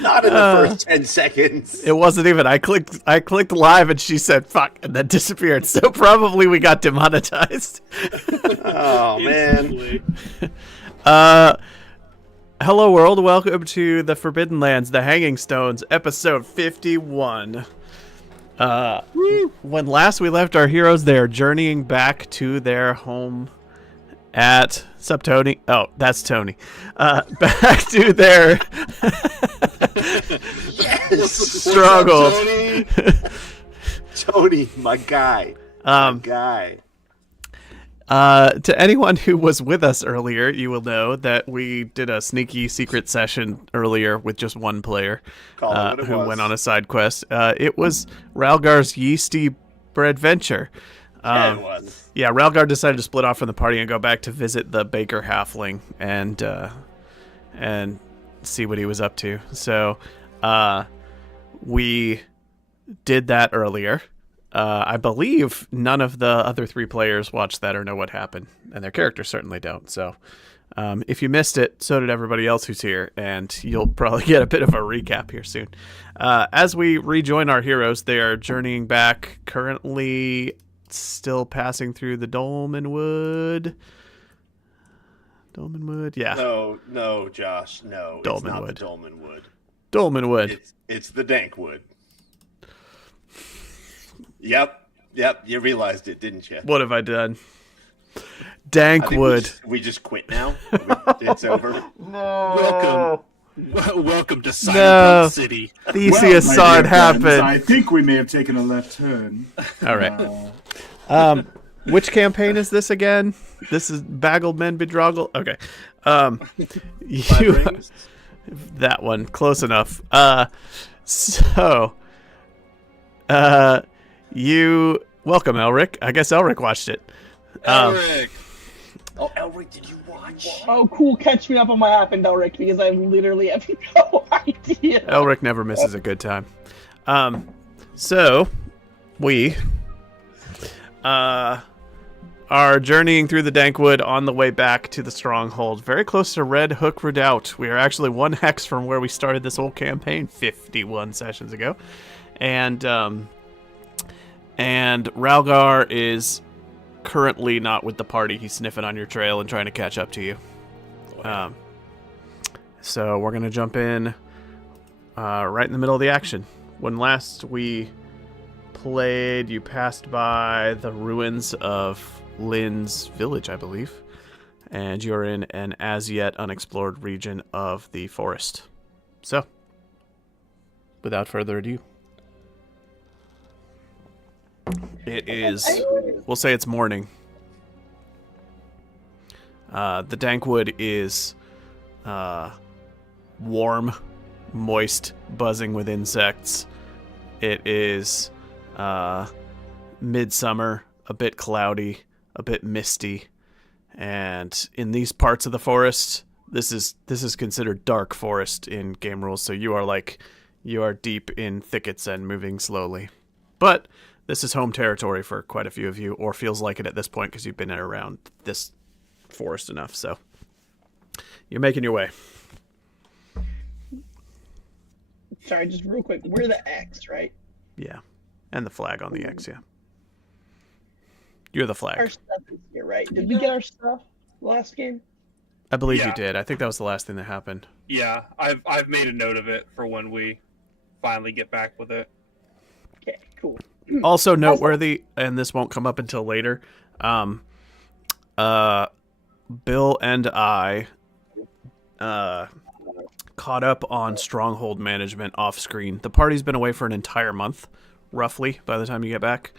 Not in the first 10 seconds. It wasn't even. I clicked live and she said fuck and then disappeared. So probably we got demonetized. Oh man. Hello world, welcome to the Forbidden Lands, the Hanging Stones, episode 51. When last we left our heroes, they're journeying back to their home at Tony. Oh, that's Tony. Back to their Yes. struggle. Tony, my guy. To anyone who was with us earlier, you will know that we did a sneaky secret session earlier with just one player who went on a side quest. It was Ralgar's Yeasty Bread Venture. Yeah, it was. Yeah, Ralgar decided to split off from the party and go back to visit the Baker Halfling and see what he was up to. So we did that earlier. I believe none of the other three players watched that or know what happened, and their characters certainly don't. So if you missed it, so did everybody else who's here, and you'll probably get a bit of a recap here soon. As we rejoin our heroes, they are journeying back, currently still passing through the Dolmenwood. Dolmenwood? Yeah. No, Josh, no. Dolmenwood. It's not the Dolmenwood. Dolmenwood. It's the Dankwood. Yep, you realized it, didn't you? What have I done? Dankwood. We just quit now? It's over? No. Welcome to Cyberpunk City. Theseus saw it happen. I think we may have taken a left turn. All right. Which campaign is this again? This is Baggled Men Bedraggled? Okay. That one. Close enough. You welcome, Elric. I guess Elric watched it. Elric. Elric, did you watch? Oh, cool. Catch me up on what happened, Elric, because I literally have no idea. Elric never misses a good time. So we are journeying through the Dankwood on the way back to the Stronghold, very close to Red Hook Redoubt. We are actually one hex from where we started this whole campaign 51 sessions ago. And Ralgar is currently not with the party. He's sniffing on your trail and trying to catch up to you. So we're going to jump in right in the middle of the action. When last we played, you passed by the ruins of Lynn's village, I believe. And you're in an as-yet unexplored region of the forest. So, without further ado. It is, we'll say it's morning. The Dankwood is warm, moist, buzzing with insects. It is midsummer, a bit cloudy, a bit misty. And in these parts of the forest, this is considered dark forest in game rules, so you are deep in thickets and moving slowly. But this is home territory for quite a few of you, or feels like it at this point because you've been around this forest enough. So you're making your way. Sorry, just real quick. We're the X, right? Yeah. And the flag on the X, yeah. You're the flag. Our stuff is here, right? Did we get our stuff last game? I believe Yeah. you did. I think that was the last thing that happened. Yeah, I've made a note of it for when we finally get back with it. Okay, cool. Also noteworthy, and this won't come up until later, Bill and I caught up on Stronghold management off screen. The party's been away for an entire month, roughly, by the time you get back.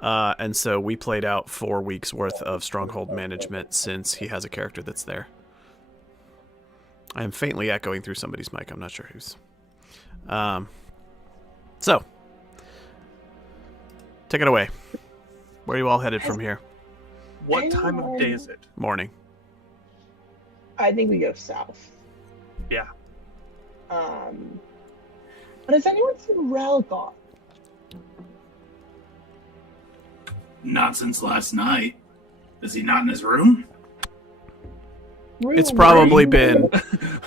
And so we played out 4 weeks worth of Stronghold management since he has a character that's there. I am faintly echoing through somebody's mic. I'm not sure whose. So, take it away. Where are you all headed from here? What time of day is it? Morning. I think we go south. Yeah. But has anyone seen Ralgar? Not since last night. Is he not in his room? It's probably been.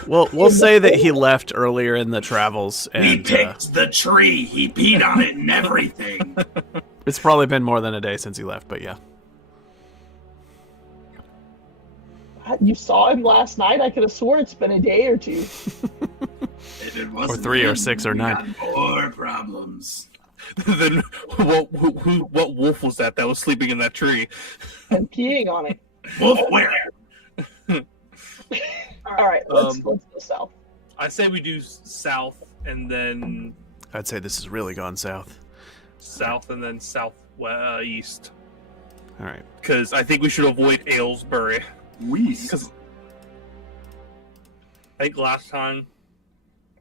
We'll say that he left earlier in the travels, He and picked the tree. He peed on it and everything. it's probably been more than a day since he left. But yeah, You saw him last night? I could have swore it's been a day or two. It wasn't Or 3 or him. 6 or We 9. got more problems. Then what wolf was that was sleeping in that tree? And peeing on it. Wolf, where? All right, let's go south. I say we do south and then I'd say this has really gone south. southeast. All right. Because I think we should avoid Aylesbury. Weast. Because I think last time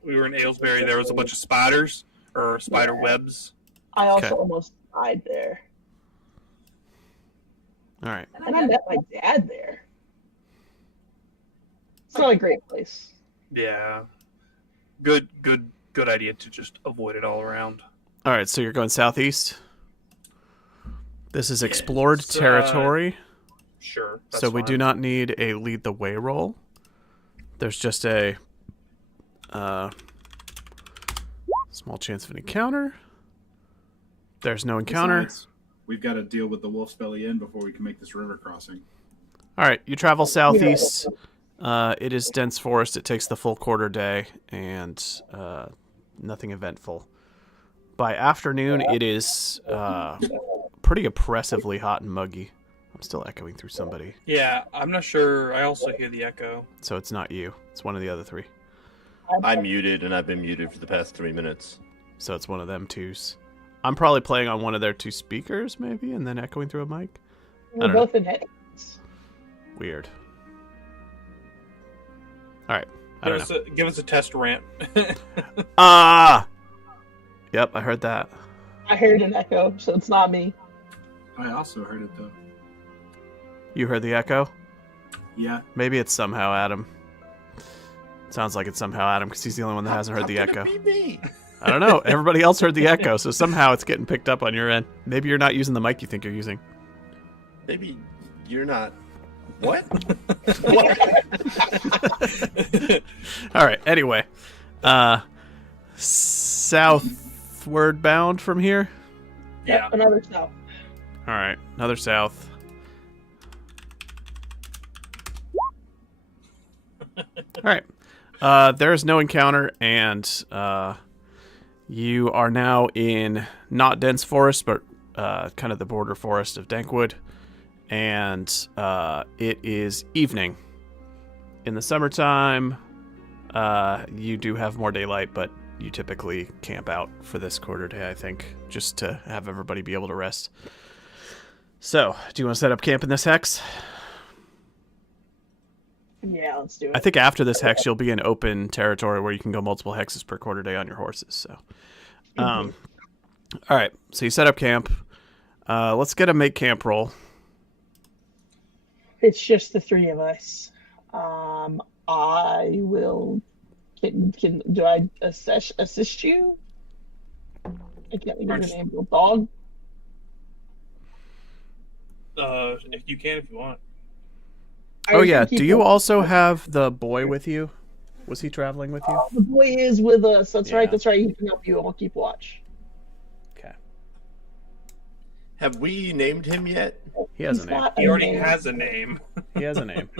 we were in Aylesbury, there was a bunch of spiders or spider webs. I also Okay. almost died there. All right. And I met my dad there. It's not a great place. Yeah, good idea to just avoid it all around. All right. So you're going southeast. This is explored territory. Sure. That's So we fine. do not need a lead the way roll. There's just a small chance of an encounter. There's no encounter. Besides, we've got to deal with the Wolf's Belly Inn before we can make this river crossing. All right, you travel southeast. It is dense forest. It takes the full quarter day, and nothing eventful. By afternoon, it is pretty oppressively hot and muggy. I'm still echoing through somebody, Yeah, I'm not sure. I also hear the echo. so it's not you. It's one of the other 3. I'm muted, and I've been muted for the past 3 minutes. So it's one of them twos. I'm probably playing on one of their 2 speakers, maybe, and then echoing through a mic. We're don't know. both in headphones. Weird. All right. I don't know. Give us a test rant. Ah! Yep, I heard that. I heard an echo, so it's not me. I also heard it, though. You heard the echo? Yeah. Maybe it's somehow Adam. Sounds like it's somehow Adam because he's the only one that hasn't heard the How could echo. it be me? I don't know. Everybody else heard the echo, so somehow it's getting picked up on your end. Maybe you're not using the mic you think you're using. Maybe you're not. What? All right. Anyway, southward bound from here. Yeah. Another south. All right, another south. All right. There is no encounter, and you are now in not dense forest, but kind of the border forest of Dankwood, and it is evening. In the summertime, you do have more daylight, but you typically camp out for this quarter day, I think, just to have everybody be able to rest. So, do you want to set up camp in this hex? Yeah, let's do it. I think after this hex, you'll be in open territory where you can go multiple hexes per quarter day on your horses. So, all right. So you set up camp. Let's get a make camp roll. It's just the 3 of us. I will. Do I assist you? I can't think of your name. Dog. If you can, if you want. Oh yeah. Do you also have the boy with you? Was he traveling with you? The boy is with us. That's Yeah. right. That's right. He can help you. I'll keep watch. Okay. Have we named him yet? He has He's a name. got He already name. has a name. He has a name.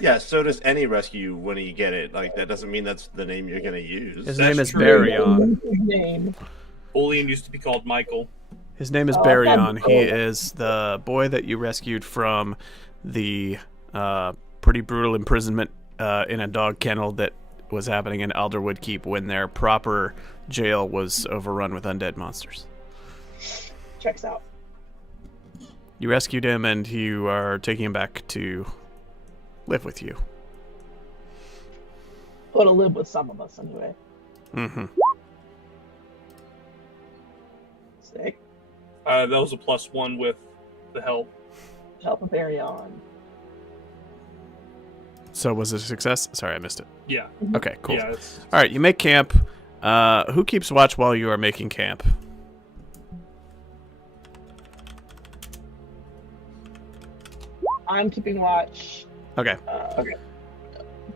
Yeah, so does any rescue when you get it. Like, that doesn't mean that's the name you're going to use. His That's name is true. Baryon. His name. Olean used to be called Michael. His name is Baryon. He is the boy that you rescued from the pretty brutal imprisonment in a dog kennel that was happening in Alderwood Keep when their proper jail was overrun with undead monsters. Checks out. You rescued him, and you are taking him back to live with you. But to live with some of us anyway. Mm-hmm. Sick. That was a +1 with the help. Help of Arion. So was it a success? Sorry, I missed it. Yeah. Okay, cool. Yeah. It's, All right, you make camp. Who keeps watch while you are making camp? I'm keeping watch. Okay.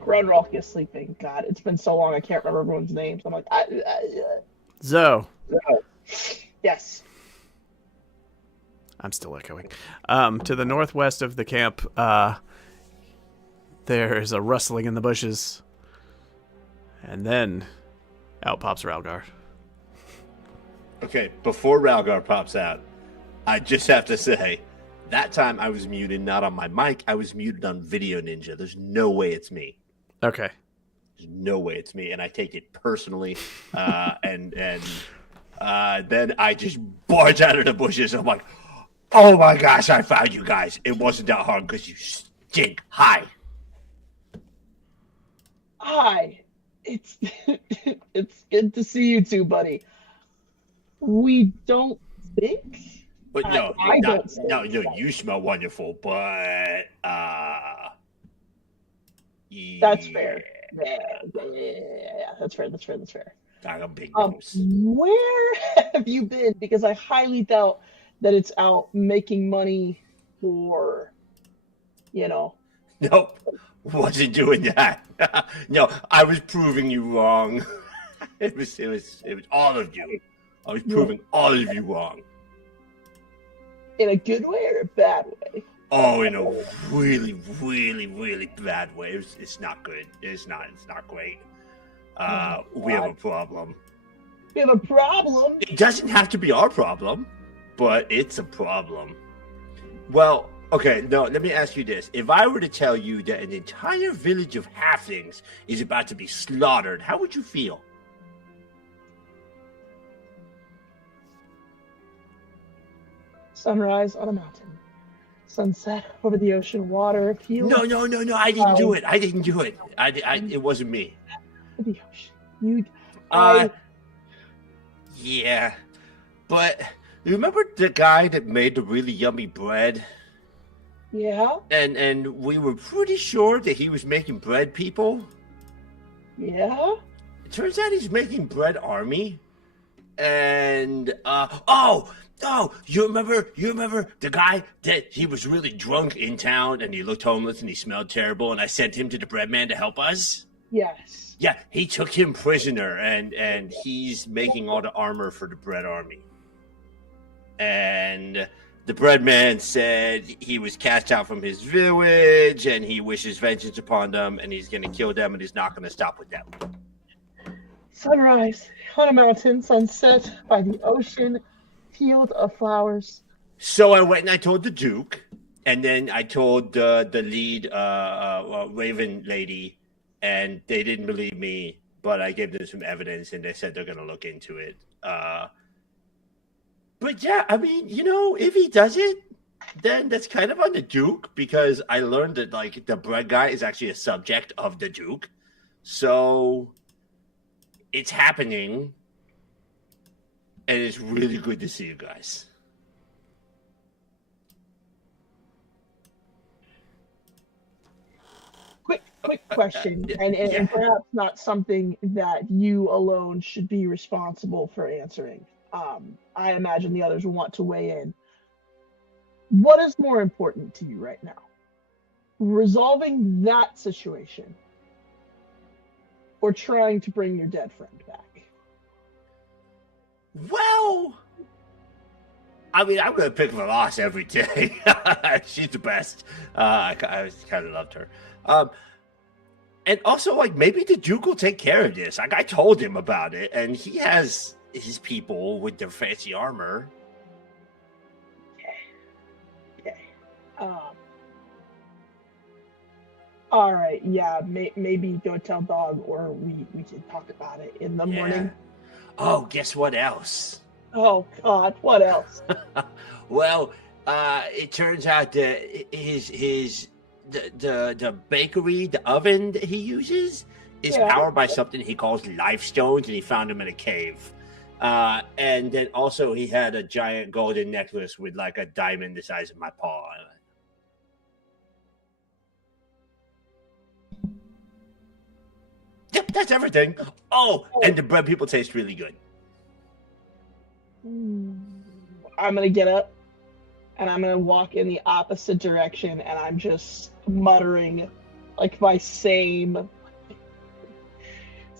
Grunrock is sleeping. God, it's been so long I can't remember everyone's names. I'm like, Zoe. yes. I'm still echoing. To the northwest of the camp, there is a rustling in the bushes. And then out pops Ralgar. Okay, before Ralgar pops out, I just have to say, that time I was muted not on my mic, I was muted on Video Ninja. There's no way it's me. Okay. There's no way it's me, and I take it personally. And then I just barge out of the bushes. I'm like, oh my gosh, I found you guys. It wasn't that hard because you stink. Hi. Hi. It's it's good to see you two, buddy. We don't think. But no, I don't think no, so. you smell wonderful, but That's fair. Yeah, that's fair. Got a big nose. Where have you been? Because I highly doubt that it's out making money for, Nope, wasn't doing that. No, I was proving you wrong. It was all of you. I was proving all of you wrong. in a good way or a bad way? Oh, in a really, really, really bad way. It's not good. It's not great. We have a problem. We have a problem. It doesn't have to be our problem, but it's a problem. Well, okay, no, let me ask you this. If I were to tell you that an entire village of halflings is about to be slaughtered, how would you feel? Sunrise on a mountain. Sunset over the ocean, water, fields. No, I didn't do it. I didn't do it. It wasn't me. The ocean. Yeah, but you remember the guy that made the really yummy bread? Yeah. And we were pretty sure that he was making bread people. Yeah. It turns out he's making bread army. And you remember the guy that he was really drunk in town and he looked homeless and he smelled terrible and I sent him to the bread man to help us? Yes. Yeah, he took him prisoner and he's making all the armor for the bread army. And the bread man said he was cast out from his village and he wishes vengeance upon them and he's gonna kill them and he's not gonna stop with them. Sunrise on a mountain, sunset by the ocean, field of flowers. So I went and I told the Duke, and then I told the lead Raven lady, and they didn't believe me, but I gave them some evidence, and they said they're going to look into it. But yeah, I mean, if he does it, then that's kind of on the Duke, because I learned that, like, the bread guy is actually a subject of the Duke. So it's happening, and it's really good to see you guys. Quick question, and perhaps not something that you alone should be responsible for answering. I imagine the others will want to weigh in. What is more important to you right now? Resolving that situation or trying to bring your dead friend back? Well, I mean, I'm going to pick Veloz every day. She's the best. I kind of loved her. And also, like, maybe the Duke will take care of this. Like, I told him about it, and he has his people with their fancy armor. Okay. All right. Yeah. Maybe go tell Dog, or we can talk about it in the morning. Oh, guess what else? Oh God, what else? Well, it turns out that the bakery, the oven that he uses is powered by something he calls life stones, and he found them in a cave. And then also he had a giant golden necklace with like a diamond the size of my paw on it. Yep, that's everything. Oh, and the bread people taste really good. I'm gonna get up and I'm gonna walk in the opposite direction, and I'm just muttering like my same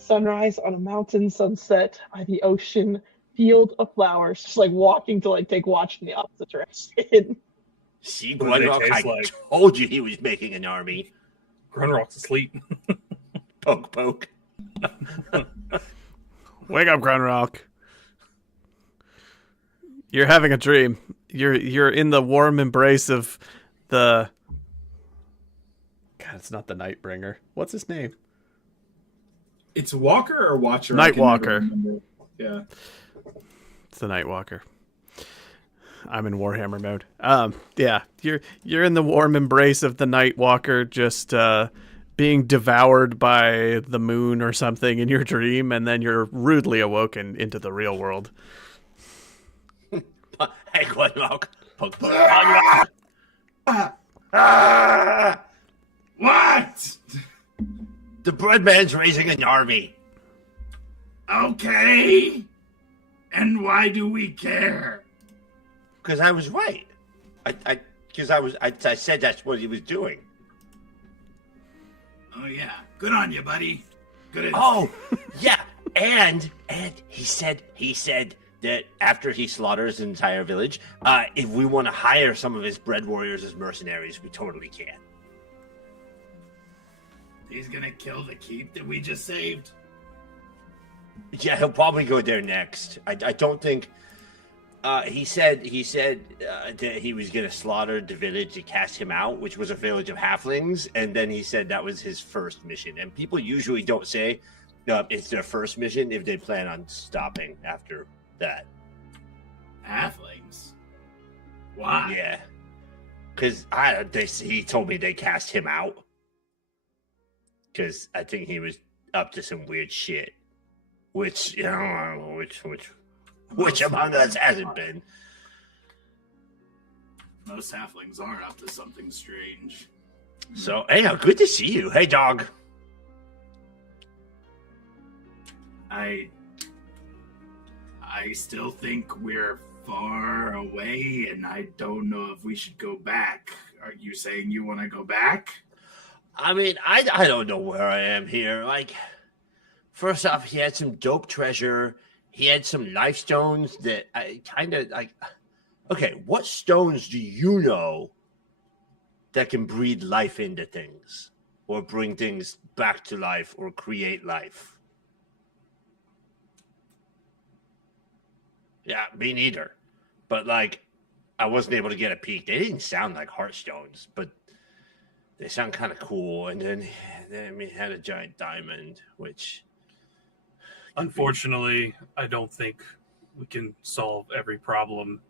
sunrise on a mountain, sunset by the ocean, field of flowers, just like walking to like take watch in the opposite direction. See, What do they Grunrock, I taste like? told you he was making an army. Grunrock's asleep. Poke, poke. Wake up, Grunrock. You're having a dream. You're in the warm embrace of the... God, it's not the Nightbringer. What's his name? It's Walker or Watcher? I can Nightwalker. never remember. Yeah. It's the Nightwalker. I'm in Warhammer mode. Yeah, you're in the warm embrace of the Nightwalker, just being devoured by the moon or something in your dream, and then you're rudely awoken into the real world. Hey, Grunrock. Poke, poke. Ah! What? The Breadman's raising an army. Okay. And why do we care? Because I was right. I said that's what he was doing. Oh yeah. Good on you, buddy. Good. Oh, yeah. And he said that after he slaughters an entire village, if we want to hire some of his bread warriors as mercenaries, we totally can. He's gonna kill the keep that we just saved. Yeah, he'll probably go there next. I don't think. He said that he was gonna slaughter the village to cast him out, which was a village of halflings, and then he said that was his first mission. And people usually don't say it's their first mission if they plan on stopping after that. Halflings. Why? Yeah, because he told me they cast him out because I think he was up to some weird shit, which which among us hasn't been. Most halflings are up to something strange. So, hey, good to see you. Hey, dog. I still think we're far away, and I don't know if we should go back. Are you saying you want to go back? I mean, I don't know where I am here. Like, first off, he had some dope treasure. He had some life stones that I kind of like. Okay, what stones do you know that can breathe life into things or bring things back to life or create life? Yeah, me neither. But, like, I wasn't able to get a peek. They didn't sound like heartstones, but they sound kind of cool. And then we had a giant diamond, which... Unfortunately, I don't think we can solve every problem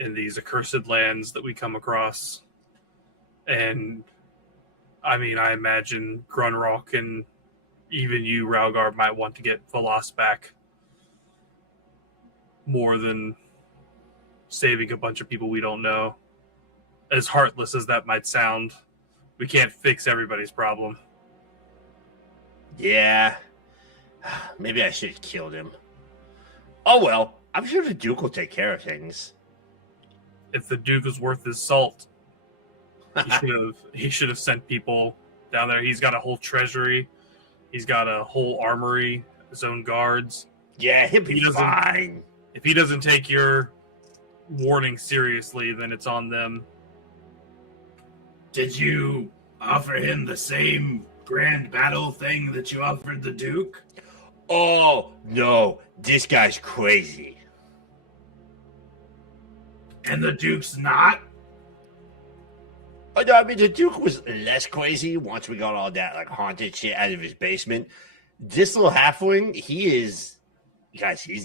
in these accursed lands that we come across. And, I mean, I imagine Grunrock and even you, Ralgar, might want to get Velas back more than saving a bunch of people we don't know. As heartless as that might sound, we can't fix everybody's problem. Yeah. Maybe I should have killed him. Oh well, I'm sure the Duke will take care of things. If the Duke was worth his salt, he should have sent people down there. He's got a whole treasury. He's got a whole armory, his own guards. Yeah, he'll be fine. If he doesn't take your warning seriously, then it's on them. Did you offer him the same grand battle thing that you offered the Duke? Oh, no. This guy's crazy. And the Duke's not? Oh, no, I mean, the Duke was less crazy once we got all that, like, haunted shit out of his basement. This little halfling, he's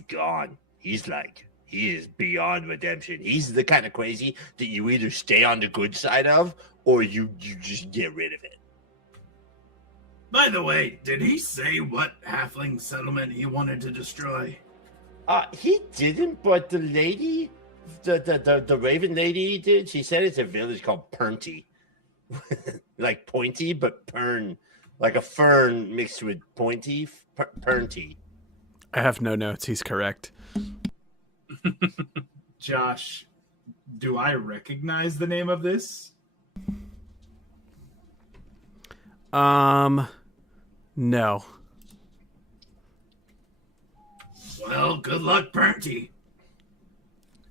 gone. He is beyond redemption. He's the kind of crazy that you either stay on the good side of or you just get rid of it. By the way, did he say what halfling settlement he wanted to destroy? He didn't, but the lady, the Raven lady did. She said it's a village called Pernty. Like pointy, but pern. Like a fern mixed with pointy. Pernty. I have no notes. He's correct. Josh, do I recognize the name of this? No. Well, good luck, Bernty.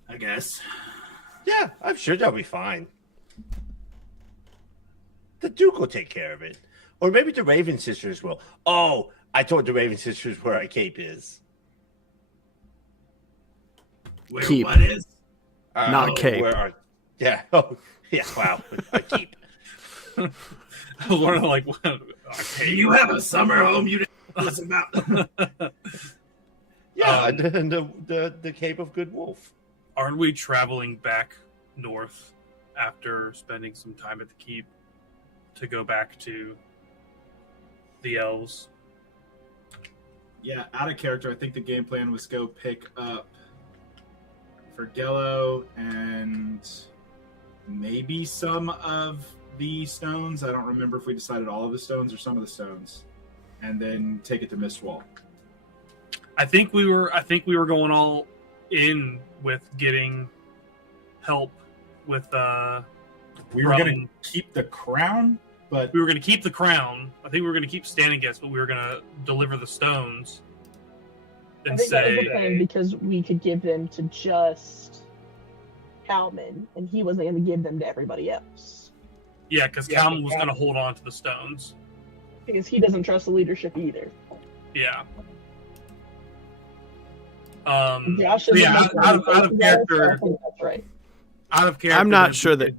I guess. Yeah, I'm sure they'll be fine. The Duke will take care of it. Or maybe the Raven sisters will. Oh, I told the Raven sisters where our cape is. Where Keep. what is? Not cape. Where our, yeah. Oh, yeah. Wow. A keep. I was wondering, like, what? Do Okay. you have a summer home you didn't tell us about? Yeah, and the Cape of Good Wolf. Aren't we traveling back north after spending some time at the keep to go back to the elves? Yeah, out of character, I think the game plan was go pick up Fergello and maybe some of the stones. I don't remember if we decided all of the stones or some of the stones, and then take it to Mistwall. I think we were going all in with getting help with We were going Running. to keep the crown, but we were going to keep the crown. I think we were going to keep standing guests, but we were going to deliver the stones I and think that was the say, plan because we could give them to just Calman, and he wasn't going to give them to everybody else yeah, because Calman was going to hold on to the stones. because he doesn't trust the leadership either. Yeah. Josh So isn't yeah, making out of any choices, character. so I think that's right. Out of character. I'm not then- sure that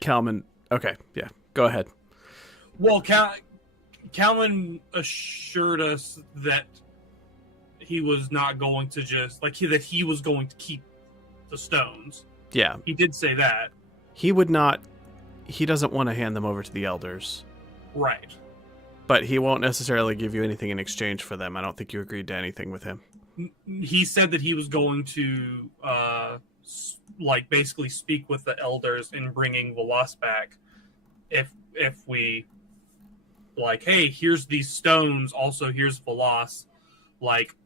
Kalman. Okay, yeah, go ahead. Well, Calman assured us that he was not going to just that he was going to keep the stones. Yeah, He did say that, he would not. He doesn't want to hand them over to the elders, right? but he won't necessarily give you anything in exchange for them. I don't think you agreed to anything with him. He said that he was going to basically speak with the elders in bringing Velas back if we hey, here's these stones, also here's Velas,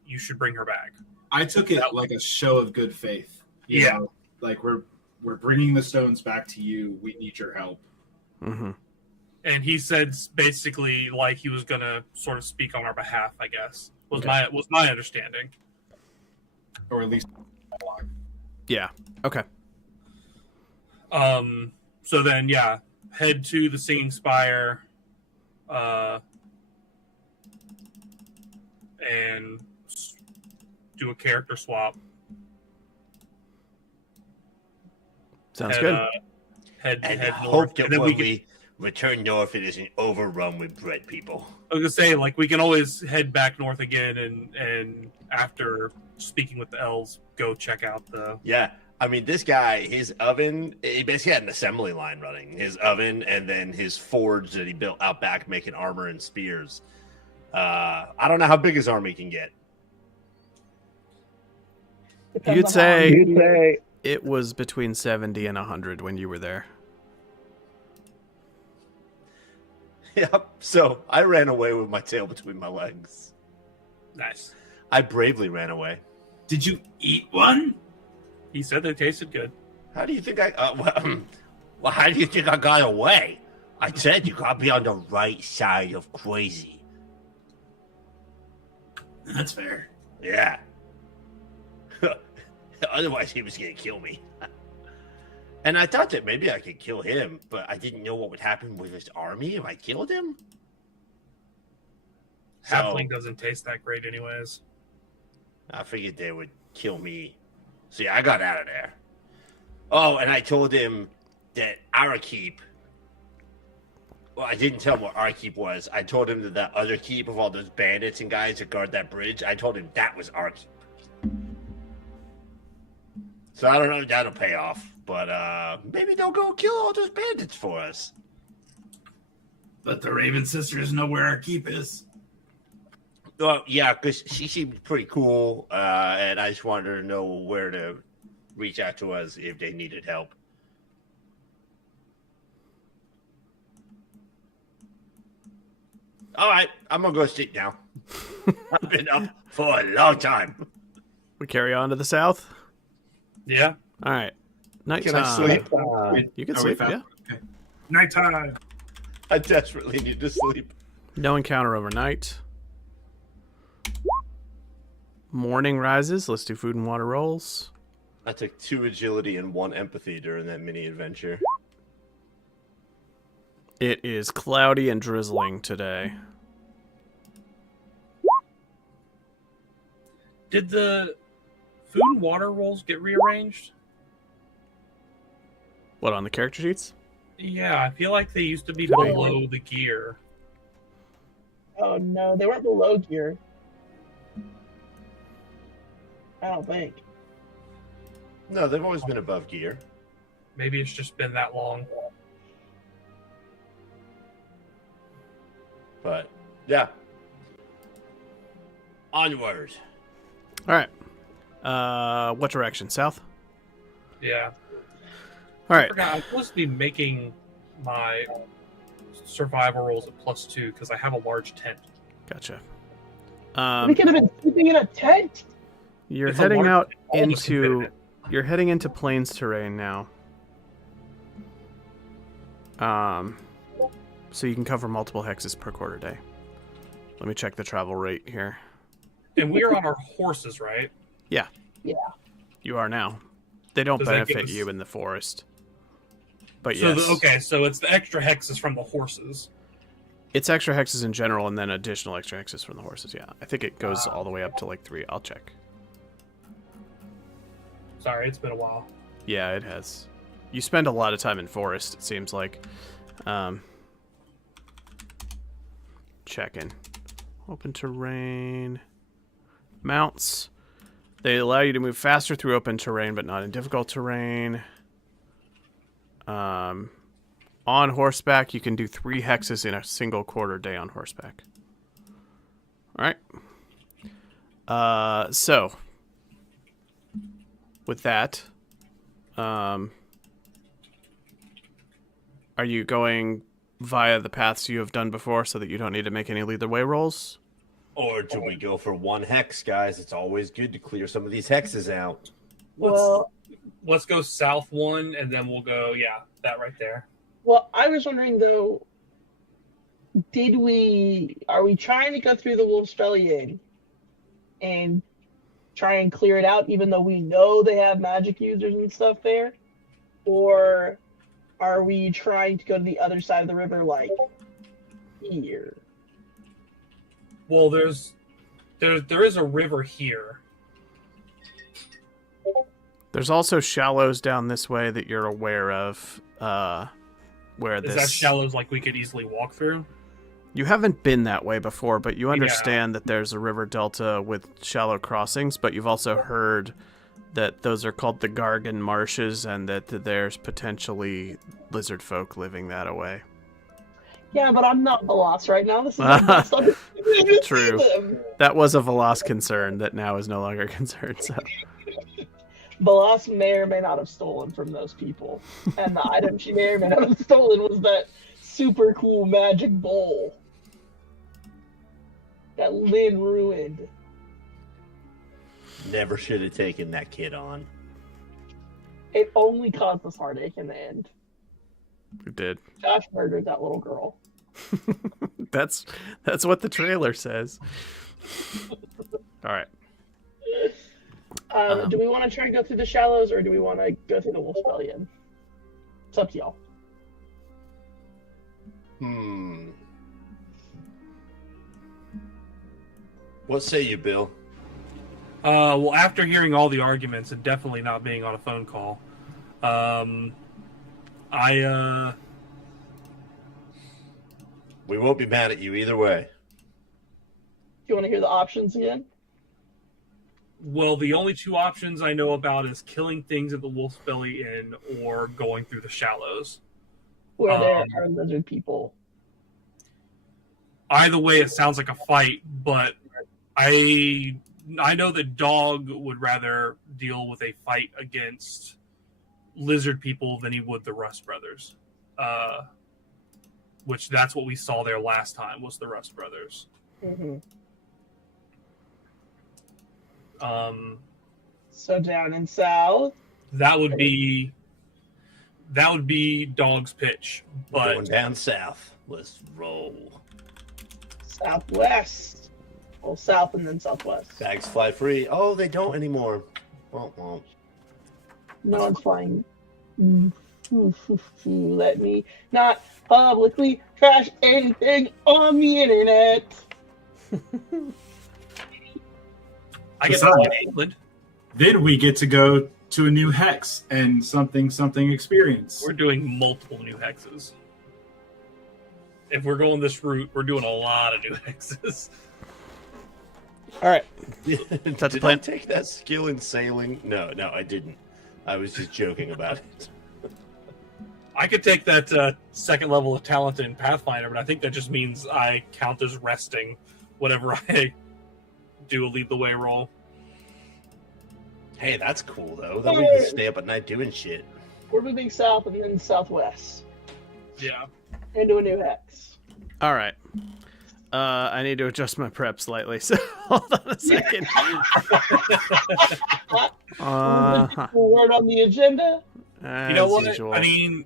you should bring her back. I took it like a show of good faith. You Yeah. know, like we're bringing the stones back to you. We need your help. Mm-hmm. And he said basically he was gonna sort of speak on our behalf, I guess. Was Okay. my understanding. Or at least Yeah. Okay. So then head to the Singing Spire and do a character swap. Sounds head, good. And head hope north. that And then when we can, we return north, it isn't overrun with bread people. I was gonna say, we can always head back north again, and after speaking with the elves, go check out the. Yeah. I mean, this guy, his oven, he basically had an assembly line running. His oven and then his forge that he built out back making armor and spears. I don't know how big his army can get. Depends You'd on how say- hungry he is. It was between 70 and 100 when you were there. Yep. So I ran away with my tail between my legs. Nice. I bravely ran away. Did you eat one? He said they tasted good. How do you think I? Well, how do you think I got away? I said you gotta be on the right side of crazy. That's fair. Yeah. Otherwise, he was gonna kill me. And I thought that maybe I could kill him, but I didn't know what would happen with his army if I killed him. So Halfling doesn't taste that great, anyways. I figured they would kill me. So yeah, I got out of there. Oh, and I told him that our keep. Well, I didn't tell him what our keep was. I told him that other keep of all those bandits and guys that guard that bridge. I told him that was our keep. So I don't know if that'll pay off, but maybe they'll go kill all those bandits for us. But the Raven sisters know where our keep is. Well, yeah, because she seemed pretty cool, and I just wanted her to know where to reach out to us if they needed help. All right, I'm gonna go sleep now. I've been up for a long time. We carry on to the south. Yeah. All right. Nighttime. Can I sleep? You can Are we sleep. fast? Yeah. Okay. Nighttime. I desperately need to sleep. No encounter overnight. Morning rises. Let's do food and water rolls. I took 2 agility and 1 empathy during that mini adventure. It is cloudy and drizzling today. Did the food and water rolls get rearranged? What, on the character sheets? Yeah, I feel like they used to be Could be. below the gear. Oh no, they weren't below gear. I don't think. No, they've always been above gear. Maybe it's just been that long. But, yeah. Onward. All right. What direction? South? Yeah. All I right. forgot, I'm supposed to be making my survival rolls at +2 because I have a large tent. Gotcha. We could have been sleeping in a tent. You're It's a heading large- out all of us can fit in into... it. You're heading into plains terrain now. So you can cover multiple hexes per quarter day. Let me check the travel rate here. And we are on our horses, right? Yeah. Yeah. You are now. They don't Does that give benefit us- you in the forest. But So yes. okay, so it's the extra hexes from the horses. It's extra hexes in general and then additional extra hexes from the horses, yeah. I think it goes all the way up to like 3. I'll check. Sorry, it's been a while. Yeah, it has. You spend a lot of time in forest, it seems like. Checking. Open terrain. Mounts. They allow you to move faster through open terrain, but not in difficult terrain. On horseback, you can do 3 hexes in a single quarter day on horseback. Alright. So, with that, are you going via the paths you have done before so that you don't need to make any lead the way rolls? Or do we go for 1 hex, guys? It's always good to clear some of these hexes out. Let's go south 1, and then we'll go, yeah, that right there. Well, I was wondering though, are we trying to go through the Wolf's Belly Inn and try and clear it out even though we know they have magic users and stuff there? Or are we trying to go to the other side of the river like here? Well, there is a river here. There's also shallows down this way that you're aware of, where Is this... that shallows like we could easily walk through? You haven't been that way before, but you understand that there's a river delta with shallow crossings, but you've also heard that those are called the Gargan Marshes and that there's potentially lizard folk living that away. Yeah, but I'm not Veloz right now. This is my best opportunity to True. see them. That was a Veloz concern that now is no longer a concern, so... Veloz may or may not have stolen from those people. And the item she may or may not have stolen was that super cool magic bowl that Lynn ruined. Never should have taken that kid on. It only caused us heartache in the end. It did. Josh murdered that little girl. That's what the trailer says. All right. Do we want to try and go through the shallows, or do we want to go through the Wolf's Belly Inn? It's up to y'all. What say you, Bill? Well, after hearing all the arguments and definitely not being on a phone call, We won't be mad at you either way. Do you want to hear the options again? well, the only 2 options I know about is killing things at the Wolf's Belly Inn or going through the shallows. Where there are lizard people. Either way, it sounds like a fight, but I know that Dog would rather deal with a fight against lizard people than he would the Rust Brothers. Which that's what we saw there last time, was the Rust Brothers. Mm-hmm. So down in south? That would be Dog's pitch. But Going down south. Let's roll. Southwest. Well, south and then southwest. Bags fly free. Oh, they don't anymore. Well. No one's flying. Let me not publicly trash anything on the internet. I get to fly to England. Then we get to go to a new hex and something experience. We're doing multiple new hexes. If we're going this route, we're doing a lot of new hexes. All right. Did the plan? I take that skill in sailing? No, I didn't. I was just joking about it. I could take that second level of talent in Pathfinder, but I think that just means I count as resting whenever I do a lead the way roll. Hey, that's cool though. That way you can stay up at night doing shit. We're moving south and then southwest Yeah. into a new hex. All right. I need to adjust my prep slightly, so hold on a second. Word on the agenda. You know what? Usual. I mean,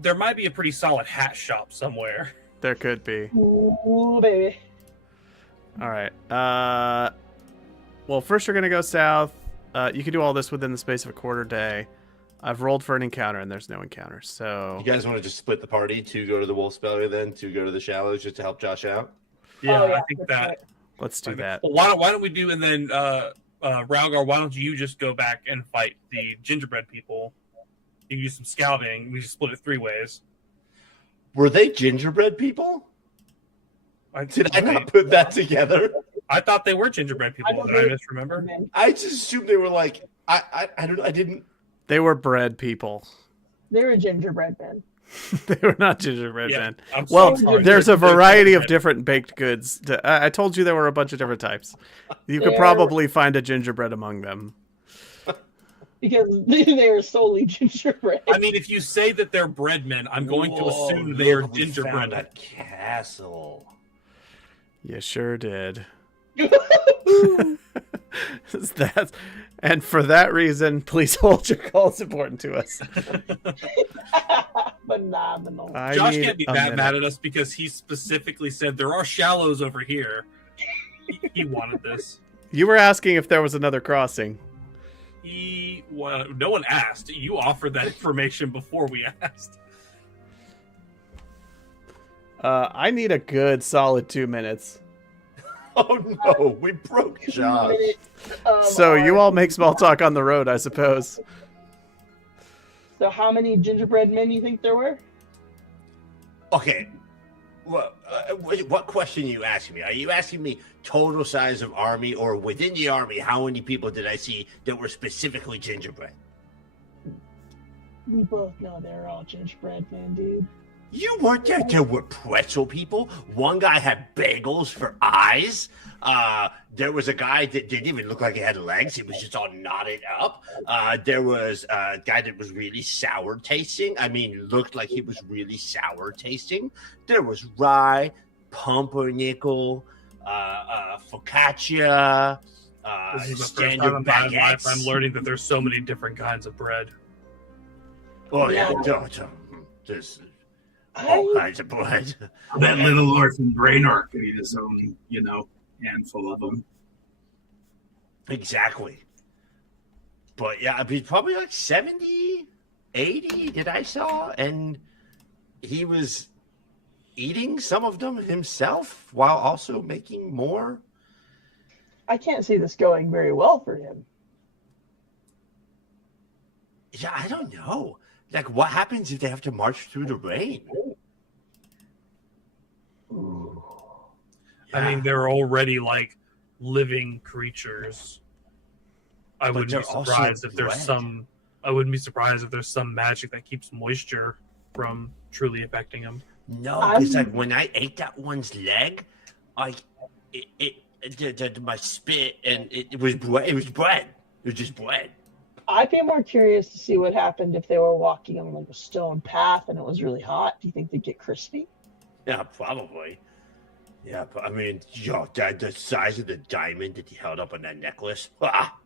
there might be a pretty solid hat shop somewhere. There could be. Ooh, baby. All right. Well, first you're going to go south. You can do all this within the space of a quarter day. I've rolled for an encounter, and there's no encounter. So You guys want to just split the party to go to the Wolf's Belly, then to go to the Shallows, just to help Josh out? Yeah, Oh, yeah, I think that's that. right. let's do that. Well, why don't we do, and then Ralgar, why don't you just go back and fight the gingerbread people? You can use some scouting. We just split it 3 ways. Were they gingerbread people? Did I not put that together? I thought they were gingerbread people. Did I misremember? I just assumed they were like I didn't. They were bread people. They're a gingerbread man. They were not gingerbread Yeah, men. I'm Well, sorry. there's a They're variety of gingerbread. different baked goods. I told you there were a bunch of different types. You could They're- probably find a gingerbread among them. Because they are solely gingerbread. I mean, if you say that they're bread men, I'm going to assume they are look, we gingerbread. found a castle. You sure did. And for that reason, please hold your calls important to us. Phenomenal. I Josh need can't be a that minute. mad at us because he specifically said there are shallows over here. He wanted this. You were asking if there was another crossing. No one asked. You offered that information before we asked. I need a good solid 2 minutes. Oh no, we broke Josh. So you all make small talk on the road, I suppose. So how many gingerbread men you think there were? Okay. Well, what question are you asking me? Are you asking me total size of army, or within the army, how many people did I see that were specifically gingerbread? We both know they're all gingerbread men, dude. You weren't there. There were pretzel people. One guy had bagels for eyes. There was a guy that didn't even look like he had legs. He was just all knotted up. There was a guy that was really sour tasting. I mean, looked like he was really sour tasting. There was rye, pumpernickel, focaccia, This is the first standard time in my life baguettes. I'm learning that there's so many different kinds of bread. Oh yeah, Yeah. there's all I, kinds of bread. That little orphan Brainor could eat his own, handful of them. Exactly. But yeah, it'd be probably like 70, 80 that I saw, and he was eating some of them himself while also making more. I can't see this going very well for him. Yeah, I don't know. Like, what happens if they have to march through the rain? Ooh. I mean, they're already like living creatures. I But wouldn't be they're also surprised if there's bread. some. I wouldn't be surprised if there's some magic that keeps moisture from truly affecting them. No, because like when I ate that one's leg, my spit and it was bread. It was bread. It was just bread. I'd be more curious to see what happened if they were walking on like a stone path and it was really hot. Do you think they'd get crispy? Yeah, probably. Yeah, but I mean, the size of the diamond that he held up on that necklace. Ah!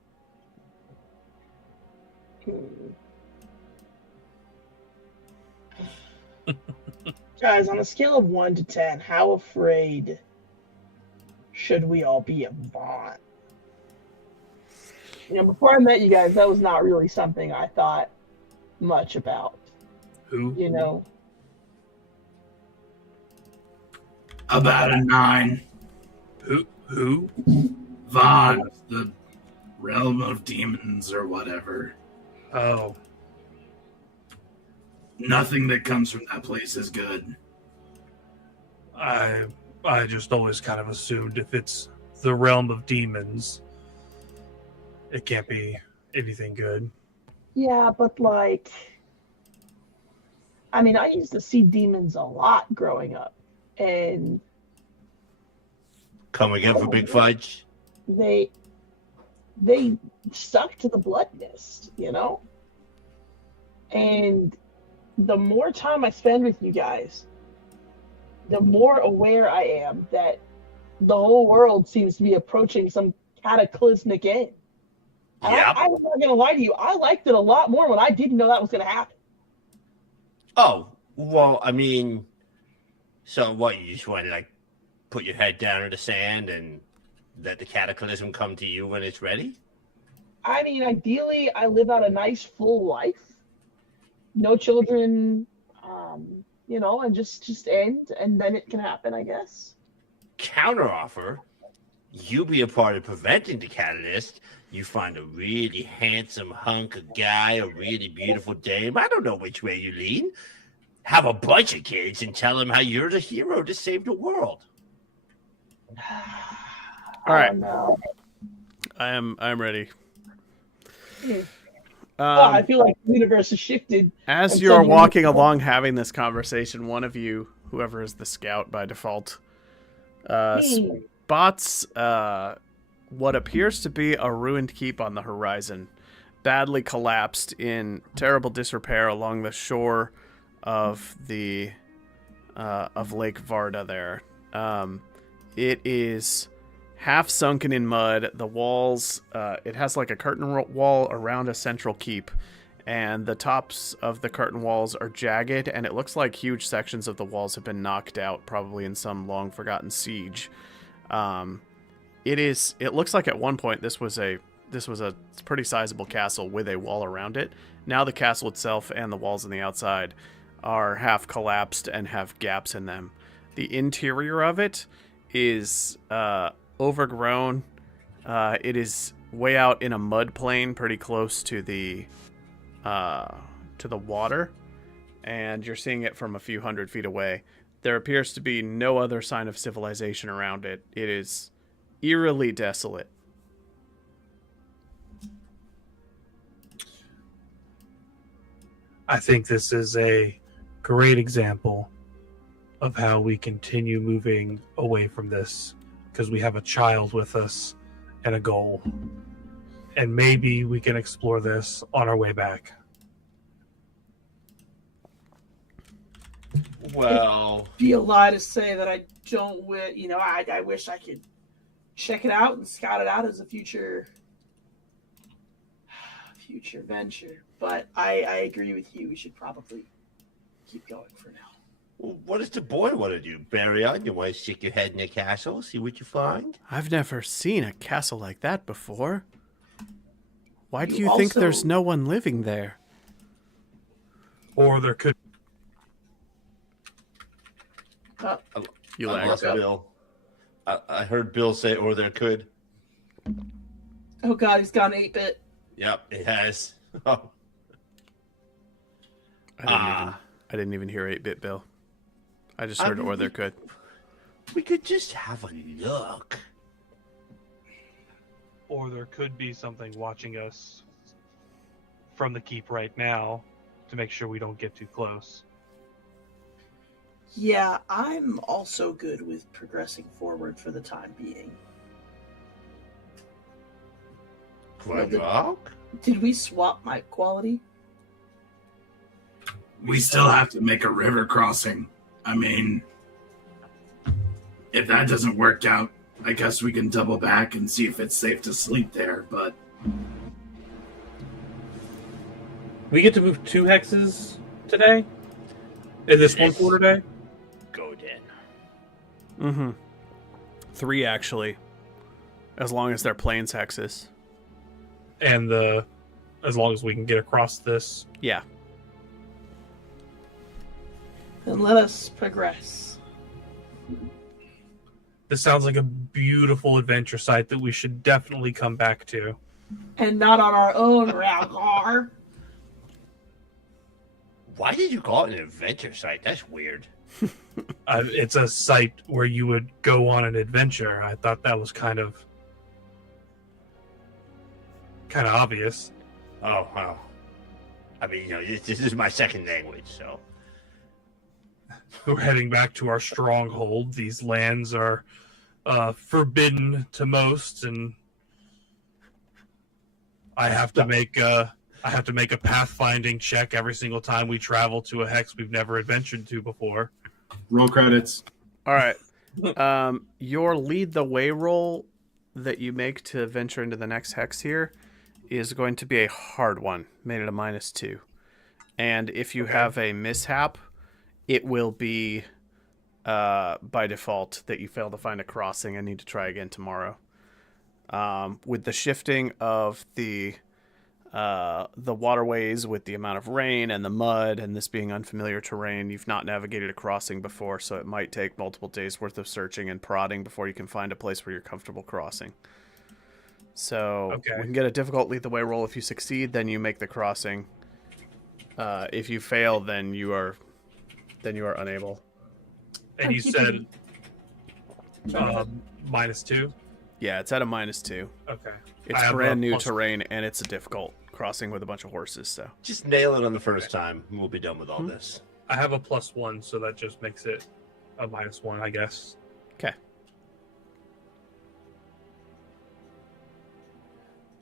Guys, on a scale of 1 to 10, how afraid should we all be in Vaughn? Before I met you guys, that was not really something I thought much about. Who? About a 9. Who? Vaughn, the realm of demons or whatever. Oh, Nothing that comes from that place is good. I just always kind of assumed if it's the realm of demons, it can't be anything good. Yeah, but I used to see demons a lot growing up, and Come again for Big Fudge? they stuck to the blood mist, And the more time I spend with you guys, the more aware I am that the whole world seems to be approaching some cataclysmic end. And Yep. I'm not going to lie to you, I liked it a lot more when I didn't know that was going to happen. Oh, well, so what, you just want to, put your head down in the sand and let the cataclysm come to you when it's ready? Ideally, I live out a nice, full life. No children, and just end, and then it can happen, I guess. Counteroffer, you be a part of preventing the catalyst. You find a really handsome hunk of guy, a really beautiful dame. I don't know which way you lean. Have a bunch of kids and tell them how you're the hero to save the world. All right. No. I'm ready. I feel like the universe has shifted. As and you're suddenly- walking along having this conversation, one of you, whoever is the scout by default, spots what appears to be a ruined keep on the horizon, badly collapsed in terrible disrepair along the shore of the of Lake Varda there. It is half sunken in mud. The walls, it has like a curtain wall around a central keep, and the tops of the curtain walls are jagged, and it looks like huge sections of the walls have been knocked out, probably in some long forgotten siege. It looks like at one point this was a pretty sizable castle with a wall around it. Now the castle itself and the walls on the outside are half collapsed and have gaps in them. The interior of it is overgrown. It is way out in a mud plain, pretty close to the water, and you're seeing it from a few hundred feet away. There appears to be no other sign of civilization around it. It is eerily desolate. I think this is a great example of how we continue moving away from this, because we have a child with us and a goal. And maybe we can explore this on our way back. Well, It'd be a lie to say that I don't I wish I could check it out and scout it out as a future venture. But I agree with you. We should probably keep going for now. what does the boy want to do? Bury on? You want to stick your head in a castle, see what you find? I've never seen a castle like that before. Why do you You think also- there's no one living there? Or there could You I lagged. lost Bill. I heard Bill say, or there could. Oh God, he's gone 8-bit. Yep, it has. Oh. I didn't even hear 8-bit Bill. I just heard or there could. We could just have a look. Or there could be something watching us from the keep right now to make sure we don't get too close. Yeah, I'm also good with progressing forward for the time being. Rock? Did we swap my quality? We still have to make a river crossing. I mean, if that doesn't work out, I guess we can double back and see if it's safe to sleep there, but We get to move 2 hexes today? In this Yes. 1 quarter day? Go then. Mm-hmm. 3 actually, as long as they're plains hexes. And as long as we can get across this. Yeah. Then let us progress. This sounds like a beautiful adventure site that we should definitely come back to. And not on our own, Ralgar. Why did you call it an adventure site? That's weird. It's a site where you would go on an adventure. I thought that was kind of obvious. Oh, well. I mean, this is my second language, so. We're heading back to our stronghold. These lands are forbidden to most, and I have to make a pathfinding check every single time we travel to a hex we've never adventured to before. Roll credits. All right. Your lead the way roll that you make to venture into the next hex here is going to be a hard one, made at a -2. And if you have a mishap, it will be by default that you fail to find a crossing and need to try again tomorrow. With the shifting of the waterways, with the amount of rain and the mud, and this being unfamiliar terrain, you've not navigated a crossing before, so it might take multiple days worth of searching and prodding before you can find a place where you're comfortable crossing. So we can get a difficult lead the way roll. If you succeed, then you make the crossing. If you fail, then you are unable. And you said -2? Yeah, it's at a -2. Okay. It's brand new terrain, and it's a difficult crossing with a bunch of horses. So just nail it on the first time, and we'll be done with all this. I have a +1, so that just makes it a -1, I guess. Okay.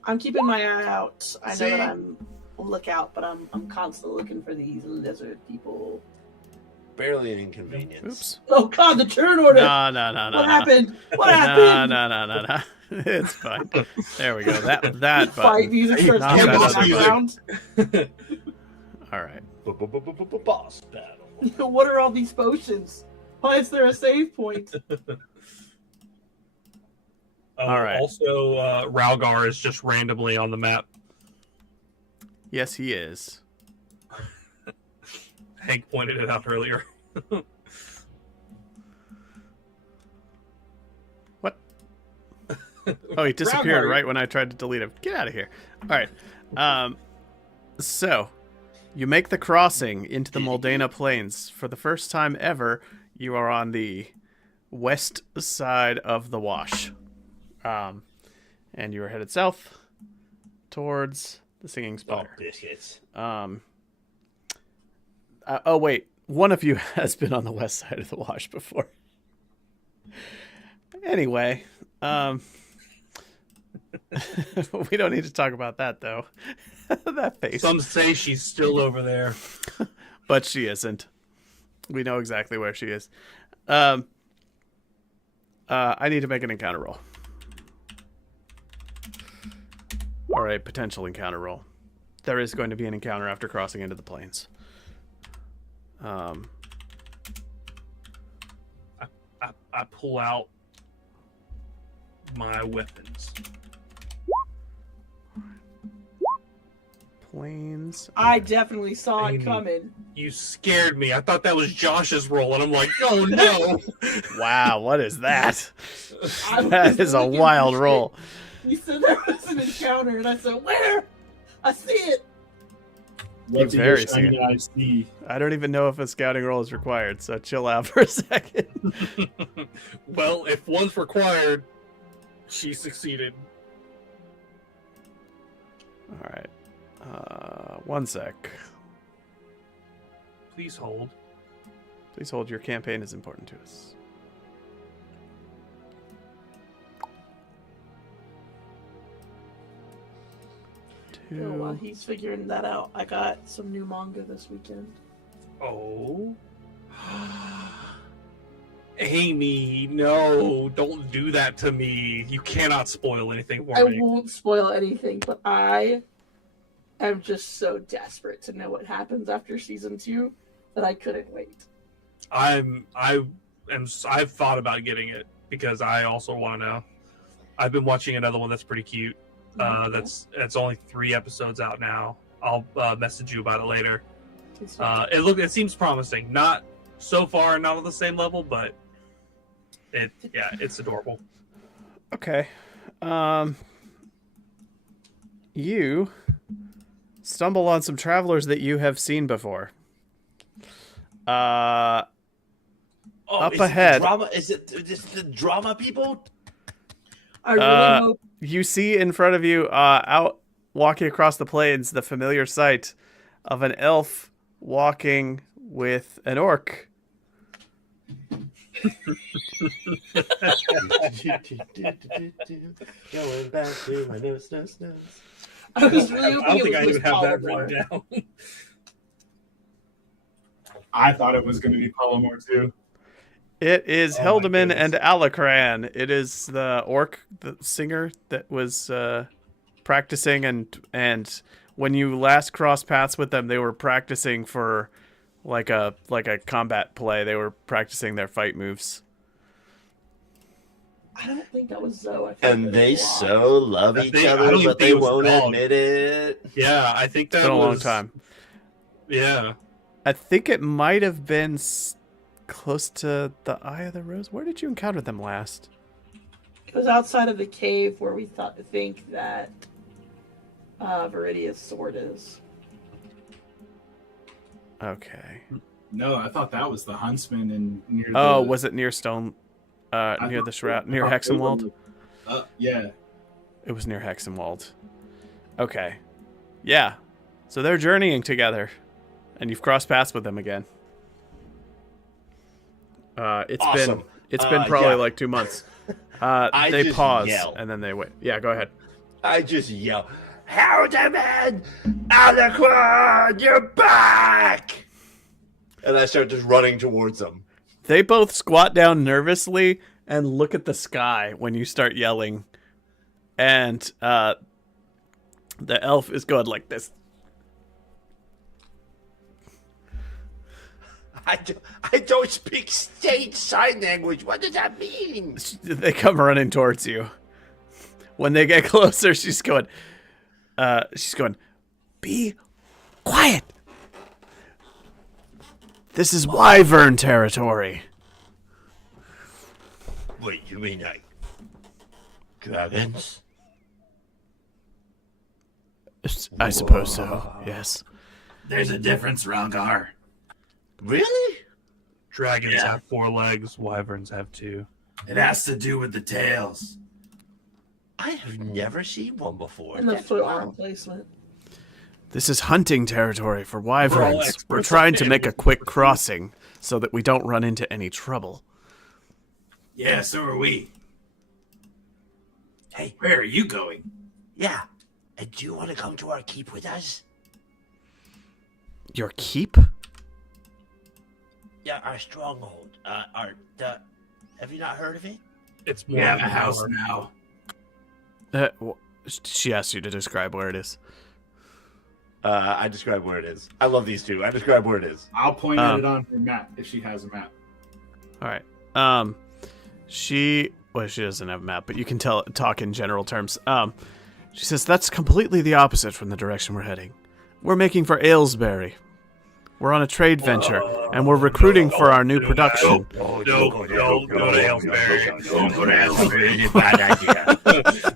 I'm keeping my eye out. I know that I'm a lookout, but I'm constantly looking for these lizard people. Barely an inconvenience. Oops. Oh God, the turn order! No. What happened? What happened? No. It's fine. There we go. That Fight button. music starts Not playing in bad. the background. All right. Boss battle. What are all these potions? Why is there a save point? All right. Also, Ralgar is just randomly on the map. Yes, he is. Hank pointed it out earlier. What? Oh, he disappeared Ralgar. right when I tried to delete him. Get out of here. All right. So, you make the crossing into the Moldana Plains. For the first time ever, you are on the west side of the wash. And you are headed south towards the Singing Spire. Oh, biscuits. Oh, wait. One of you has been on the west side of the wash before. Anyway, we don't need to talk about that, though. That face. Some say she's still over there. But she isn't. We know exactly where she is. I need to make an encounter roll. Or a potential encounter roll. There is going to be an encounter after crossing into the plains. I pull out my weapons. Plains. I definitely saw it coming. You scared me. I thought that was Josh's roll, and I'm like, oh no. Wow, what is that? I That was is a looking wild for roll. shit. You said there was an encounter, and I said, where? I see it. What do very your shiny eyes see? I don't even know if a scouting roll is required, so chill out for a second. Well, if one's required, she succeeded. All right. 1 sec. Please hold. Please hold. Your campaign is important to us. So while he's figuring that out, I got some new manga this weekend. Oh. Amy, no, don't do that to me. You cannot spoil anything for I me. won't spoil anything, but I am just so desperate to know what happens after season 2 that I couldn't wait. I've thought about getting it because I also want to know. I've been watching another one that's pretty cute. That's only 3 episodes out now. I'll message you about it later. It seems promising. Not so far, not on the same level, but it's adorable. Okay. You stumble on some travelers that you have seen before. Up ahead. Is it the drama people? I really hope. You see in front of you, out walking across the plains, the familiar sight of an elf walking with an orc. Going back to my nose. I was really hoping I don't think it I was even have that Polymorph. written down. I thought it was going to be Polymorph too. It is Oh my Heldeman goodness. and Alakran. It is the orc, the singer that was practicing, and when you last crossed paths with them, they were practicing for like a combat play. They were practicing their fight moves. I don't think that was Zoe. I think And it they was Locke. so love I each think- I other, don't even but they think it was won't dog. admit it. Yeah, I think that It's been a was long time. Yeah. I think it might have been close to the Eye of the Rose. Where did you encounter them last? It was outside of the cave where we think that Viridia's sword is. Okay. No, I thought that was the huntsman and near. Oh, the, was it near Stone? I Near thought- the shroud, I near thought they were Hexenwald. Yeah. It was near Hexenwald. Okay. Yeah. So they're journeying together, and you've crossed paths with them again. It's Awesome. been probably yeah. like 2 months. I They just pause yell. and then they wait. Yeah, go ahead. I just yell, Haldeman! Alakron, you're back! And I start just running towards them. They both squat down nervously and look at the sky when you start yelling. And the elf is going like this. I don't speak stage sign language. What does that mean? They come running towards you. When they get closer, she's going, be quiet. This is wyvern territory. Wait, you mean like dragons? I suppose so, yes. There's a difference, Rangar. Really? Dragons Yeah. have 4 legs, wyverns have 2. It has to do with the tails. I have never seen one before. And the That's foot wild. arm placement. This is hunting territory for We're all wyverns. experts We're on trying to make a animals. quick crossing so that we don't run into any trouble. Yeah, so are we. Hey, Where are you going? yeah. And do you want to come to our keep with us? Your keep? Yeah, our stronghold. Have you not heard of it? It's We more have of a an house hour. now. She asked you to describe where it is. I describe where it is. I love these two. I describe where it is. I'll point at it on her map if she has a map. All right. She doesn't have a map, but you can talk in general terms. She says that's completely the opposite from the direction we're heading. We're making for Aylesbury. We're on a trade venture, and we're recruiting for our new production. Oh, Don't go to Aylesbury. Don't go to Aylesbury. Really bad idea.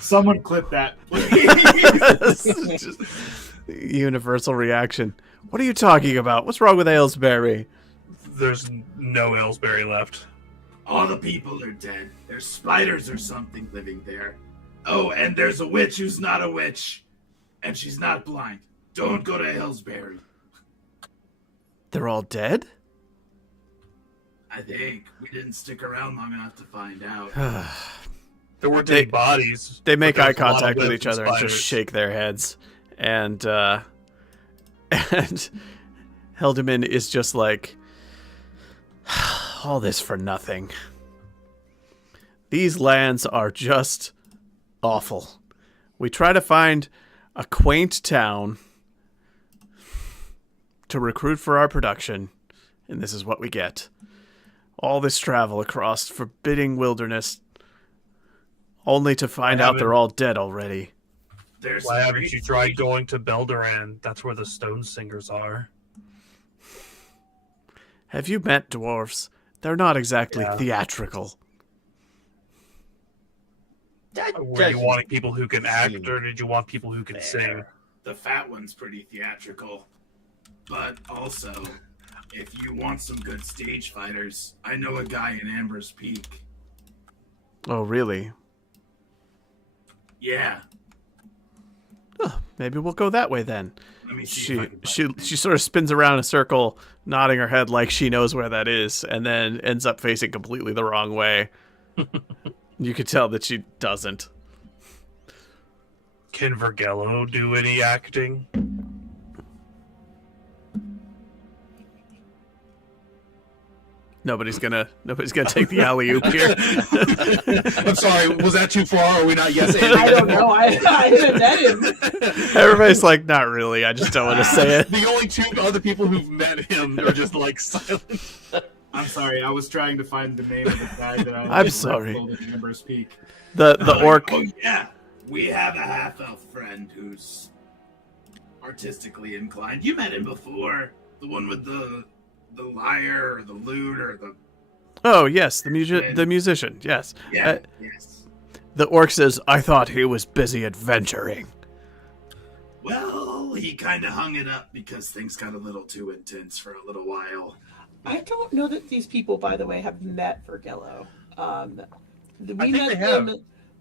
Someone clip that, please. Just universal reaction. What are you talking about? What's wrong with Aylesbury? There's no Aylesbury left. All the people are dead. There's spiders or something living there. Oh, and there's a witch who's not a witch. And she's not blind. Don't go to Aylesbury. They're all dead? I think we didn't stick around long enough to find out. There weren't They- any bodies. They make but eye there's a lot of contact with webs each and other and spiders. just shake their heads. And and Heldeman is just like, all this for nothing. These lands are just awful. We try to find a quaint town to recruit for our production, and this is what we get. All this travel across forbidding wilderness, only to find out they're all dead already. Why haven't you tried going to Belderan? That's where the Stone Singers are. Have you met dwarves? They're not exactly theatrical. Were you wanting people who can act, or did you want people who can sing? The fat one's pretty theatrical. But also, if you want some good stage fighters, I know a guy in Amber's Peak. Oh, really? Yeah. Oh, maybe we'll go that way then. Let me see She sort of spins around in a circle, nodding her head like she knows where that is, and then ends up facing completely the wrong way. You could tell that she doesn't. Can Vergello do any acting? Nobody's gonna take the alley oop here. I'm sorry, was that too far? Or are we not yes anding? I don't know. I haven't met him. Everybody's like, not really. I just don't want to say it. The only two other people who've met him are just like silent. I'm sorry, I was trying to find the name of the guy that I'm sorry. in Amber's Peak. The orc. Oh yeah, we have a half-elf friend who's artistically inclined. You met him before, the one with the lyre or the lute or the. Oh yes, the musician. Yes. Yes. The orc says, "I thought he was busy adventuring." Well, he kind of hung it up because things got a little too intense for a little while. I don't know that these people, by the way, have met Vergello.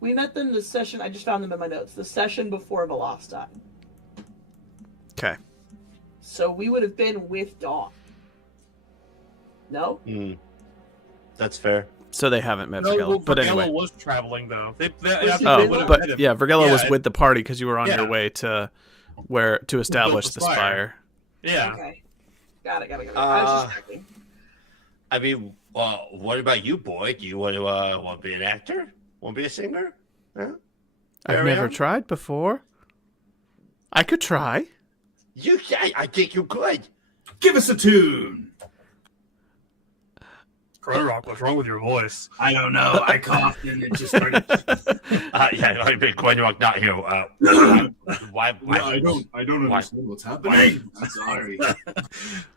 We met them the session. I just found them in my notes. The session before Velostine. Okay. So we would have been with Dawn. No? That's fair. So they haven't met No, Vergello. well, but Vergello anyway. was traveling though. Vergello was with the party because you were on Yeah. your way to establish the spire. Yeah. Okay. Got it. I was just checking. I mean, what about you, boy? Do you want to be an actor? Want to be a singer? Huh? I've never tried before. I could try. I think you could. Give us a tune. Rock, what's wrong with your voice? I don't know. I coughed and it just started. I've been Rock not here. Why? I don't understand what's happening. I'm sorry.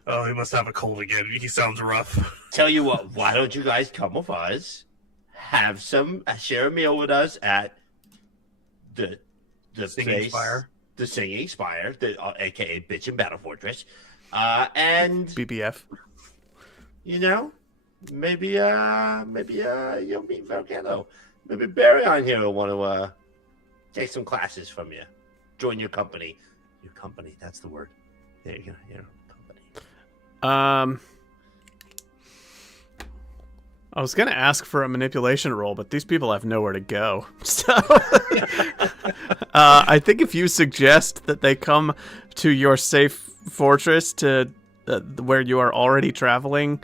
Oh, he must have a cold again. He sounds rough. Tell you what, why don't you guys come with us? Share a meal with us at the Singing Spire. The Singing Spire, aka Bitch and Battle Fortress, and BBF. You know, maybe you'll meet Vergello. Maybe Barry on here will want to take some classes from you. Join your company. Your company, that's the word. There you go. Your company. I was gonna ask for a manipulation roll, but these people have nowhere to go. So I think if you suggest that they come to your safe fortress to where you are already traveling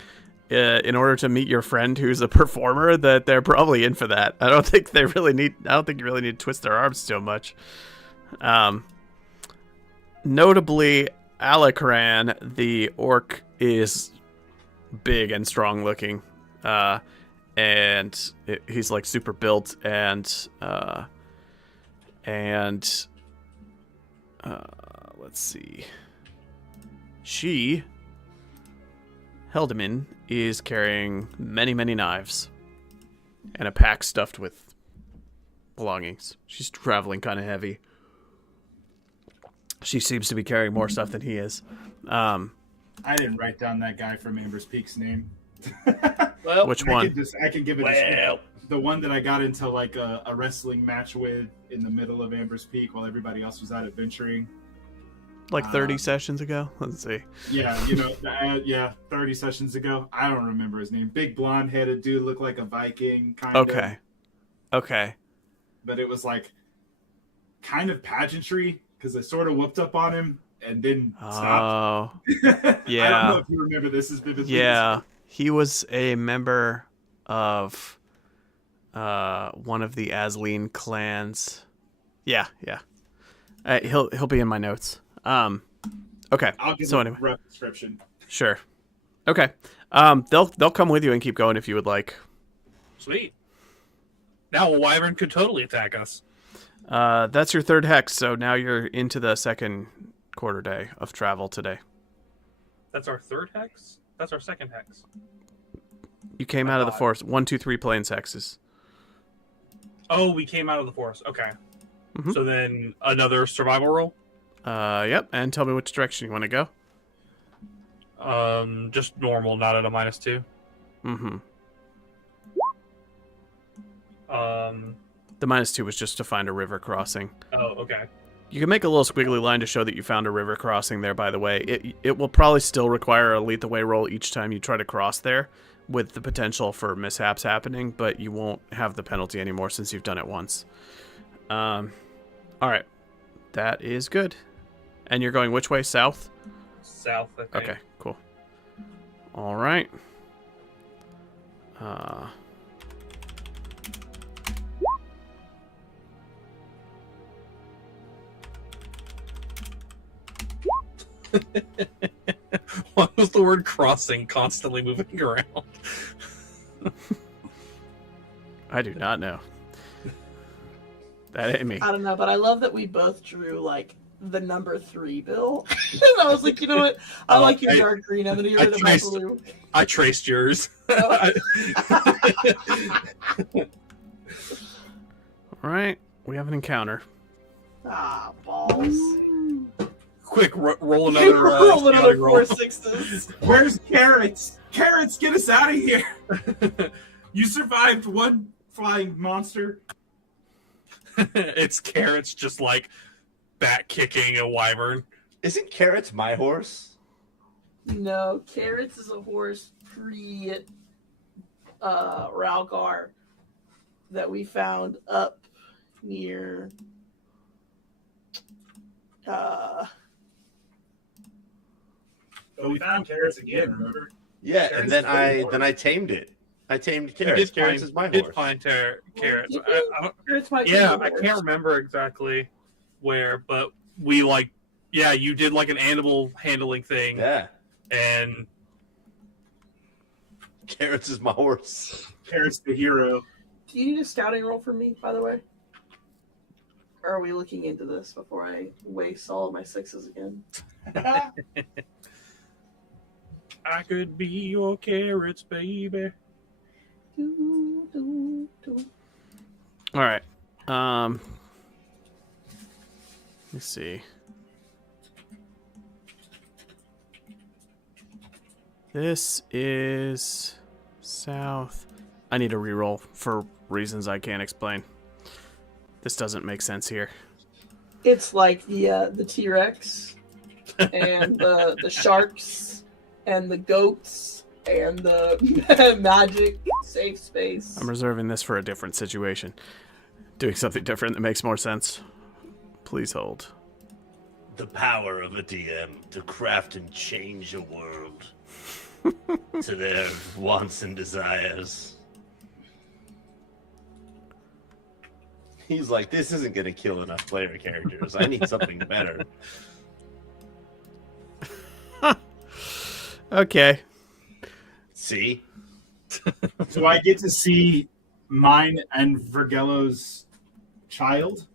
in order to meet your friend who's a performer, that they're probably in for that. I don't think you really need to twist their arms so much. Notably, Alakran, the orc, is big and strong looking. And he's like super built and let's see. Heldeman is carrying many, many knives and a pack stuffed with belongings. She's traveling kind of heavy. She seems to be carrying more stuff than he is. I didn't write down that guy from Amber's Peak's name. Well, which one? I can give it the one that I got into like a wrestling match with in the middle of Amber's Peak while everybody else was out adventuring. Like 30 sessions ago? Let's see. Yeah, 30 sessions ago. I don't remember his name. Big blonde-headed dude, looked like a Viking, kind of. Okay. But it was like kind of pageantry because I sort of whooped up on him and then stopped. Oh, yeah. I don't know if you remember this as vividly. Yeah, he was a member of one of the Asleen clans. Yeah. He'll be in my notes. Okay. I'll give so a anyway, rough description. sure. Okay. They'll come with you and keep going if you would like. Sweet. Now a wyvern could totally attack us. That's your third hex, so now you're into the second quarter day of travel today. That's our third hex? That's our second hex. You came out of the forest. 1, 2, 3 plains hexes. Oh, we came out of the forest. Okay. Mhm. So then another survival roll? Yep, and tell me which direction you want to go. Just normal, not at a -2. Mm-hmm. Um, The -2 was just to find a river crossing. oh, okay. You can make a little squiggly line to show that you found a river crossing there, by the way. It will probably still require a lead the way roll each time you try to cross there, with the potential for mishaps happening, but you won't have the penalty anymore since you've done it once. Alright. That is good. And you're going which way? South? South, I think. Okay, cool. Alright. Why was the word crossing constantly moving around? I do not know. That ain't me. I don't know, but I love that we both drew like the number 3 bill. And I was like, you know what? I like your dark green. I'm gonna get rid of my blue. I traced yours. Alright, we have an encounter. Ah, balls. Quick, roll another. Roll another scouting roll. 4 6s. Where's Carrots? Carrots, get us out of here! You survived one flying monster. It's Carrots just like back kicking a wyvern. Isn't Carrots my horse? No, Carrots is a horse pre Ralgar that we found up near But we found Carrots again, remember? Yeah, Carrots and then is the I tamed it. I tamed You Carrots. did Carrots find- is my did horse. find Carrots. Did you? Carrots might be Yeah, the I horse. can't remember exactly where, but we like, yeah, you did like an animal handling thing, Yeah, and Carrots is my horse. Carrots the hero. Do you need a scouting roll from me, by the way? Or are we looking into this before I waste all of my 6s again? I could be your Carrots, baby. Alright. Let's see. This is south. I need a reroll for reasons I can't explain. This doesn't make sense here. It's like the T-Rex and the sharks and the goats and the magic safe space. I'm reserving this for a different situation. Doing something different that makes more sense. Please hold. The power of a DM to craft and change a world to their wants and desires. He's like, this isn't going to kill enough player characters. I need something better. Okay. See? So I get to see mine and Vergello's child.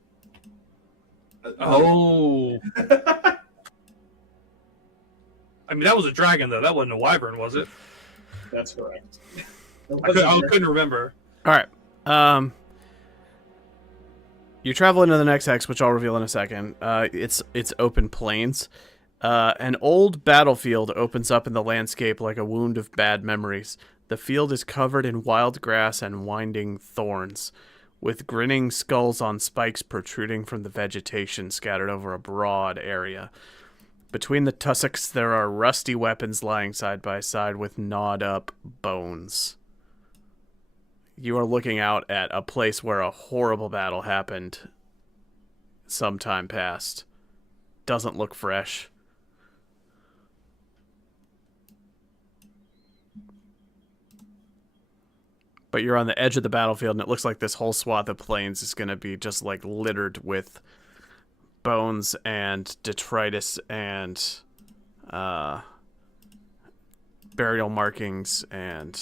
Oh. I mean, that was a dragon, though. That wasn't a wyvern, was it? That's correct. I couldn't remember. Alright. You travel into the next hex, which I'll reveal in a second. It's open plains. An old battlefield opens up in the landscape like a wound of bad memories. The field is covered in wild grass and winding thorns, with grinning skulls on spikes protruding from the vegetation scattered over a broad area. Between the tussocks, there are rusty weapons lying side by side with gnawed-up bones. You are looking out at a place where a horrible battle happened some time past. Doesn't look fresh. But you're on the edge of the battlefield, and it looks like this whole swath of plains is going to be just like littered with bones and detritus and burial markings and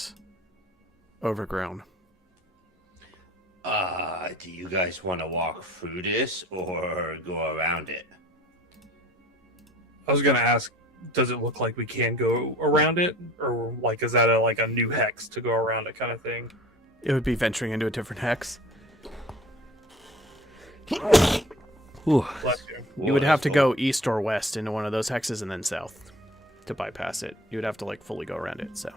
overgrown. Do you guys want to walk through this or go around it? I was gonna ask, does it look like we can go around it, or like is that a new hex to go around it kind of thing? It would be venturing into a different hex. Bless you. You would have to go east or west into one of those hexes and then south to bypass it. You would have to like fully go around it. So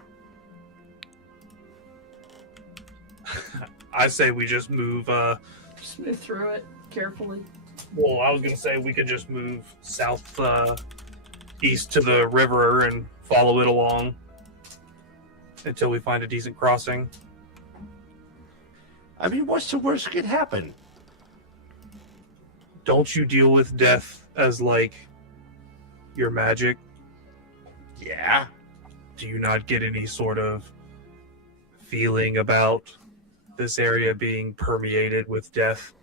I say we just move. Just move through it carefully. Well, I was gonna say we could just move south, east to the river and follow it along until we find a decent crossing. I mean, what's the worst that could happen? Don't you deal with death as like your magic? Yeah. Do you not get any sort of feeling about this area being permeated with death?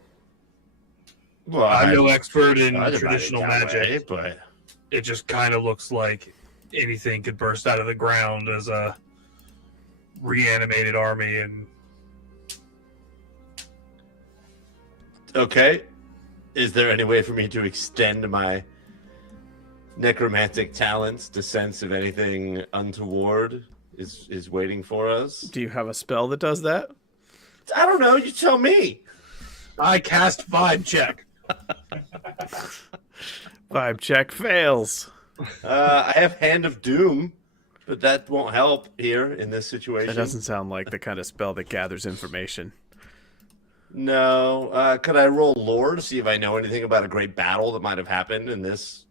Well, I'm no expert in thought about it traditional that magic, way, but it just kind of looks like anything could burst out of the ground as a reanimated army. And okay. Is there any way for me to extend my necromantic talents to sense if anything untoward is waiting for us? do you have a spell that does that? I don't know. You tell me. I cast vibe check. Vibe check fails. I have Hand of Doom, but that won't help here in this situation. That doesn't sound like the kind of spell that gathers information. No. Could I roll lore to see if I know anything about a great battle that might have happened in this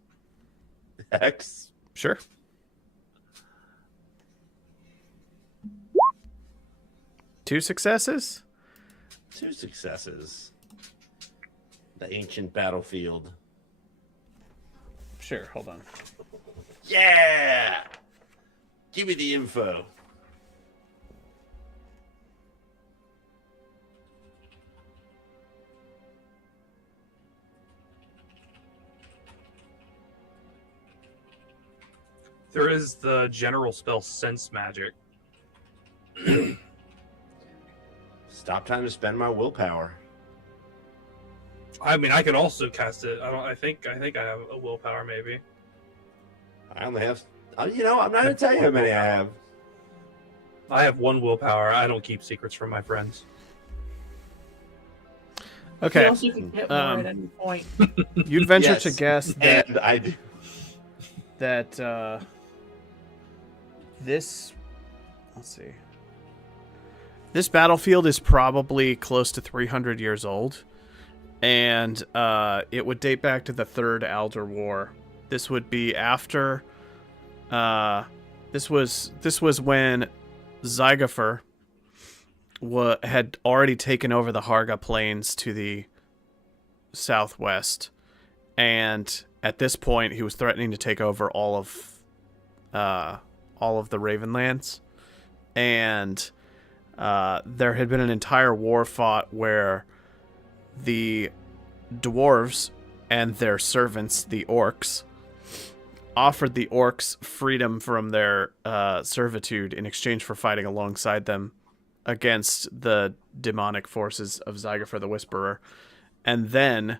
hex? Sure. Two successes? 2 successes. The ancient battlefield. Sure, hold on. Yeah! Give me the info. There is the general spell Sense Magic. Stop trying to spend my willpower. I mean, I could also cast it. I think I have a willpower, maybe. I only have... I'm not going to tell you how many I have. I have 1 willpower. I don't keep secrets from my friends. Okay. You also can get more at any point. You'd venture Yes, to guess that And I do. This, let's see, this battlefield is probably close to 300 years old, and it would date back to the Third Alder War. This would be after, this was when Zygofer had already taken over the Harga Plains to the southwest, and at this point he was threatening to take over all of the Ravenlands, and there had been an entire war fought where the dwarves and their servants, the orcs, offered the orcs freedom from their servitude in exchange for fighting alongside them against the demonic forces of Zygofer the Whisperer. And then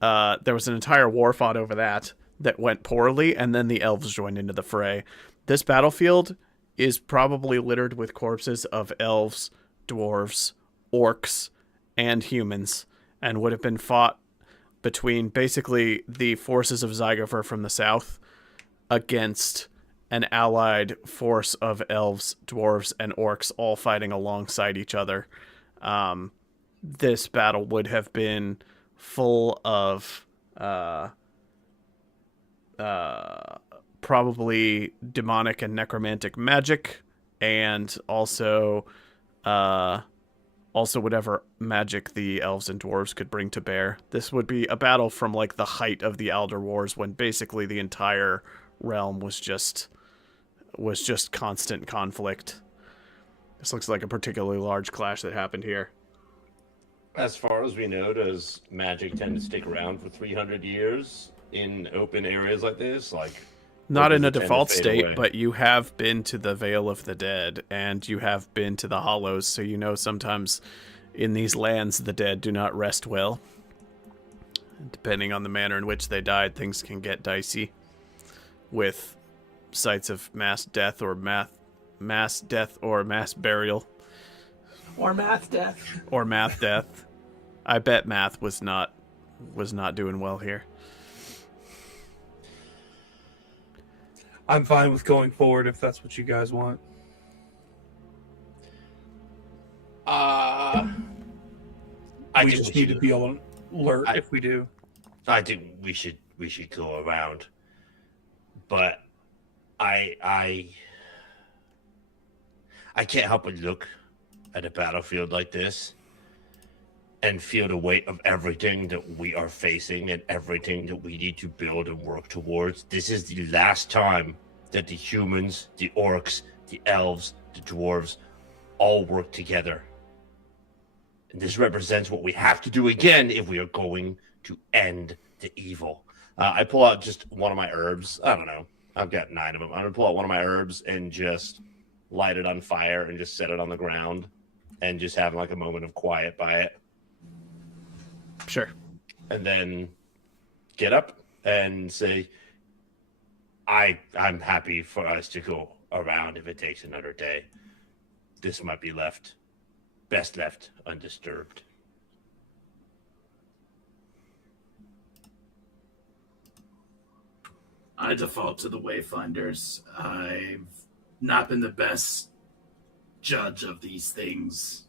there was an entire war fought over that went poorly, and then the elves joined into the fray. This battlefield is probably littered with corpses of elves, dwarves, orcs, and humans, and would have been fought between basically the forces of Zygofer from the south against an allied force of elves, dwarves, and orcs all fighting alongside each other. This battle would have been full of probably demonic and necromantic magic, and also whatever magic the elves and dwarves could bring to bear. This would be a battle from like the height of the Elder Wars, when basically the entire realm was just constant conflict. This looks like a particularly large clash that happened here. As far as we know, does magic tend to stick around for 300 years in open areas like this? Like, Not in a Or does it tend to default fade state, away? but you have been to the Vale of the Dead, and you have been to the Hollows, so you know sometimes in these lands the dead do not rest well. Depending on the manner in which they died, things can get dicey with sites of mass death or mass burial. Or math death. Or math death. I bet math was not doing well here. I'm fine with going forward if that's what you guys want. I We think just need to be on alert I- if we do. I think we should go around, but I can't help but look at a battlefield like this and feel the weight of everything that we are facing and everything that we need to build and work towards. This is the last time that the humans, the orcs, the elves, the dwarves all work together. And this represents what we have to do again if we are going to end the evil. I pull out just one of my herbs. I don't know. I've got 9 of them. I'm going to pull out one of my herbs and just light it on fire and just set it on the ground and just have like a moment of quiet by it. Sure. And then get up and say, I'm happy for us to go around if it takes another day. This might be best left undisturbed. I default to the Wayfinders. I've not been the best judge of these things.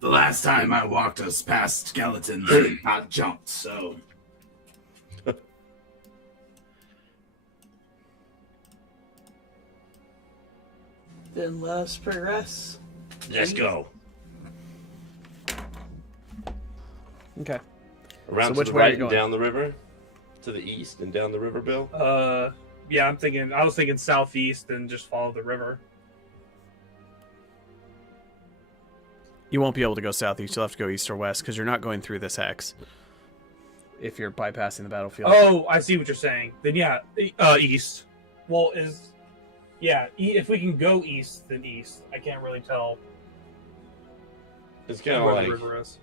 The last time I walked us past skeletons, and got jumped, so... Then let us progress. Let's go. Okay. Around So to which the way are you right and going? down the river? To the east and down the river, Bill? Yeah, I was thinking southeast and just follow the river. You won't be able to go southeast. You'll have to go east or west because you're not going through this hex if you're bypassing the battlefield. Oh, I see what you're saying. Then yeah, east. Well, if we can go east, then east. I can't really tell It's kind of where like... the river is.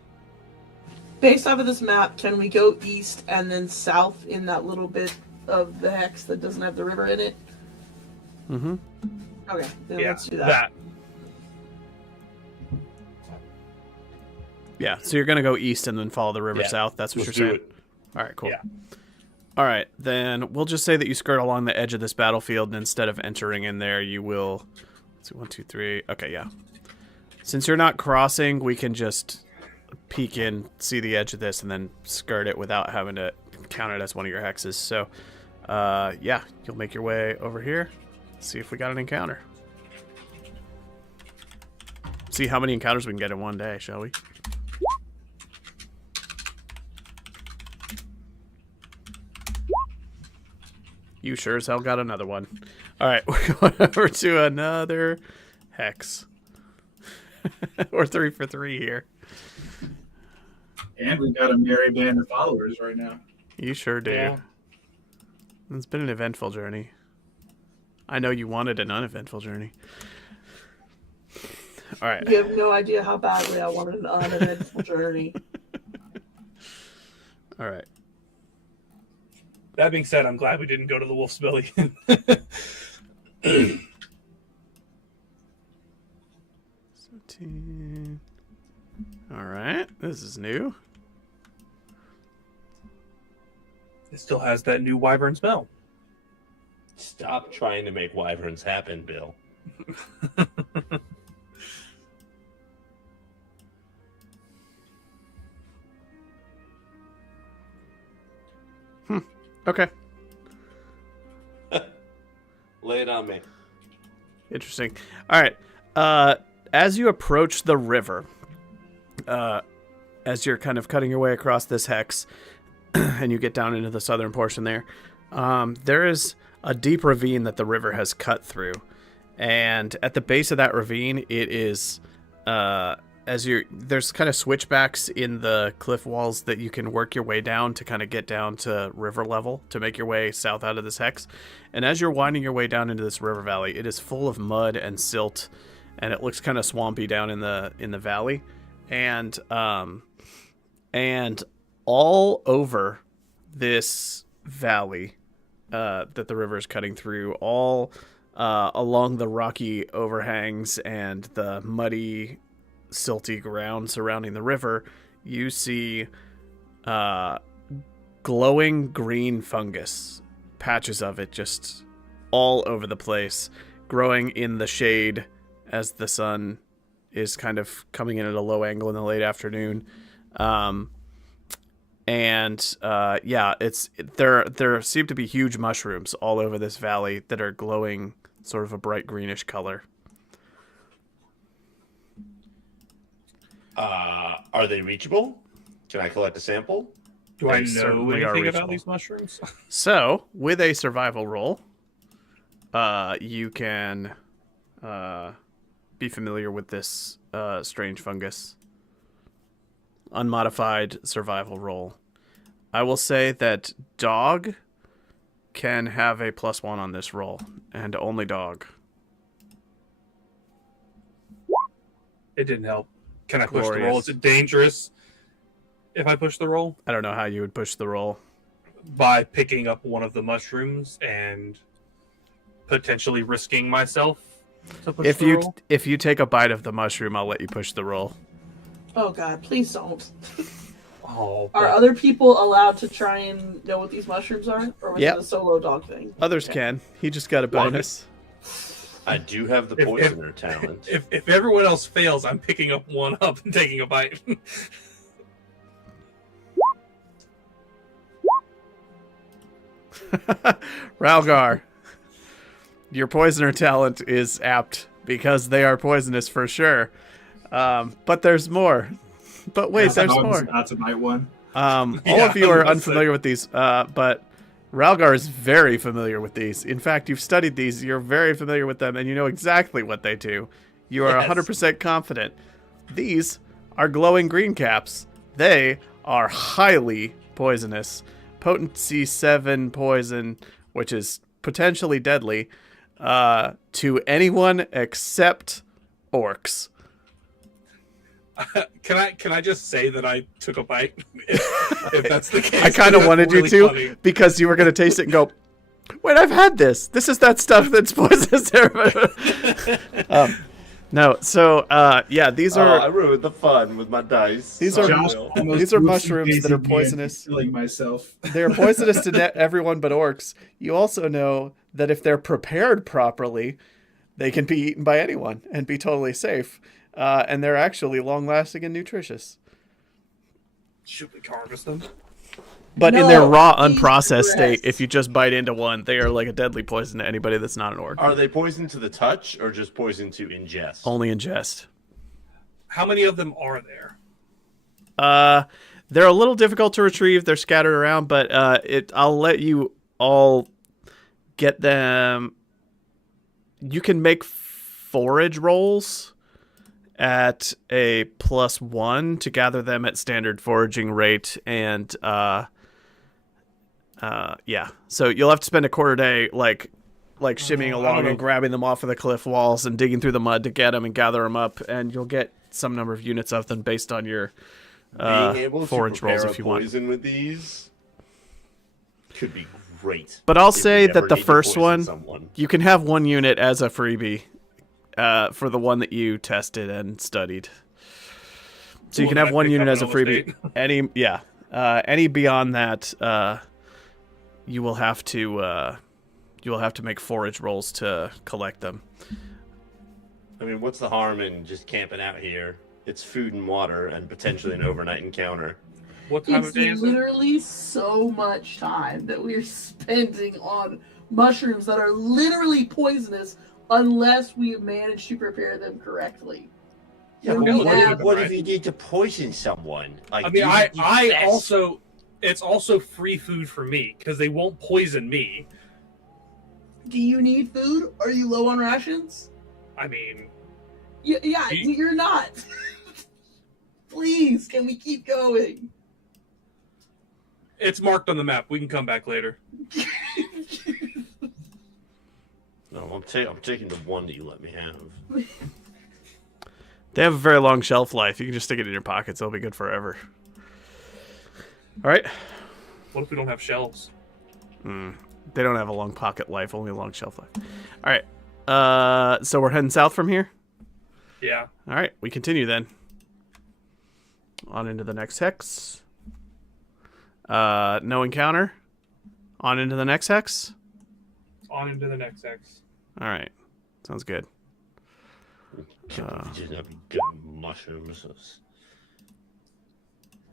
Based off of this map, can we go east and then south in that little bit of the hex that doesn't have the river in it? Mm-hmm. Okay, then Yeah, let's do that. Yeah, so you're going to go east and then follow the river Yeah, south. That's what let's you're do saying? All right, cool. Yeah. All right, then we'll just say that you skirt along the edge of this battlefield, and instead of entering in there, you will... Let's see, 1, 2, 3. Okay, yeah. Since you're not crossing, we can just peek in, see the edge of this, and then skirt it without having to count it as one of your hexes. So, yeah, you'll make your way over here. See if we got an encounter. See how many encounters we can get in one day, shall we? You sure as hell got another one. All right, we're going over to another hex. We're 3 for 3 here. And we've got a merry band of followers right now. You sure do. Yeah. It's been an eventful journey. I know you wanted an uneventful journey. All right. You have no idea how badly I wanted an uneventful journey. All right. That being said, I'm glad we didn't go to the Wolf's Belly. 17. All right. This is new. It still has that new wyvern smell. Stop trying to make wyverns happen, Bill. Okay. Lay it on me. Interesting. All right. As you approach the river, as you're kind of cutting your way across this hex, and you get down into the southern portion there, there is a deep ravine that the river has cut through. And at the base of that ravine, it is there's kind of switchbacks in the cliff walls that you can work your way down to kind of get down to river level to make your way south out of this hex. And as you're winding your way down into this river valley, it is full of mud and silt, and it looks kind of swampy down in the valley. And all over this valley that the river is cutting through, all along the rocky overhangs and the muddy, silty ground surrounding the river, you see glowing green fungus, patches of it just all over the place, growing in the shade as the sun is kind of coming in at a low angle in the late afternoon. There seem to be huge mushrooms all over this valley that are glowing sort of a bright greenish color. Are they reachable? Can I collect a sample? Do I They know certainly are anything reachable. about these mushrooms? So, with a survival roll, you can be familiar with this strange fungus. Unmodified survival roll. I will say that dog can have a +1 on this roll, and only dog. It didn't help. Can I push the roll? Glorious. Is it dangerous if I push the roll? I don't know how you would push the roll. By picking up one of the mushrooms and potentially risking myself to push If the you roll? if you take a bite of the mushroom, I'll let you push the roll. Oh God, please don't. Oh, Are other people allowed to try and know what these mushrooms are, or was Yep. it a solo dog thing? Others can. He just got a bonus. I do have the If- poisoner talent. if everyone else fails, I'm picking up one up and taking a bite. Ralgar, your poisoner talent is apt because they are poisonous for sure. But there's more. But wait, there's more. That's a night one. All Yeah, of you are I was gonna unfamiliar with these, but Ralgar is very familiar with these. In fact, you've studied these, you're very familiar with them, and you know exactly what they do. You are Yes. 100% confident. These are glowing green caps. They are highly poisonous. Potency 7 poison, which is potentially deadly, to anyone except orcs. Can I just say that I took a bite? if that's the case, I kind of that's wanted really you to funny. because you were going to taste it and go, wait, I've had this. This is that stuff that's poisonous. No, so yeah, these I are ruined the fun with my dice. These are- Josh Will. almost these are moved mushrooms that are facing me and poisonous. Killing myself. they're poisonous to everyone but orcs. You also know that if they're prepared properly, they can be eaten by anyone and be totally safe. And they're actually long-lasting and nutritious. Should we harvest them? But in No, their raw, please unprocessed regress. state, if you just bite into one, they are like a deadly poison to anybody that's not an orc. Are they poison to the touch or just poison to ingest? Only ingest. How many of them are there? They're a little difficult to retrieve. They're scattered around, but I'll let you all get them. You can make forage rolls at a +1 to gather them at standard foraging rate, and yeah. So you'll have to spend a quarter day like shimmying along and grabbing them off of the cliff walls and digging through the mud to get them and gather them up, and you'll get some number of units of them based on your Being able to forage rolls prepare if you a want. poison with these could be great. But I'll if we say ever that the need to first poison one, someone. you can have one unit as a freebie for the one that you tested and studied. So you Cool, can that have I one picked unit up as a an freebie. Any beyond that, you will have to make forage rolls to collect them. I mean, what's the harm in just camping out here? It's food and water and potentially an overnight encounter. What time It's of day is it? literally so much time that we're spending on mushrooms that are literally poisonous unless we manage to prepare them correctly. Yeah, When but we what, have- what if you need to poison someone? Like, I mean, you I fast- also, it's also free food for me because they won't poison me. Do you need food? Are you low on rations? I mean, Yeah, You- you're not. Please, can we keep going? It's marked on the map. We can come back later. No, I'm taking the one that you let me have. They have a very long shelf life. You can just stick it in your pockets. It'll be good forever. All right. What if we don't have shelves? They don't have a long pocket life, only a long shelf life. All right. So we're heading south from here? Yeah. All right. We continue then. On into the next hex. No encounter. On into the next hex. On into the next X. All right. Sounds good. Just have good mushrooms.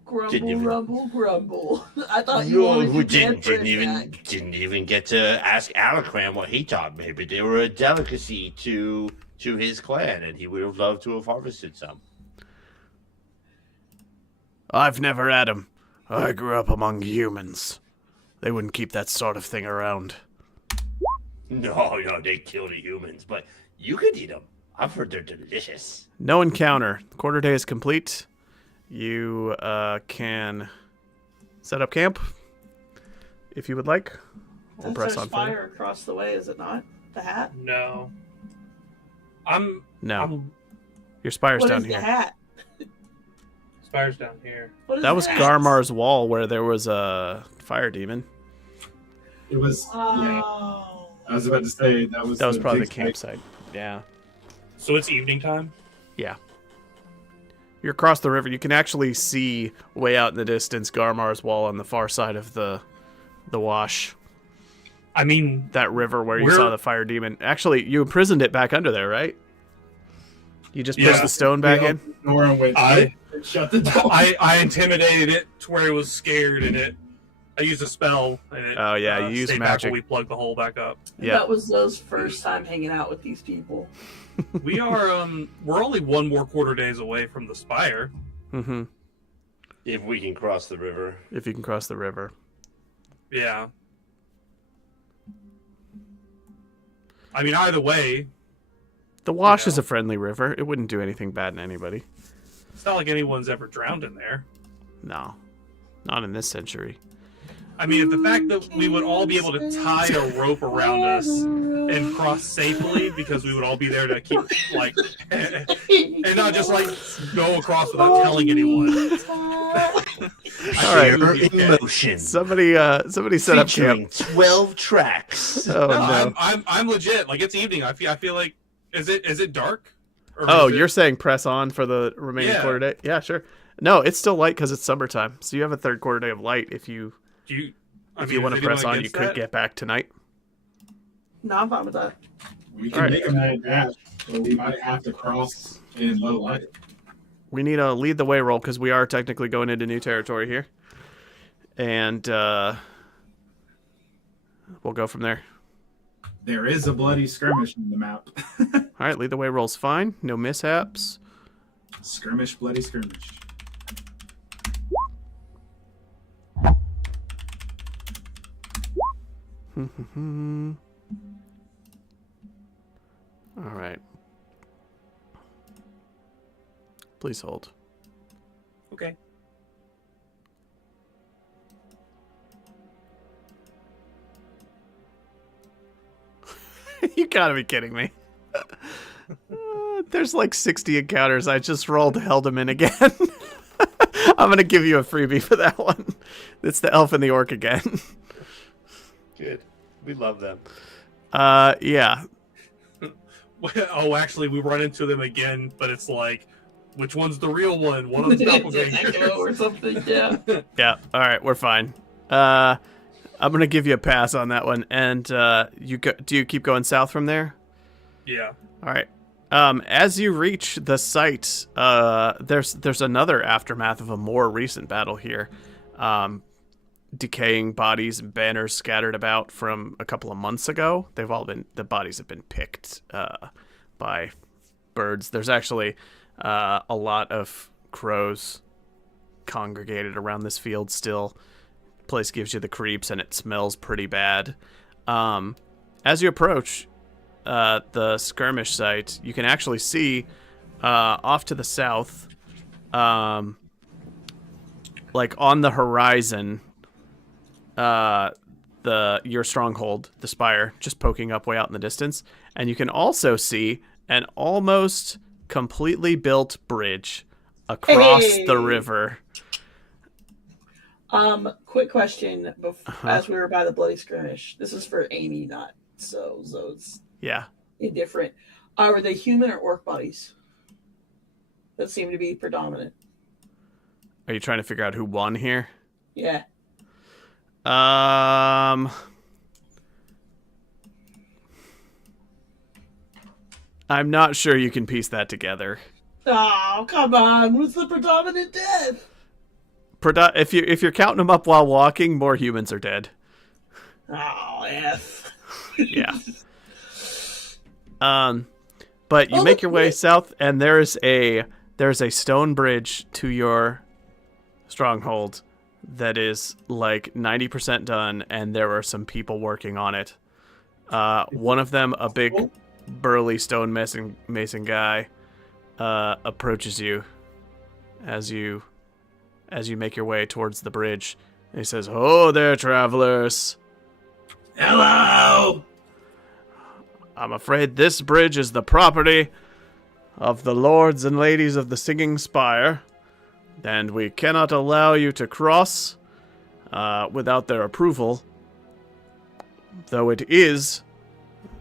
Grumble, rumble, grumble. I thought you No, wanted who to get didn't even get to ask Alakram what he thought. Maybe they were a delicacy to his clan, and he would have loved to have harvested some. I've never had them. I grew up among humans. They wouldn't keep that sort of thing around. No, they kill the humans, but you could eat them. I've heard they're delicious. No encounter. Quarter day is complete. You can set up camp if you would like. Or That's press our on spire further. across the way, is it not? The hat? No. No. Your spire's What down is here. the hat? Spire's down here. What is That the was hat? Garmar's wall where there was a fire demon. It was. Yeah, Oh. I was about to say that was. Probably the big campsite. Yeah. So it's evening time? Yeah. You're across the river. You can actually see way out in the distance Garmar's wall on the far side of the wash. I mean, That river where you We're- saw the fire demon. Actually, you imprisoned it back under there, right? You just pushed Yeah. the stone back in? Nora went. I- Shut the door. I intimidated it to where it was scared, and I used a spell, and it Oh, yeah, you used stayed back magic. when we plugged the hole back up. Yeah. That was Zoe's first time hanging out with these people. We are we're only one more quarter days away from the spire. Mm-hmm. If we can cross the river. If you can cross the river. Yeah. I mean, either way, The wash Yeah. is a friendly river. It wouldn't do anything bad to anybody. it's not like anyone's ever drowned in there. No. Not in this century. I mean, the fact that we would all be able to tie a rope around us and cross safely because we would all be there to keep, like, and not just, like, go across without telling anyone. All Share right. in motion. Somebody set up Featuring camp. 12 tracks. Oh, No, no. I'm legit. Like, it's evening. I feel like, is it dark? Or Oh, is it- you're saying press on for the remaining Yeah. quarter day? Yeah, sure. No, it's still light because it's summertime. So you have a third quarter day of light. If you Do you? I if mean, you want is to press anyone on, you against could that? get back tonight. No, I'm fine with that. We can Alright. make a mad dash, but we might have to cross in low light. We need a lead the way roll because we are technically going into new territory here, and we'll go from there. There is a bloody skirmish in the map. All right, lead the way roll's fine. No mishaps. Skirmish, bloody skirmish. All right. Please hold. Okay. You gotta be kidding me. There's like 60 encounters. I just rolled held him in again. I'm gonna give you a freebie for that one. It's the elf and the orc again. Good. We love them. Yeah. Oh, actually, we run into them again, but it's like, which one's the real one? One of them's doppelganger. or something, yeah. Yeah. All right, we're fine. I'm gonna give you a pass on that one. And do you keep going south from there? Yeah. All right. As you reach the site, there's another aftermath of a more recent battle here. Decaying bodies and banners scattered about from a couple of months ago. The bodies have been picked by birds. There's actually a lot of crows congregated around this field still. Place gives you the creeps and it smells pretty bad. As you approach the skirmish site, you can actually see off to the south like on the horizon, your stronghold, the spire, just poking up way out in the distance, and you can also see an almost completely built bridge across the river. Quick question. As we were by the bloody skirmish, this is for Amy, not so it's indifferent. Are they human or orc bodies? That seem to be predominant. Are you trying to figure out who won here? Yeah. I'm not sure you can piece that together. Oh, come on. What's the predominant death? If you're counting them up while walking, more humans are dead. Oh, F. Yeah. But you make your way south, and there's a stone bridge to your stronghold that is like 90% done, and there are some people working on it. One of them, a big burly stone mason guy, approaches you as you make your way towards the bridge. And he says, "Oh there, travelers. Hello. I'm afraid this bridge is the property of the lords and ladies of the Singing Spire, and we cannot allow you to cross without their approval, though it is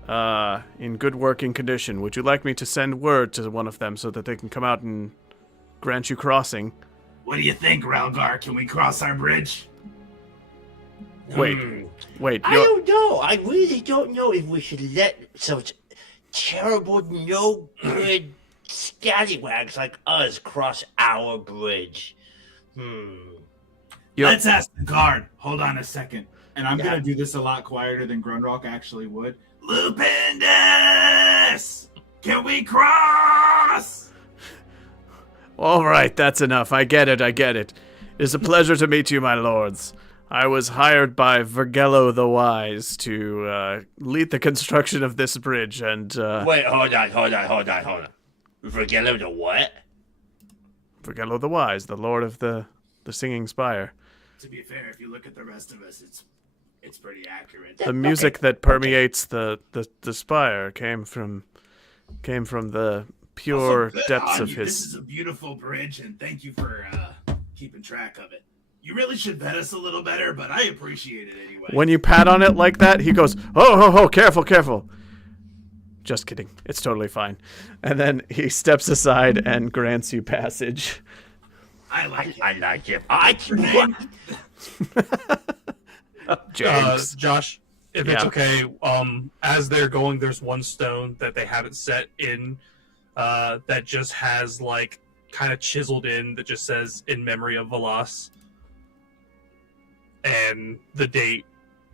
in good working condition. Would you like me to send word to one of them so that they can come out and grant you crossing?" What do you think, Relgar? Can we cross our bridge? Wait. I don't know. I really don't know if we should let such terrible, no good scallywags like us cross our bridge. Let's ask the guard. Hold on a second. And I'm going to do this a lot quieter than Grunrock actually would. Lupindus! Can we cross? All right, that's enough. I get it. It is a pleasure to meet you, my lords. I was hired by Vergello the Wise to lead the construction of this bridge, and... Wait, hold on. Vergello the what? Vergello the Wise, the lord of the Singing Spire. To be fair, if you look at the rest of us, it's pretty accurate. The music that permeates the spire came from the pure depths of his... This is a beautiful bridge, and thank you for keeping track of it. You really should vet us a little better, but I appreciate it anyway. When you pat on it like that, he goes, "Oh, careful. Just kidding. It's totally fine." And then he steps aside and grants you passage. I like it. James. Josh, if it's okay, as they're going, there's one stone that they haven't set in that just has like kind of chiseled in that just says "in memory of Velas." And the date,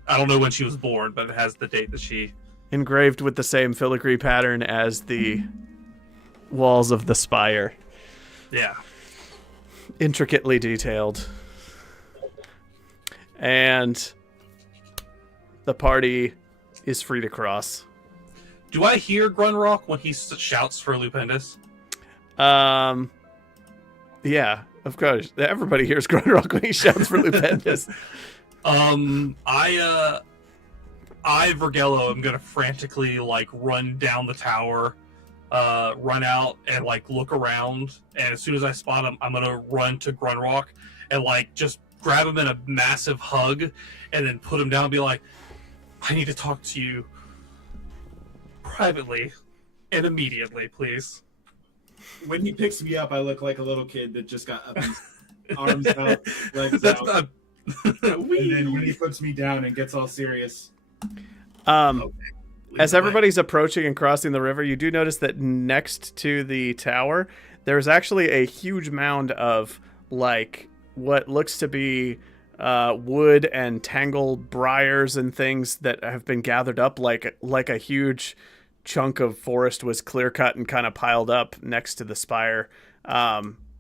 I don't know when she was born, but it has the date that she... Engraved with the same filigree pattern as the walls of the spire. Yeah. Intricately detailed. And the party is free to cross. Do I hear Grunrock when he shouts for Lupindus? Yeah, of course. Everybody hears Grunrock when he shouts for Lupindus. I, Vergello, am gonna frantically like run down the tower, run out and like look around, and as soon as I spot him, I'm gonna run to Grunrock and like just grab him in a massive hug, and then put him down and be like, "I need to talk to you privately and immediately, please." When he picks me up, I look like a little kid that just got up, arms out, legs That's out. not... And then when he puts me down and gets all serious. As everybody's approaching and crossing the river, you do notice that next to the tower, there's actually a huge mound of like what looks to be wood and tangled briars and things that have been gathered up like a huge chunk of forest was clear cut and kind of piled up next to the spire.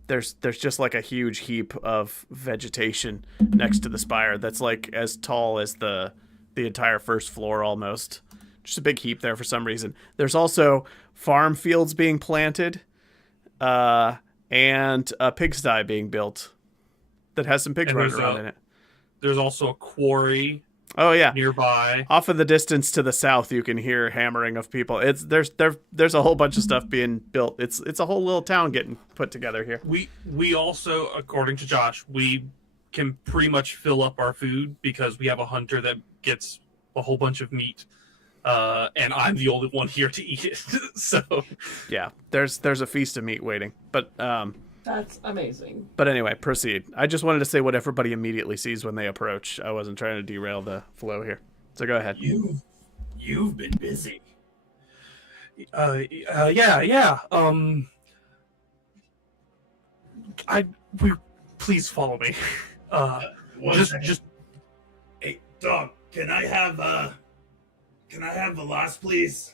There's just like a huge heap of vegetation next to the spire that's like as tall as the entire first floor almost. Just a big heap there for some reason. There's also farm fields being planted and a pigsty being built that has some pigs running around in it. There's also a quarry. Oh yeah, nearby. Off in the distance to the south, you can hear hammering of people. There's a whole bunch of stuff being built. It's a whole little town getting put together here. We also, according to Josh, we can pretty much fill up our food because we have a hunter that gets a whole bunch of meat, and I'm the only one here to eat it. So yeah, there's a feast of meat waiting. But that's amazing. But anyway, proceed. I just wanted to say what everybody immediately sees when they approach. I wasn't trying to derail the flow here. So go ahead. You've been busy. Yeah. Please follow me. Just. Hey, dog. Can I have the loss, please?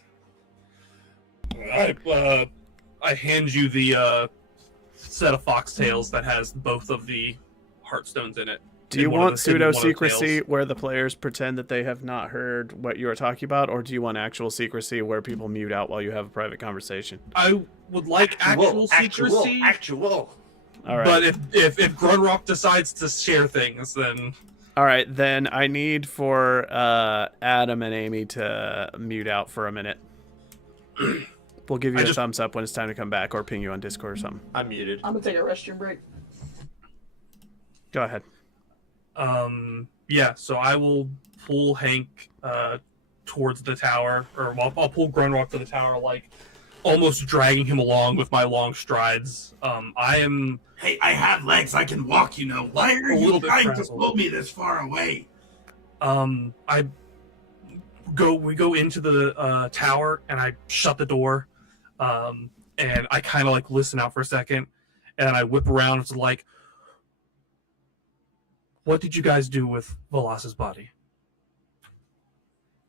I hand you the set of foxtails that has both of the heartstones in it. Do you want pseudo-secrecy where the players pretend that they have not heard what you are talking about, or do you want actual secrecy where people mute out while you have a private conversation? I would like actual secrecy. Actual. All right. But if Grunrock decides to share things, then... All right, then I need for Adam and Amy to mute out for a minute. We'll give you a thumbs up when it's time to come back, or ping you on Discord or something. I'm muted. I'm gonna take a restroom break. Go ahead. Yeah, so I will pull Hank towards the tower, or I'll pull Grunrock to the tower, like almost dragging him along with my long strides. Hey, I have legs. I can walk. Why are you trying to pull me this far away? We go into the tower, and I shut the door, and I kind of like listen out for a second, and I whip around. It's like, what did you guys do with Velas's body?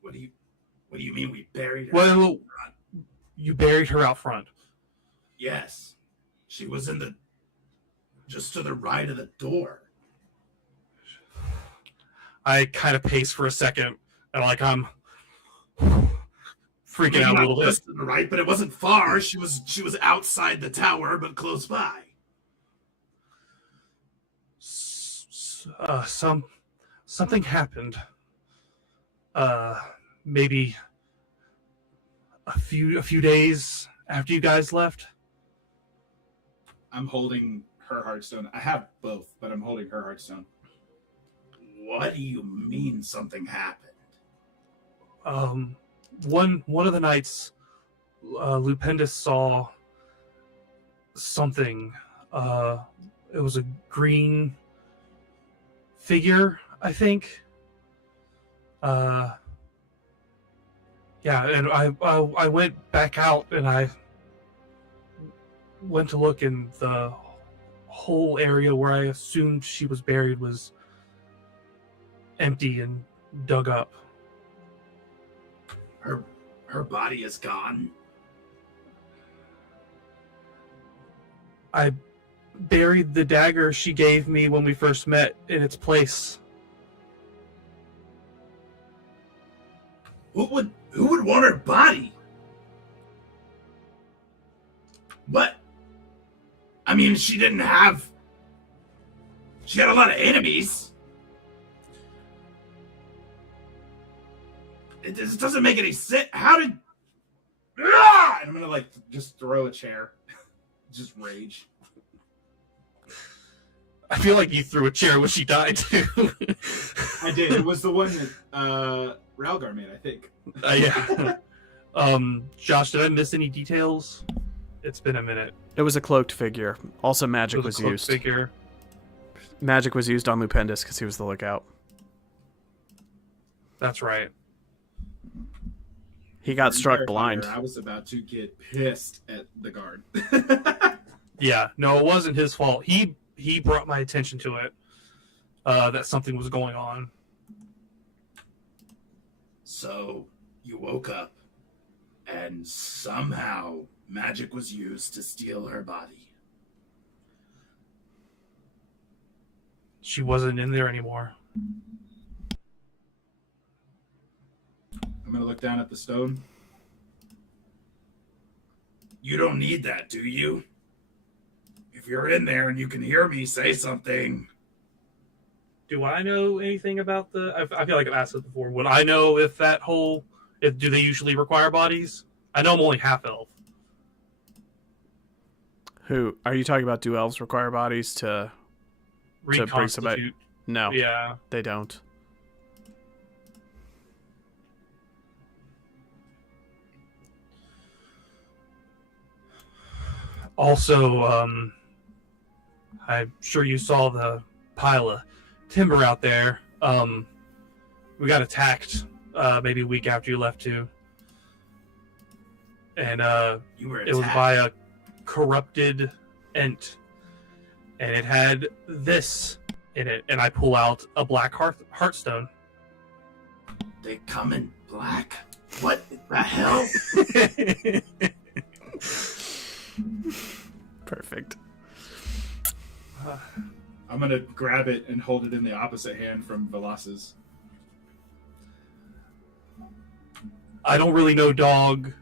What do you mean we buried her? Well, you buried her out front. Yes, she was just to the right of the door. I kind of pace for a second, and I'm freaking out a little bit. Just to the right, but it wasn't far. She was outside the tower, but close by. Something happened. Maybe a few days after you guys left. I'm holding her heartstone. I have both, but I'm holding her heartstone. What do you mean something happened? One of the nights, Lupendus saw something. It was a green figure, I think. Yeah, and I went back out, and I went to look, and the whole area where I assumed she was buried was empty and dug up. Her body is gone? I buried the dagger she gave me when we first met in its place. Who would want her body? But I mean, she had a lot of enemies. It just doesn't make any sense. How did... And I'm gonna just throw a chair. Just rage. I feel like you threw a chair when she died too. I did. It was the one that Ralgar made, I think. Yeah. Josh, did I miss any details? It's been a minute. It was a cloaked figure. Also, magic was used. Figure. Magic was used on Lupendus because he was the lookout. That's right. He got struck blind. I was about to get pissed at the guard. Yeah, no, it wasn't his fault. He brought my attention to it, that something was going on. So you woke up, and somehow magic was used to steal her body. She wasn't in there anymore. I'm going to look down at the stone. You don't need that, do you? if you're in there and you can hear me, say something. Do I know anything about I feel like I've asked this before. Would I know if do they usually require bodies? I know I'm only half elf. Who are you talking about? Do elves require bodies to bring somebody? No. Yeah. They don't. Also, I'm sure you saw the pile of timber out there. We got attacked maybe a week after you left too. And it was by a corrupted ent. And it had this in it. And I pull out a black heartstone. They come in black? What the hell? Perfect. I'm gonna grab it and hold it in the opposite hand from Velas's. I don't really know dog.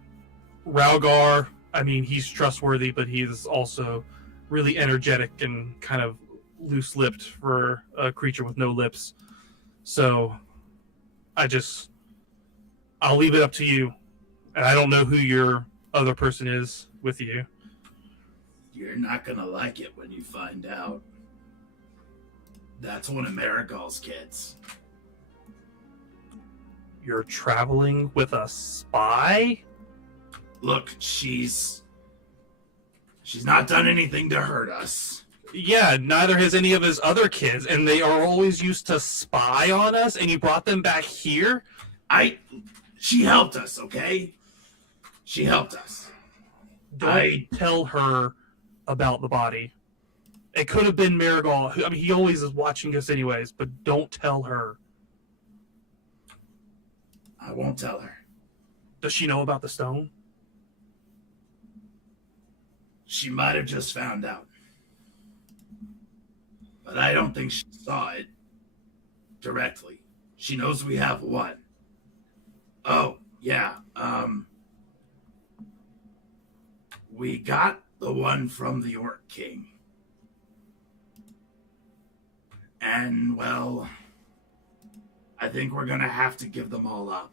Raugar, I mean, he's trustworthy, but he's also really energetic and kind of loose-lipped for a creature with no lips. So I'll leave it up to you. And I don't know who your other person is with you. You're not gonna like it when you find out. That's one of Marigold's kids. You're traveling with a spy? Look, she's not done anything to hurt us. Yeah, neither has any of his other kids, and they are always used to spy on us, and you brought them back here? She helped us, okay? She helped us. Don't tell her about the body. It could have been Marigold. I mean, he always is watching us anyways, but don't tell her. I won't tell her. Does she know about the stone? She might have just found out. But I don't think she saw it directly. She knows we have one. Oh, yeah. We got the one from the Orc King. And, well, I think we're going to have to give them all up.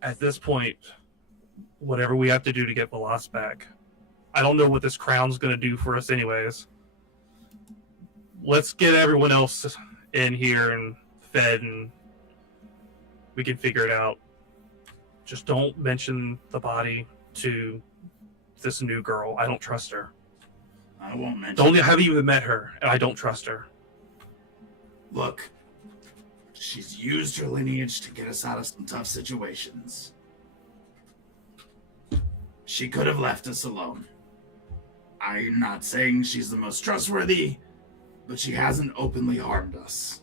At this point, whatever we have to do to get Velas back. I don't know what this crown's going to do for us anyways. Let's get everyone else in here and fed, and we can figure it out. Just don't mention the body to this new girl. I don't trust her. I won't mention Don't have you even met her, and I don't trust her. Look, she's used her lineage to get us out of some tough situations. She could have left us alone. I'm not saying she's the most trustworthy, but she hasn't openly harmed us.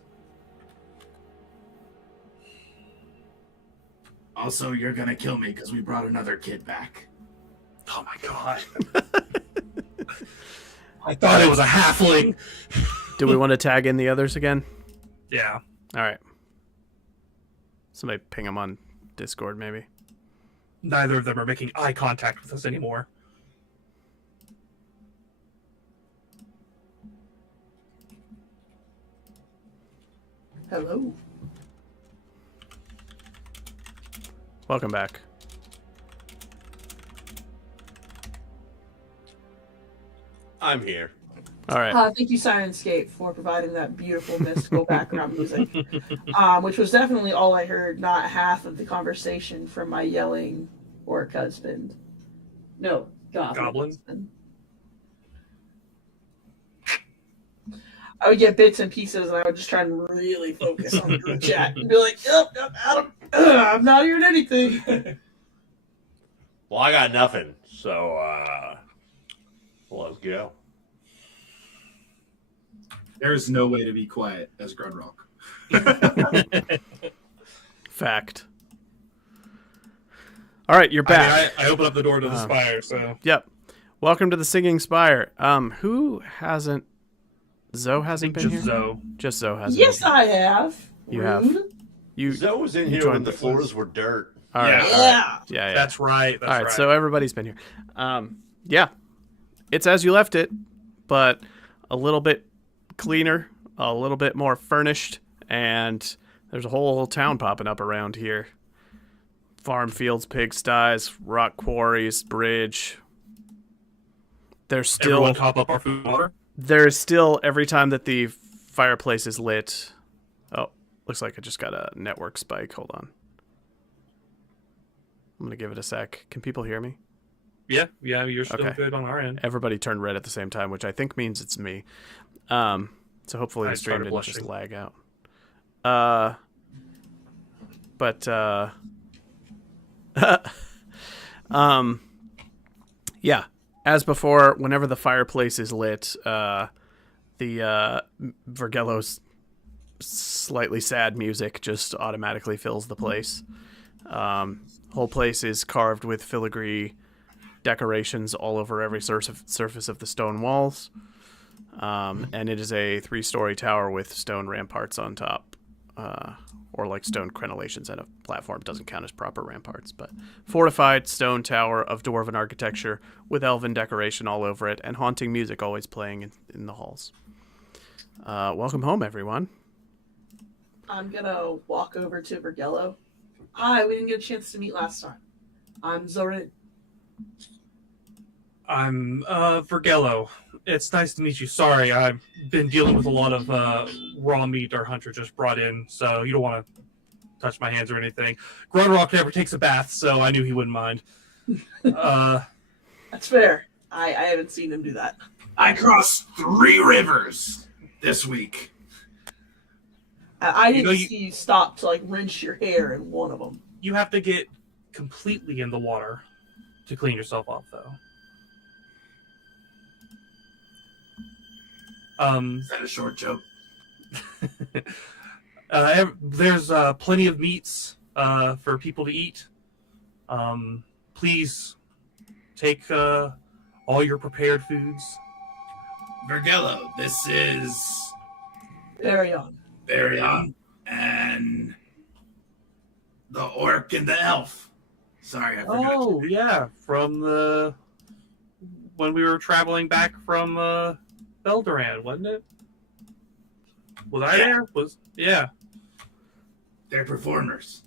Also, you're gonna kill me because we brought another kid back. Oh my god. I thought it was a halfling. Do we want to tag in the others again? Yeah. All right. Somebody ping them on Discord, maybe. Neither of them are making eye contact with us anymore. Hello. Welcome back. I'm here. All right. Thank you, Sirenscape, for providing that beautiful mystical background music, which was definitely all I heard, not half of the conversation from my yelling orc husband. No, goblin. Husband. I would get bits and pieces, and I would just try and really focus on the group chat and be like, "Yep, Adam, I'm not hearing anything." Well, I got nothing, so let's go. There's no way to be quiet as Grunrock. Fact. All right, you're back. I open up the door to the spire, so. Yep. Welcome to the Singing Spire. Who hasn't? Zoe hasn't been here? Zoe. Just Zoe hasn't. Yes, been here. I have. You Rude. have. Zoe was in here when the floors were dirt. All right. Yeah. Yeah. That's right. All right. So everybody's been here. Yeah. it's as you left it, but a little bit cleaner, a little bit more furnished, and there's a whole town popping up around here. Farm fields, pigsties, rock quarries, bridge. There's still everyone top up our food and water. There's still, every time that the fireplace is lit. Oh, looks like I just got a network spike. Hold on. I'm gonna give it a sec. Can people hear me? Yeah, you're still Okay. good on our end. Everybody turned red at the same time, which I think means it's me. So hopefully the stream started didn't just blushing. lag out. Yeah. As before, whenever the fireplace is lit, the Vergello's slightly sad music just automatically fills the place. Whole place is carved with filigree decorations all over every surface of the stone walls. And it is a 3-story tower with stone ramparts on top. Or like stone crenellations and a platform. Doesn't count as proper ramparts, but fortified stone tower of dwarven architecture with elven decoration all over it and haunting music always playing in the halls. Welcome home, everyone. I'm gonna walk over to Vergello. Hi, we didn't get a chance to meet last time. I'm Zorin. I'm Vergello. It's nice to meet you. Sorry, I've been dealing with a lot of raw meat our hunter just brought in, so you don't want to touch my hands or anything. Grunrock never takes a bath, so I knew he wouldn't mind. That's fair. I haven't seen him do that. I crossed 3 rivers this week. I didn't see you stop to rinse your hair in one of them. You have to get completely in the water to clean yourself off, though. Is that a short joke? There's plenty of meats for people to eat. Please take all your prepared foods. Vergello, this is Baryon, and the orc and the elf. Sorry, I forgot. Oh, yeah, from when we were traveling back from Beldoran, wasn't it? Was I there? Yeah. They're performers.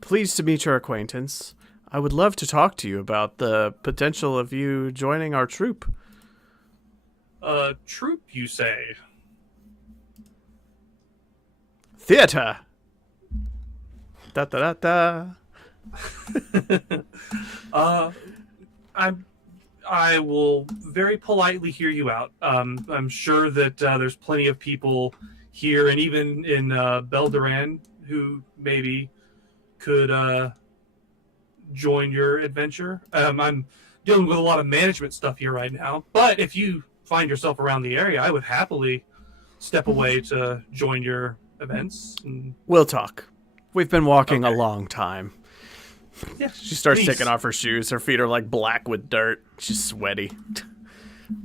Pleased to meet your acquaintance. I would love to talk to you about the potential of you joining our troupe. Troop, you say? Theater. Da da da da. I will very politely hear you out. I'm sure that there's plenty of people here and even in Beldoran who maybe could join your adventure. I'm dealing with a lot of management stuff here right now, but if you find yourself around the area, I would happily step away to join your events. We'll talk. We've been walking a long time. Yeah, she starts taking off her shoes. Her feet are black with dirt. She's sweaty.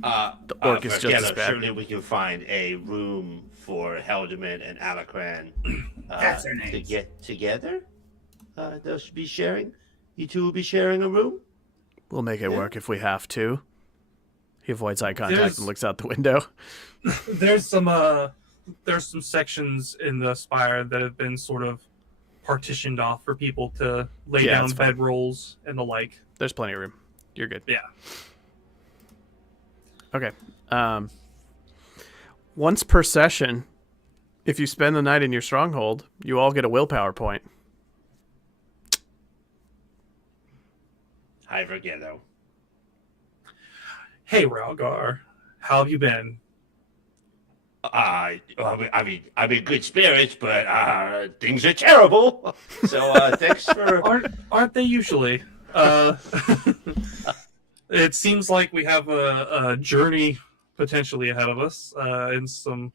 The orc is just as bad. Surely we can find a room for Helderman and Alacran That's their names. to get together. They'll be sharing. You two will be sharing a room. We'll make it work if we have to. He avoids eye contact and looks out the window. There's some sections in the spire that have been sort of partitioned off for people to lay down bedrolls and the like. There's plenty of room. You're good. Yeah. Okay. Once per session, if you spend the night in your stronghold, you all get a willpower point. Hi, Vergello. Hey, Ralgar. How have you been? I'm in good spirits, but things are terrible. So thanks for. Aren't they usually? It seems like we have a journey potentially ahead of us, and some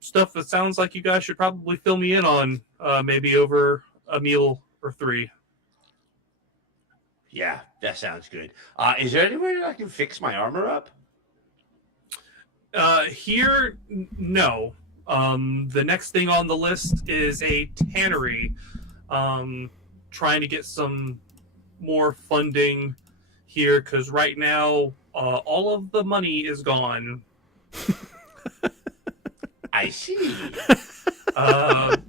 stuff that sounds like you guys should probably fill me in on, maybe over a meal or 3. Yeah, that sounds good. Is there anywhere that I can fix my armor up? Here, no. The next thing on the list is a tannery. Trying to get some more funding here because right now all of the money is gone. I see.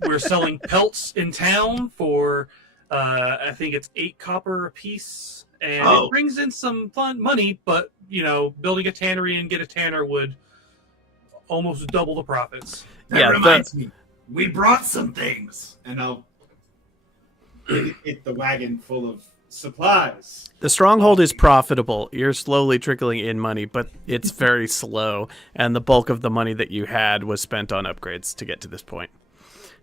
We're selling pelts in town for I think it's 8 copper a piece, and it brings in some fun money. But building a tannery and get a tanner would almost double the profits. That reminds me, we brought some things, and I'll hit the wagon full of supplies. The stronghold is profitable. You're slowly trickling in money, but it's very slow, and the bulk of the money that you had was spent on upgrades to get to this point.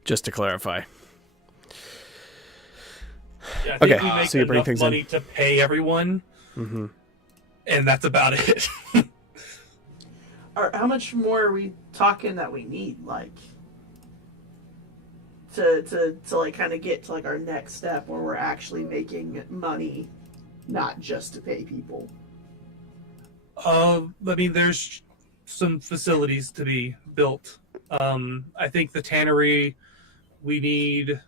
Just to clarify. Yeah, I think we make so you bring enough things money in to pay everyone, and that's about it. How much more are we talking that we need, like, to like kind of get to like our next step where we're actually making money, not just to pay people? I mean, there's some facilities to be built. I think the tannery, we need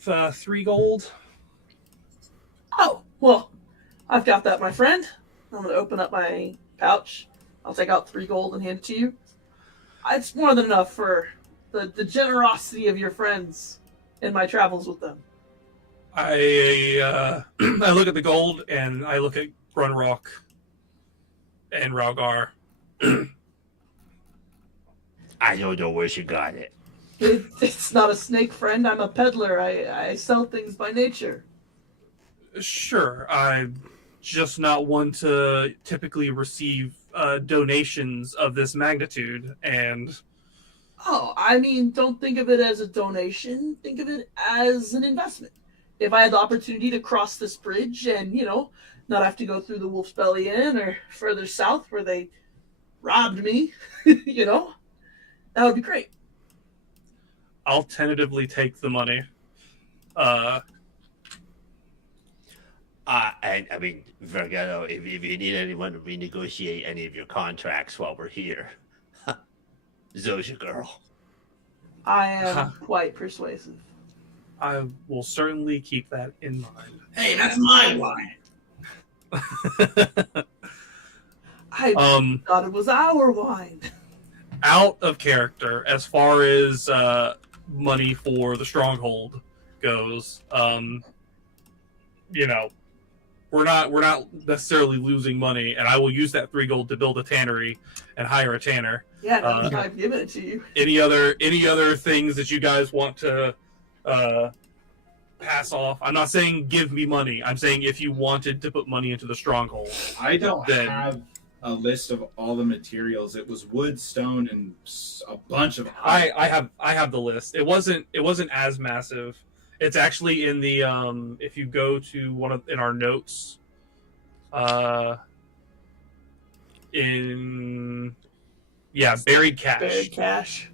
3 gold. Oh, well, I've got that, my friend. I'm going to open up my pouch. I'll take out 3 gold and hand it to you. It's more than enough for the generosity of your friends in my travels with them. I look at the gold and I look at Grunrock and Raugar. I don't know where she got it. It's not a snake, friend. I'm a peddler. I sell things by nature. Sure. I'm just not one to typically receive donations of this magnitude. And oh, I mean, don't think of it as a donation. Think of it as an investment. If I had the opportunity to cross this bridge and, not have to go through the Wolf's Belly Inn or further south where they robbed me, that would be great. I'll tentatively take the money. And I mean, Vergado, if you need anyone to renegotiate any of your contracts while we're here, Zo's your girl. I am quite persuasive. I will certainly keep that in mind. Hey, that's my wine. I thought it was our wine. Out of character, as far as money for the stronghold goes, we're not necessarily losing money, and I will use that 3 gold to build a tannery and hire a tanner. Yeah, no, I've given it to you. Any other things that you guys want to pass off? I'm not saying give me money. I'm saying if you wanted to put money into the stronghold. I don't have a list of all the materials. It was wood, stone, and a bunch of. I have the list. It wasn't as massive. It's actually in the if you go to in our notes, buried cash. Buried cash.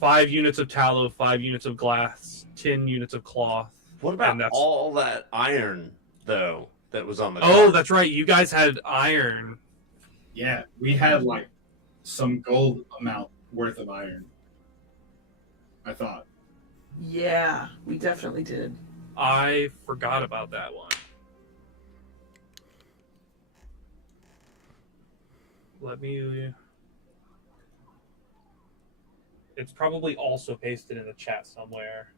5 units of tallow, 5 units of glass, 10 units of cloth. What about all that iron, though, that was on the cart? That's right. You guys had iron. Yeah, we had, some gold amount worth of iron. I thought. Yeah, we definitely did. I forgot about that one. Let me... It's probably also pasted in the chat somewhere.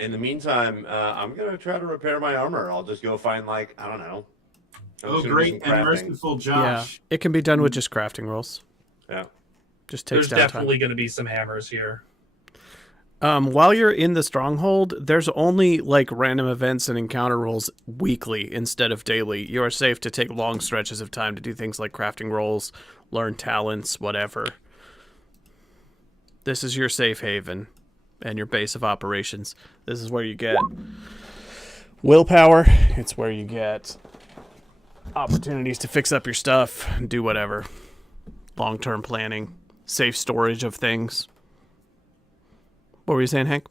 In the meantime, I'm going to try to repair my armor. I'll just go find, I don't know. Oh, great and merciful Josh. Yeah, it can be done with just crafting rolls. Yeah. Just takes There's down definitely time. going to be some hammers here. While you're in the stronghold, there's only random events and encounter rolls weekly instead of daily. You are safe to take long stretches of time to do things like crafting rolls, learn talents, whatever. This is your safe haven and your base of operations. This is where you get willpower. It's where you get opportunities to fix up your stuff and do whatever. Long-term planning, safe storage of things. What were you saying, Hank?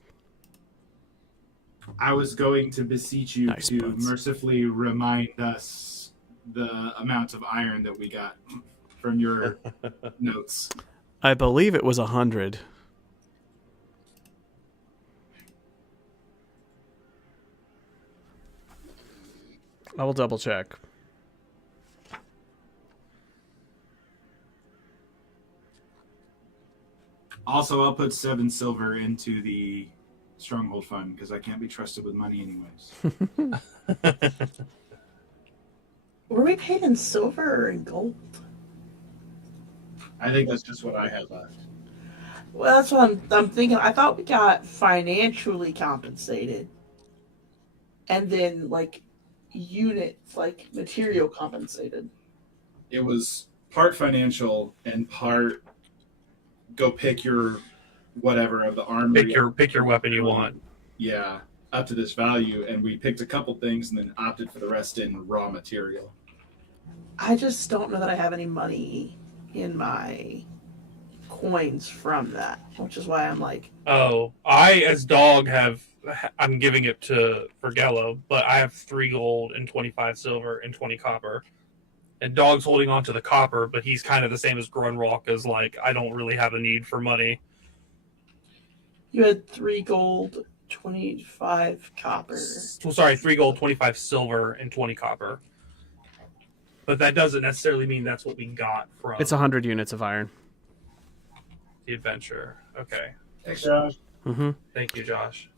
I was going to beseech you to mercifully remind us the amount of iron that we got from your notes. I believe it was 100. I will double check. Also, I'll put 7 silver into the stronghold fund because I can't be trusted with money anyways. Were we paid in silver or in gold? I think that's just what I had left. Well, that's what I'm thinking. I thought we got financially compensated. And then, like, units, like, material compensated. It was part financial and part go pick your whatever of the armor. Pick your weapon you want. Yeah, up to this value, and we picked a couple things and then opted for the rest in raw material. I just don't know that I have any money in my coins from that, which is why I'm like, oh, I as dog I'm giving it for Gallo, but I have 3 gold and 25 silver and 20 copper. And Dog's holding on to the copper, but he's kind of the same as Grunrock, as like, I don't really have a need for money. You had 3 gold, 25 copper. Well, sorry, 3 gold, 25 silver, and 20 copper. But that doesn't necessarily mean that's what we got from It's 100 units of iron. the adventure. Okay. Thanks, Josh. Mm-hmm. Thank you, Josh.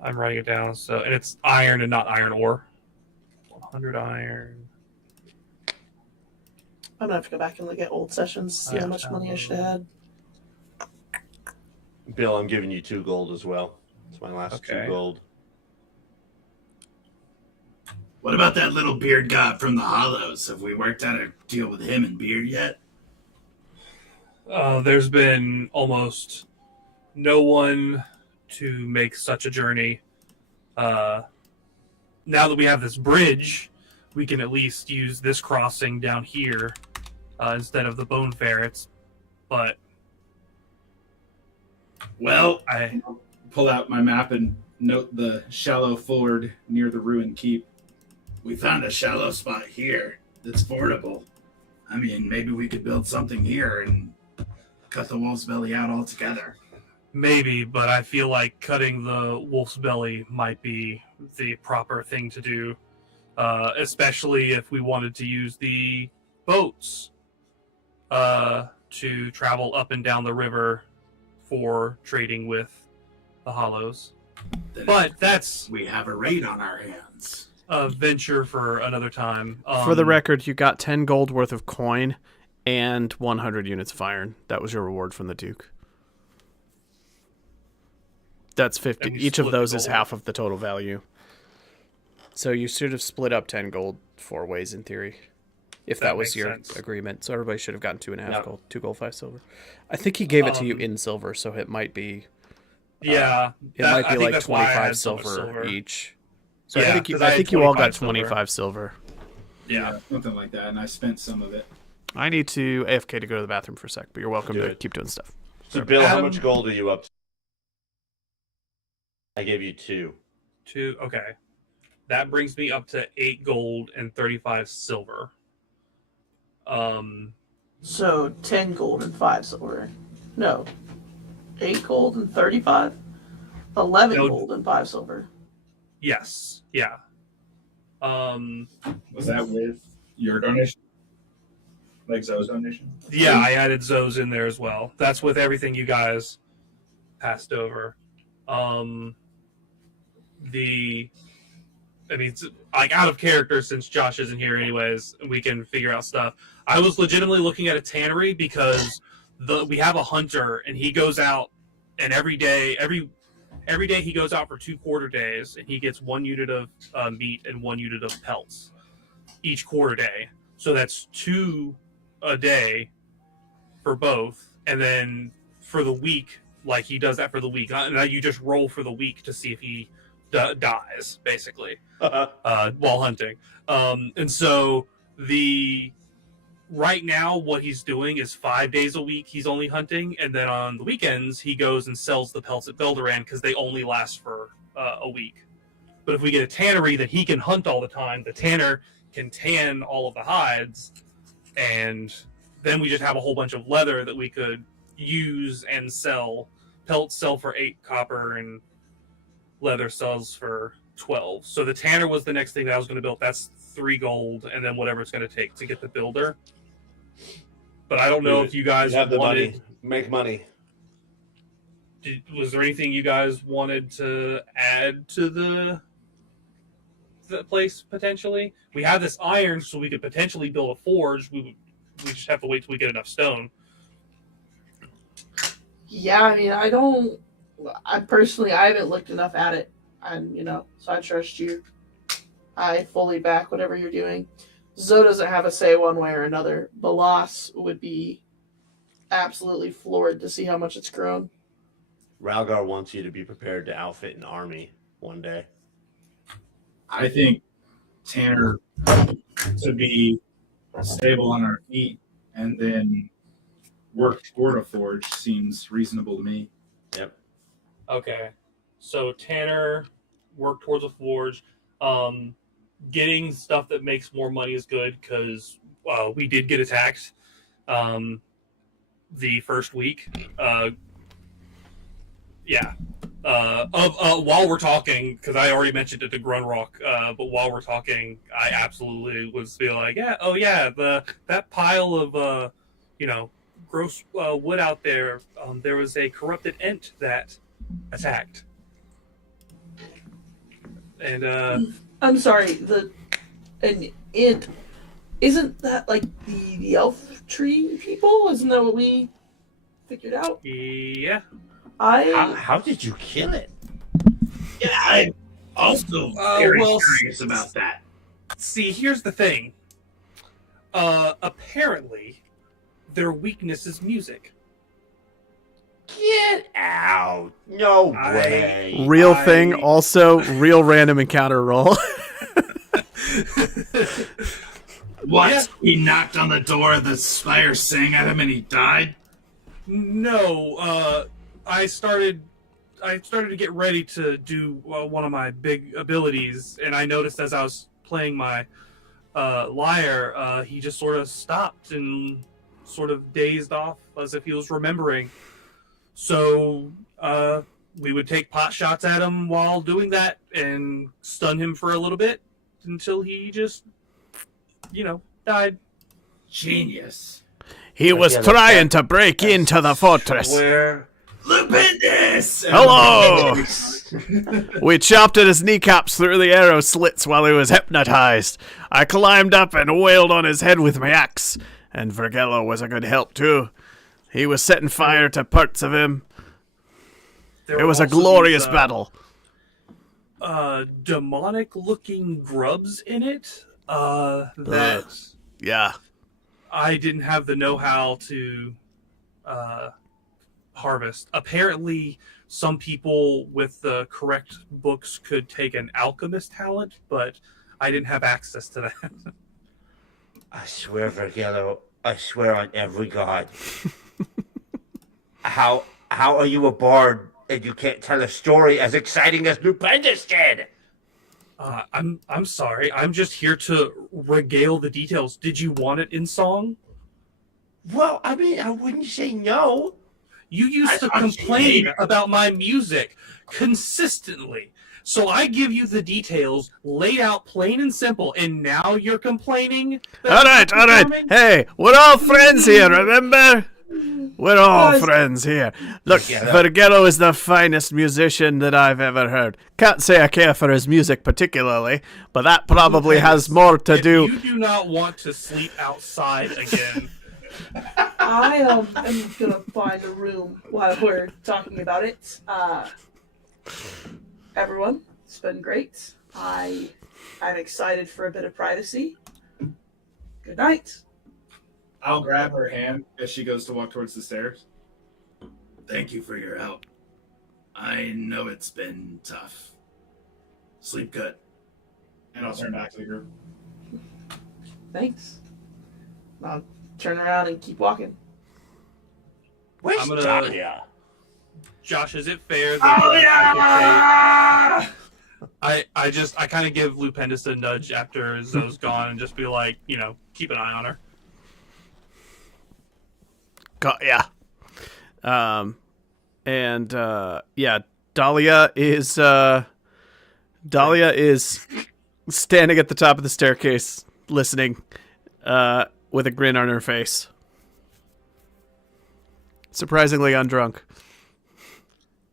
I'm writing it down. So, and it's iron and not iron ore. 100 iron. I'm gonna have to go back and look at old sessions, see how much money I should have had. Bill, I'm giving you 2 gold as well. It's my last 2 gold. What about that little beard god from the Hollows? Have we worked out a deal with him and Beard yet? There's been almost no one to make such a journey. Now that we have this bridge, we can at least use this crossing down here instead of the Bone Ferrets. But well, I pull out my map and note the shallow ford near the ruined keep. We found a shallow spot here that's fordable. I mean, maybe we could build something here and cut the wolf's belly out altogether. Maybe, but I feel like cutting the wolf's belly might be the proper thing to do, especially if we wanted to use the boats to travel up and down the river for trading with the Hollows. Then but that's... We have a raid on our hands. A venture for another time. For the record, you got 10 gold worth of coin and 100 units of iron. That was your reward from the Duke. That's 50. Each of those is half of the total value. So you should have split up 10 gold 4 ways in theory, if that was your agreement. So everybody should have gotten 2.5 gold, 2 gold, 5 silver. I think he gave it to you in silver, so it might be. Yeah, it might be like 25 silver each. So yeah, I think you all got 25 silver. Yeah, something like that, and I spent some of it. I need to AFK to go to the bathroom for a sec, but you're welcome to keep doing stuff. So, Bill, how much gold are you up to? I gave you 2. 2, okay. That brings me up to 8 gold and 35 silver. So 10 gold and 5 silver. No. 8 gold and 35? 11 gold and 5 silver. Yes. Yeah. Was that with your donation? Like Zoe's donation? Yeah, I added Zoe's in there as well. That's with everything you guys passed over. Like out of character since Josh isn't here anyways, we can figure out stuff. I was legitimately looking at a tannery because we have a hunter and he goes out and every day he goes out for 2 quarter days and he gets 1 unit of meat and 1 unit of pelts each quarter day. So that's 2 a day for both. And then for the week, like he does that for the week. And you just roll for the week to see if he dies, basically, while hunting. And so right now what he's doing is 5 days a week he's only hunting, and then on the weekends he goes and sells the pelts at Belderan because they only last for a week. But if we get a tannery that he can hunt all the time, the tanner can tan all of the hides, and then we just have a whole bunch of leather that we could use and sell. Pelts sell for 8 copper and leather sells for 12. So the tanner was the next thing that I was going to build. That's 3 gold, and then whatever it's going to take to get the builder. But I don't know if you guys have the wanted... money. Make money. Was there anything you guys wanted to add to the place, potentially? We have this iron, so we could potentially build a forge. We just have to wait till we get enough stone. Yeah, I mean, I personally haven't looked enough at it. And, so I trust you. I fully back whatever you're doing. Zoe doesn't have a say one way or another. Balas would be absolutely floored to see how much it's grown. Ralgar wants you to be prepared to outfit an army one day. I think Tanner to be stable on our feet and then work toward a forge seems reasonable to me. Yep. Okay. So Tanner work towards a forge. Getting stuff that makes more money is good because we did get attacked the first week. While we're talking, because I already mentioned it to Grunrock, but while we're talking, I absolutely would feel like, that pile of gross wood out there. There was a corrupted ent that attacked, and I'm sorry. It isn't that like the elf tree people? Isn't that what we figured out? Yeah. How did you kill it? Yeah, I'm also very curious about that. See, here's the thing. Apparently, their weakness is music. Get out! No way. Real thing, also real random encounter roll. What? Yeah. He knocked on the door, the spire sang at him, and he died? No, I started to get ready to do one of my big abilities, and I noticed as I was playing my lyre, he just sort of stopped and sort of dazed off as if he was remembering. So we would take pot shots at him while doing that and stun him for a little bit until he just, died. Genius. He was trying to break into the fortress. Lupindus! Hello! We chopped at his kneecaps through the arrow slits while he was hypnotized. I climbed up and wailed on his head with my axe. And Vergello was a good help, too. He was setting fire to parts of him. It was a glorious battle. Demonic-looking grubs in it that Yeah. I didn't have the know-how to harvest. Apparently, some people with the correct books could take an alchemist talent, but I didn't have access to that. I swear, Vergello, I swear on every god. How are you a bard and you can't tell a story as exciting as Lupindus did? I'm sorry. I'm just here to regale the details. Did you want it in song? Well, I mean, I wouldn't say no. You used to complain about my music consistently. So I give you the details laid out plain and simple, and now you're complaining? All right. Hey, we're all friends here, remember? We're all friends here. Look, Vergello is the finest musician that I've ever heard. Can't say I care for his music particularly, but that probably has more to do... You do not want to sleep outside again. I am gonna find a room while we're talking about it. Everyone, it's been great. I'm excited for a bit of privacy. Good night. I'll grab her hand as she goes to walk towards the stairs. Thank you for your help. I know it's been tough. Sleep good. And I'll turn back to the group. Thanks. I'll turn around and keep walking. Where's Dahlia? Josh, is it fair that I kind of give Lupindus a nudge after Zoe's gone and just be like, keep an eye on her. Yeah. Dahlia is Dahlia is standing at the top of the staircase, listening, with a grin on her face. Surprisingly undrunk.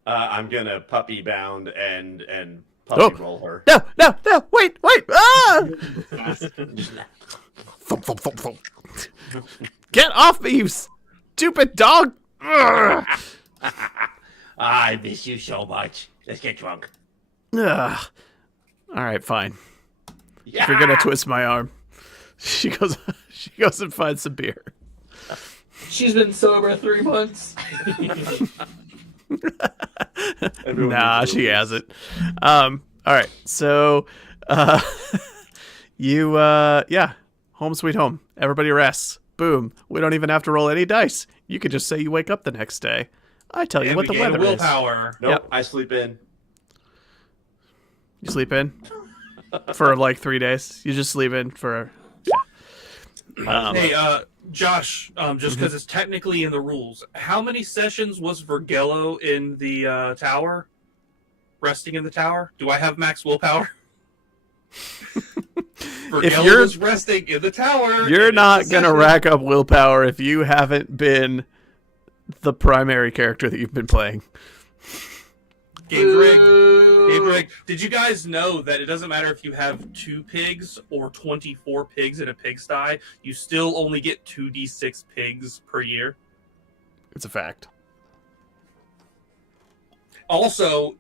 I'm gonna puppy bound and puppy roll her. No, wait! Ah! Thump, thump, thump, thump. Get off me, you stupid dog! I miss you so much. Let's get drunk. All right, fine. Yeah. If you're gonna twist my arm, she goes and finds some beer. She's been sober 3 months. Nah, she hasn't. All right, so you home sweet home. Everybody rests. Boom. We don't even have to roll any dice. You could just say you wake up the next day. I tell you what the weather willpower. is. Nope, Yep. I sleep in. You sleep in for like 3 days. You just sleep in for. Hey, Josh, just because it's technically in the rules, how many sessions was Vergello in the tower? Resting in the tower? Do I have max willpower? Vergello was resting in the tower. You're not going to rack up willpower if you haven't been the primary character that you've been playing. Game's rigged. Did you guys know that it doesn't matter if you have 2 pigs or 24 pigs in a pigsty, you still only get 2d6 pigs per year? It's a fact. Also,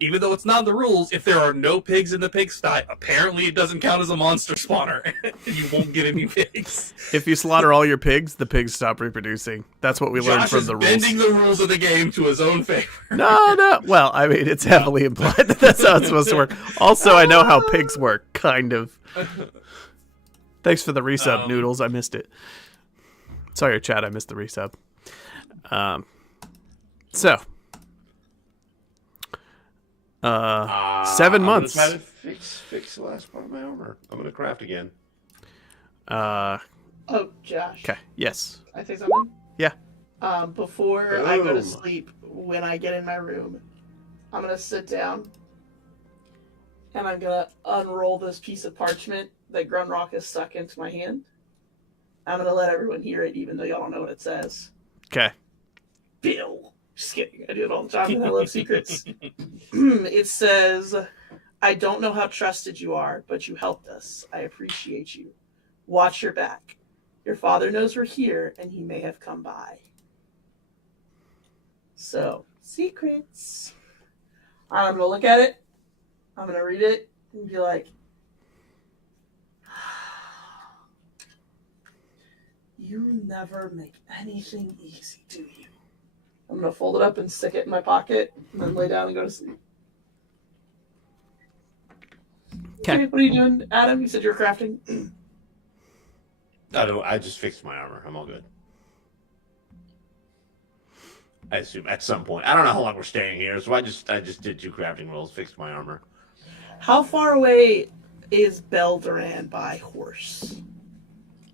even though it's not in the rules, if there are no pigs in the pigsty, apparently it doesn't count as a monster spawner. You won't get any pigs. If you slaughter all your pigs, the pigs stop reproducing. That's what we learned from the rules. Josh is bending the rules of the game to his own favor. No. Well, I mean, it's heavily implied that that's how it's supposed to work. Also, I know how pigs work, kind of. Thanks for the resub, Noodles. I missed it. Sorry, chat. I missed the resub. So... 7 months. I'm gonna try to fix the last part of my armor. I'm gonna craft again. Oh, Josh. Okay. Yes. Can I say something? Yeah. Before I go to sleep, when I get in my room, I'm gonna sit down and I'm gonna unroll this piece of parchment that Grunrock has stuck into my hand. I'm gonna let everyone hear it, even though y'all don't know what it says. Okay. Bill. Just kidding. I do it all the time and I love secrets. It says, I don't know how trusted you are, but you helped us. I appreciate you. Watch your back. Your father knows we're here and he may have come by. So, secrets. I'm going to look at it. I'm going to read it and be like, you never make anything easy, do you? I'm going to fold it up and stick it in my pocket and then lay down and go to sleep. Okay. What are you doing, Adam? You said you were crafting? I just fixed my armor. I'm all good. I assume at some point. I don't know how long we're staying here, so I just did 2 crafting rolls, fixed my armor. How far away is Belduran by horse?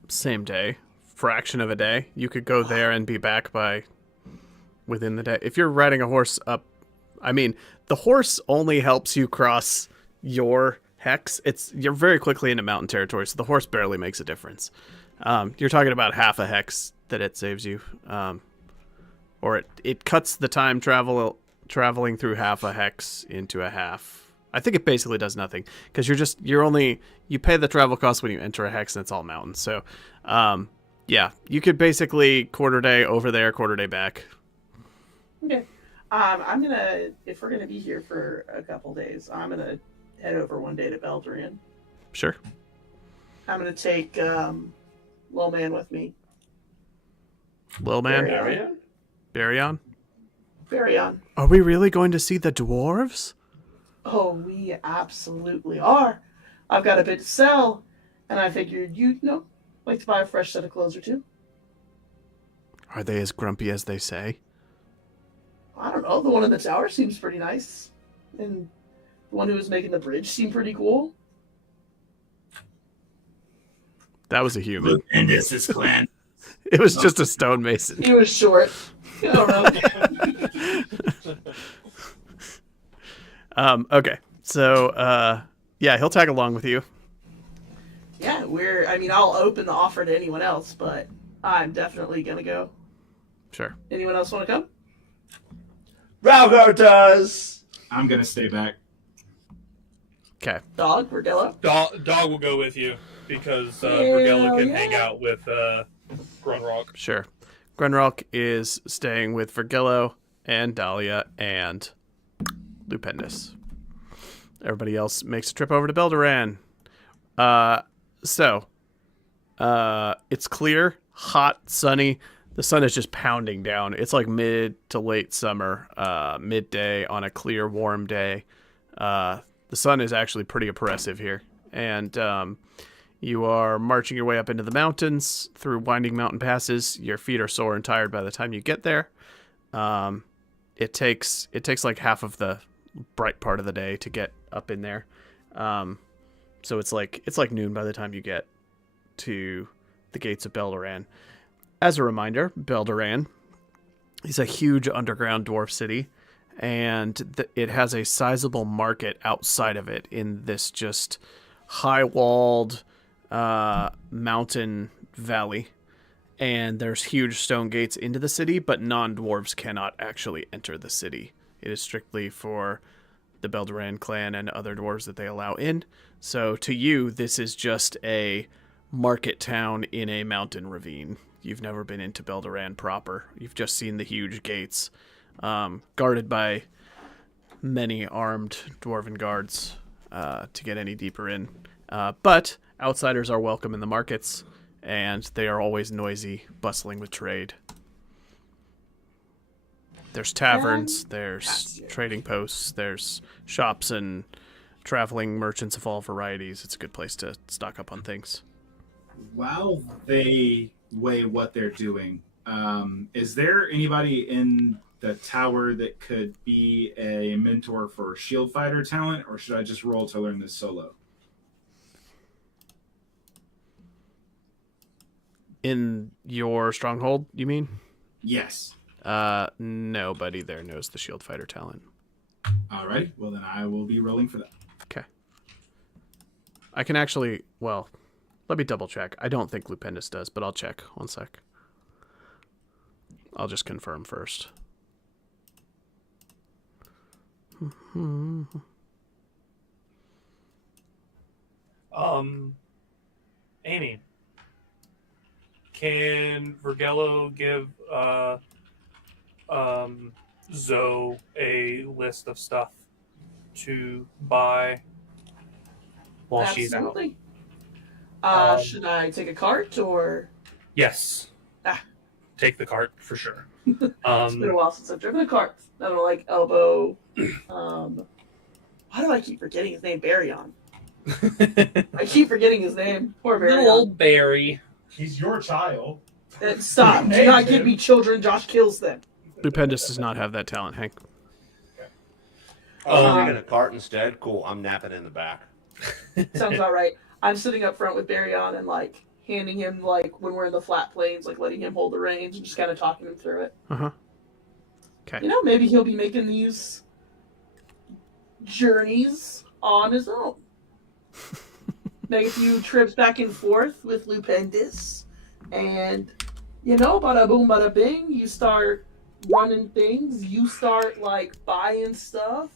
Same day. Fraction of a day. You could go there and be back by... within the day. If you're riding a horse up, I mean, the horse only helps you cross your hex. You're very quickly into mountain territory, so the horse barely makes a difference. You're talking about half a hex that it saves you, or it cuts the time traveling through half a hex into a half. I think it basically does nothing because you pay the travel cost when you enter a hex and it's all mountains. So, yeah, you could basically quarter day over there, quarter day back. Okay. If we're gonna be here for a couple days, I'm gonna head over one day to Belduran. Sure. I'm gonna take Lil Man with me. Lil Man? Baryon? Baryon. Are we really going to see the dwarves? Oh, we absolutely are. I've got a bit to sell, and I figured you'd like to buy a fresh set of clothes or two. Are they as grumpy as they say? I don't know. The one in the tower seems pretty nice. And the one who was making the bridge seemed pretty cool. That was a human. And this is Clan. It was just a stonemason. He was short. I don't know. Okay. So, yeah, he'll tag along with you. Yeah, I'll open the offer to anyone else, but I'm definitely going to go. Sure. Anyone else want to come? Ralgar does. I'm gonna stay back. Okay. Dog, Vergello? Dog will go with you because Vergello can hang out with Grunrock. Sure. Grunrock is staying with Vergello and Dahlia and Lupendus. Everybody else makes a trip over to Belderan. It's clear, hot, sunny. The sun is just pounding down. It's like mid to late summer, midday on a clear, warm day. The sun is actually pretty oppressive here. And you are marching your way up into the mountains through winding mountain passes. Your feet are sore and tired by the time you get there. It takes like half of the bright part of the day to get up in there. So it's like noon by the time you get to the gates of Belderan. As a reminder, Belderan is a huge underground dwarf city, and it has a sizable market outside of it in this just high-walled mountain valley. And there's huge stone gates into the city, but non-dwarves cannot actually enter the city. It is strictly for the Belderan clan and other dwarves that they allow in. So to you, this is just a market town in a mountain ravine. You've never been into Belderan proper. You've just seen the huge gates, guarded by many armed dwarven guards to get any deeper in. But outsiders are welcome in the markets, and they are always noisy, bustling with trade. There's taverns, there's trading posts, there's shops and traveling merchants of all varieties. It's a good place to stock up on things. While they weigh what they're doing, is there anybody in the tower that could be a mentor for shield fighter talent, or should I just roll to learn this solo? In your stronghold, you mean? Yes. Nobody there knows the shield fighter talent. Alright, well then I will be rolling for that. Okay. I can actually, well, let me double check. I don't think Lupendus does, but I'll check. 1 sec. I'll just confirm first. Amy, can Vergello give Zoe a list of stuff to buy while she's out? Should I take a cart or? Yes. Take the cart for sure. It's been a while since I've driven a cart. That'll like elbow. Why do I keep forgetting his name? Barryon. I keep forgetting his name. Poor Barryon. Little old Barry. He's your child. Stop. Do not give me children. Josh kills them. Lupendus does not have that talent, Hank. Oh, you're taking a cart instead? Cool. I'm napping in the back. Sounds all right. I'm sitting up front with Barryon and like handing him like when we're in the flat plains, like letting him hold the reins and just kind of talking him through it. Okay. You know, maybe he'll be making these journeys on his own. Make a few trips back and forth with Lupendus, and you know, bada boom, bada bing. You start running things. You start like buying stuff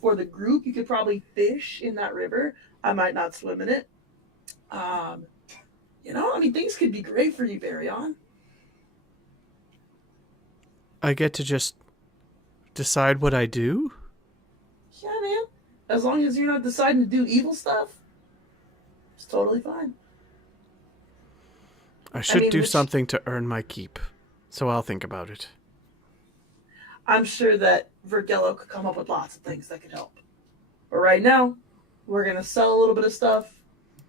for the group. You could probably fish in that river. I might not swim in it. You know, I mean, things could be great for you, Barryon. I get to just decide what I do? Yeah, man. As long as you're not deciding to do evil stuff, it's totally fine. I should do something to earn my keep, so I'll think about it. I'm sure that Vergello could come up with lots of things that could help. But right now, we're going to sell a little bit of stuff.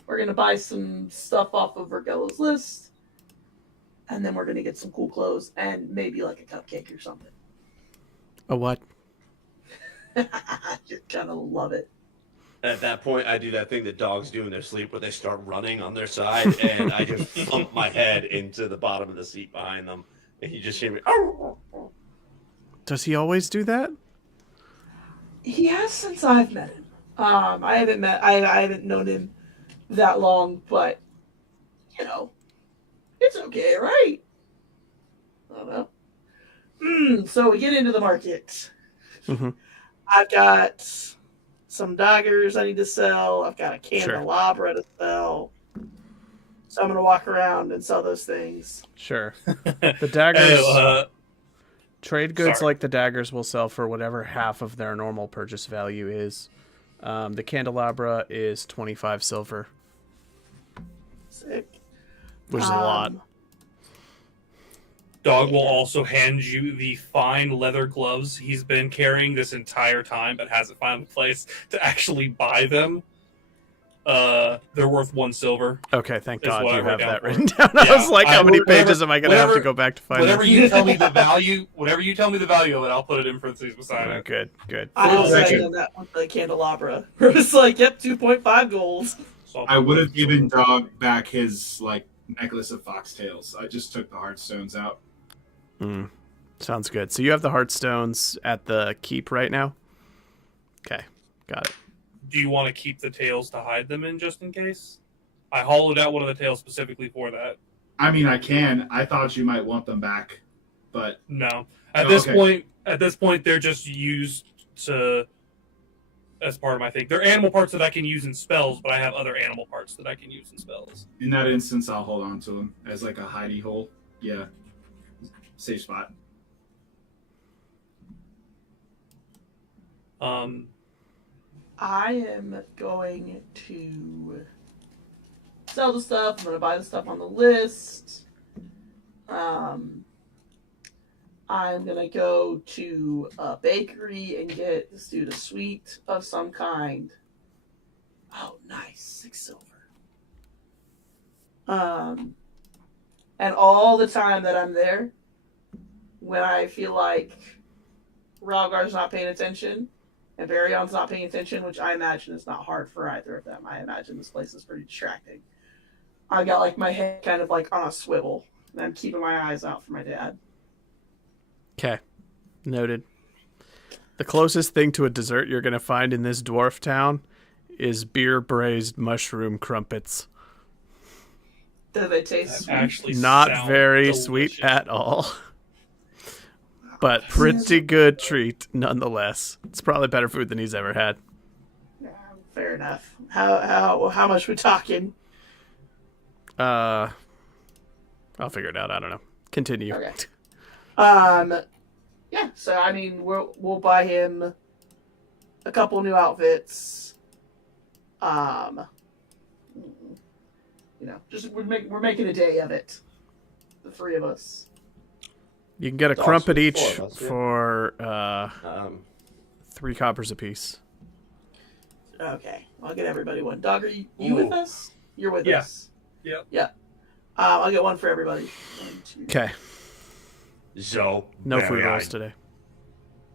We're going to buy some stuff off of Vergello's list. And then we're going to get some cool clothes and maybe like a cupcake or something. A what? Just kind of love it. At that point, I do that thing that dogs do in their sleep where they start running on their side, and I just thump my head into the bottom of the seat behind them, and you just hear me. Does he always do that? He has since I've met him. I haven't known him that long, but it's okay, right? I don't know. So we get into the market. Mm-hmm. I've got some daggers I need to sell. I've got a candelabra to sell. So I'm going to walk around and sell those things. Sure. The daggers... trade goods like the daggers will sell for whatever half of their normal purchase value is. The candelabra is 25 silver. Sick. Which is a lot. Dog will also hand you the fine leather gloves he's been carrying this entire time, but hasn't found a place to actually buy them. They're worth 1 silver. Okay, thank God you have that written down. Yeah, I was like, how many pages am I going to have to go back to find whatever you tell me the value of it, I'll put it in parentheses beside it. Good. I also had that with the candelabra. It's like, yep, 2.5 gold. I would have given Dog back his necklace of foxtails. I just took the heartstones out. Sounds good. So you have the heartstones at the keep right now? Okay, got it. Do you want to keep the tails to hide them in just in case? I hollowed out one of the tails specifically for that. I mean, I can. I thought you might want them back, but no. At this point, they're just used as part of my thing. They're animal parts that I can use in spells, but I have other animal parts that I can use in spells. In that instance, I'll hold on to them as like a hidey hole. Yeah, safe spot. I am going to sell the stuff. I'm going to buy the stuff on the list. I'm going to go to a bakery and get this dude a sweet of some kind. Oh, nice. 6 silver. And all the time that I'm there, when I feel like Ralgar's not paying attention, and Baryon's not paying attention, which I imagine is not hard for either of them. I imagine this place is pretty distracting. I got my head kind of on a swivel, and I'm keeping my eyes out for my dad. Okay, noted. The closest thing to a dessert you're going to find in this dwarf town is beer braised mushroom crumpets. Do they taste sweet? Actually, not very delicious. Sweet at all. But pretty good treat nonetheless. It's probably better food than he's ever had. Yeah, fair enough. How much we talking? I'll figure it out. I don't know. Continue. Okay. Yeah. So I mean, we'll buy him a couple new outfits. Just we're making a day of it. The 3 of us. You can get a crumpet each for 3 coppers apiece. Okay, I'll get everybody one. Dog, are you with us? You're with us. Yep. Yeah. I'll get one for everybody. 1, 2. Okay. So no food rolls today.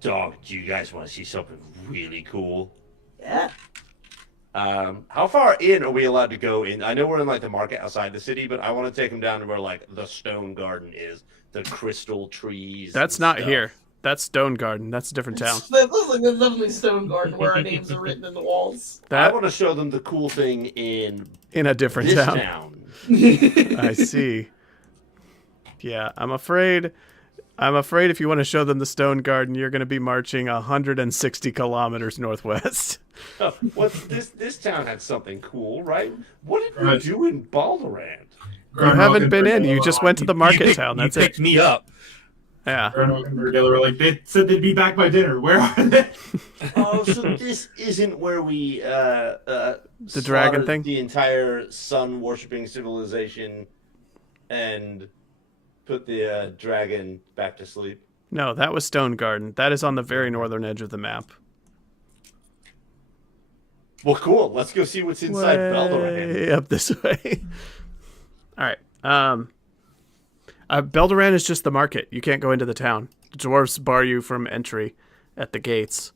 Dog, do you guys want to see something really cool? Yeah. How far in are we allowed to go in? I know we're in the market outside the city, but I want to take them down to where the stone garden is, the crystal trees. That's not here. That's Stone Garden. That's a different town. That looks like a lovely stone garden where our names are written in the walls. I want to show them the cool thing in a different this town. I see. Yeah, I'm afraid if you want to show them the Stone Garden, you're going to be marching 160 kilometers northwest. What's this town had something cool, right? What did we do in Balderand? You haven't been in. You just went to the market town. That's you picked me up. Yeah. Granville and Vergilla were they said they'd be back by dinner. Where are they? Oh, so this isn't where we the dragon thing? The entire sun-worshipping civilization and put the dragon back to sleep. No, that was Stone Garden. That is on the very northern edge of the map. Well, cool. Let's go see what's inside Beldoran. Up this way. All right. Beldoran is just the market. You can't go into the town. The dwarves bar you from entry at the gates.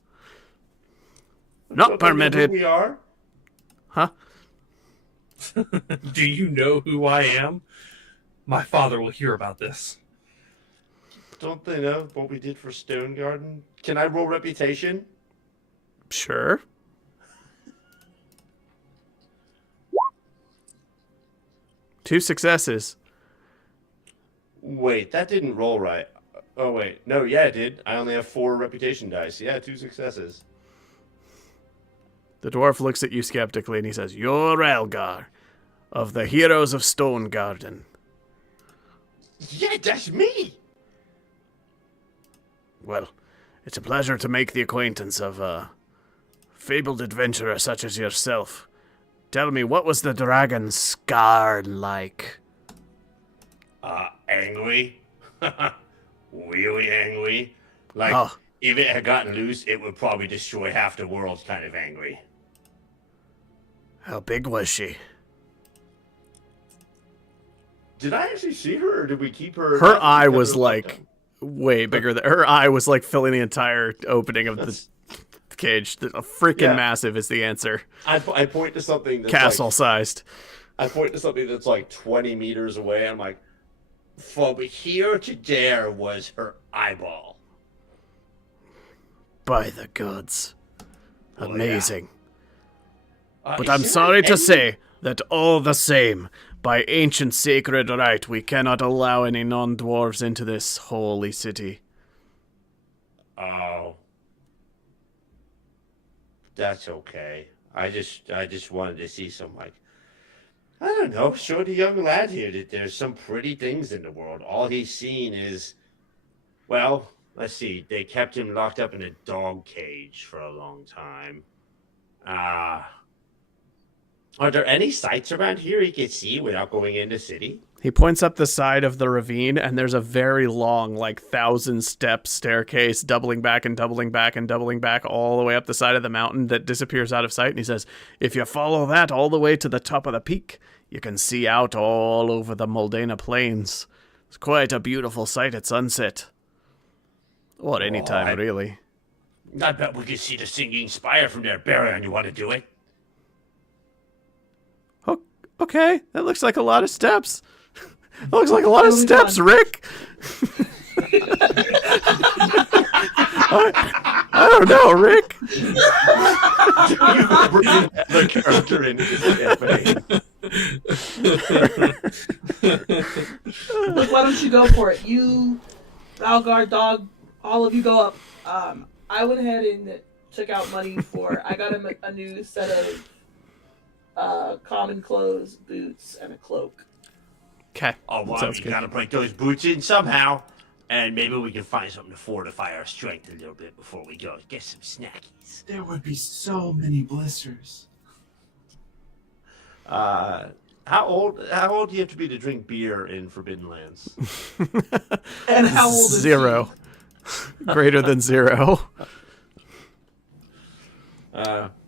Not permitted. We are. Huh? Do you know who I am? My father will hear about this. Don't they know what we did for Stone Garden? Can I roll reputation? Sure. 2 successes. Wait, that didn't roll right. Oh, wait. No, yeah, it did. I only have 4 reputation dice. Yeah, 2 successes. The dwarf looks at you skeptically and he says, "You're Elgar, of the Heroes of Stone Garden." Yeah, that's me! Well, it's a pleasure to make the acquaintance of a fabled adventurer such as yourself. Tell me, what was the dragon's scar like? Angry. Really angry. Like, if it had gotten loose, it would probably destroy half the world kind of angry. How big was she? Did I actually see her, or did we keep her? Her eye was like way bigger than her eye was like filling the entire opening of the cage. Freaking massive is the answer. I point to something that's castle sized. I point to something that's like 20 meters away. I'm like, from here to there was her eyeball. By the gods. Amazing. Yeah. But I'm sorry to say that all the same, by ancient sacred right, we cannot allow any non-dwarves into this holy city. Oh. That's okay. I just wanted to see some, like, I don't know, show the young lad here that there's some pretty things in the world. All he's seen is, well, let's see, they kept him locked up in a dog cage for a long time. Are there any sights around here he could see without going in the city? He points up the side of the ravine, and there's a very long, like, 1,000-step staircase doubling back and doubling back and doubling back all the way up the side of the mountain that disappears out of sight. And he says, if you follow that all the way to the top of the peak, you can see out all over the Moldena Plains. It's quite a beautiful sight at sunset. Or any time, really. I bet we could see the Singing Spire from there. Baron, you want to do it? Okay, that looks like a lot of steps. That looks like a lot of steps, Rick. I don't know, Rick. You bring the character into this campaign. Look, why don't you go for it? You, Valgar, Dog, all of you go up. I went ahead and took out money for. I got him a new set of common clothes, boots, and a cloak. Okay. Oh, well, we gotta break those boots in somehow. And maybe we can find something to fortify our strength a little bit before we go. Get some snackies. There would be so many blisters. How old do you have to be to drink beer in Forbidden Lands? And how old is 0. Greater than 0.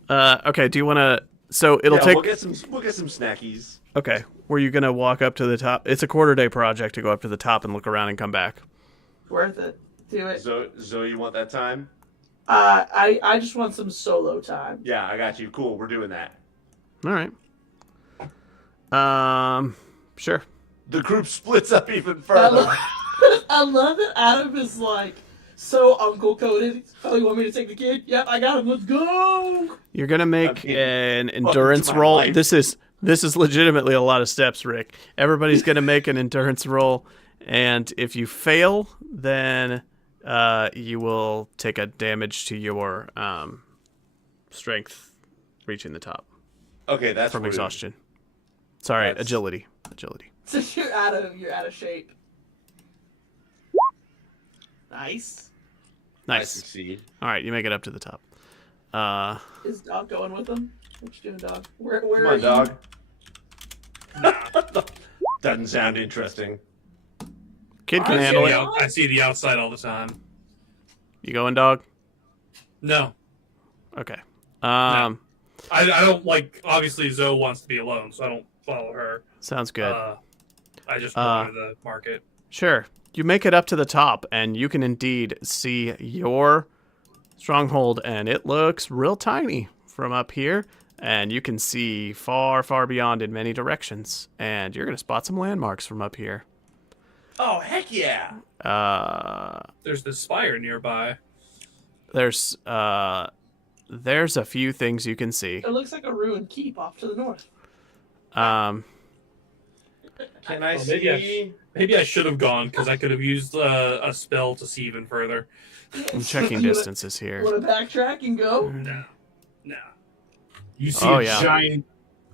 Okay, do you want to... So it'll take... We'll get some snackies. Okay. Were you going to walk up to the top? It's a quarter-day project to go up to the top and look around and come back. Worth it. Do it. Zoe, you want that time? I just want some solo time. Yeah, I got you. Cool. We're doing that. All right. Sure. The group splits up even further. I love that Adam is like so uncle coded. Oh, you want me to take the kid? Yep, I got him. Let's go. You're gonna make an endurance roll. Life. This is legitimately a lot of steps, Rick. Everybody's gonna make an endurance roll, and if you fail, then you will take a damage to your strength reaching the top. Okay, that's from rude. exhaustion. Sorry, agility. So you're out of shape. Nice. I succeed. All right, you make it up to the top. Is Dog going with them? What you doing, Dog? Where Come are on, you? Dog. Doesn't sound interesting. Kid can handle it. I see the outside all the time. You going, Dog? No. Okay. No. I don't like. Obviously, Zoe wants to be alone, so I don't follow her. Sounds good. I just go to the market. Sure. You make it up to the top, and you can indeed see your stronghold, and it looks real tiny from up here, and you can see far, far beyond in many directions, and you're going to spot some landmarks from up here. Oh, heck yeah! There's this spire nearby. There's a few things you can see. It looks like a ruined keep off to the north. Can I Well, see? maybe I should have gone because I could have used a spell to see even further. I'm checking distances here. Want to backtrack and go? No. You see Oh, a yeah. giant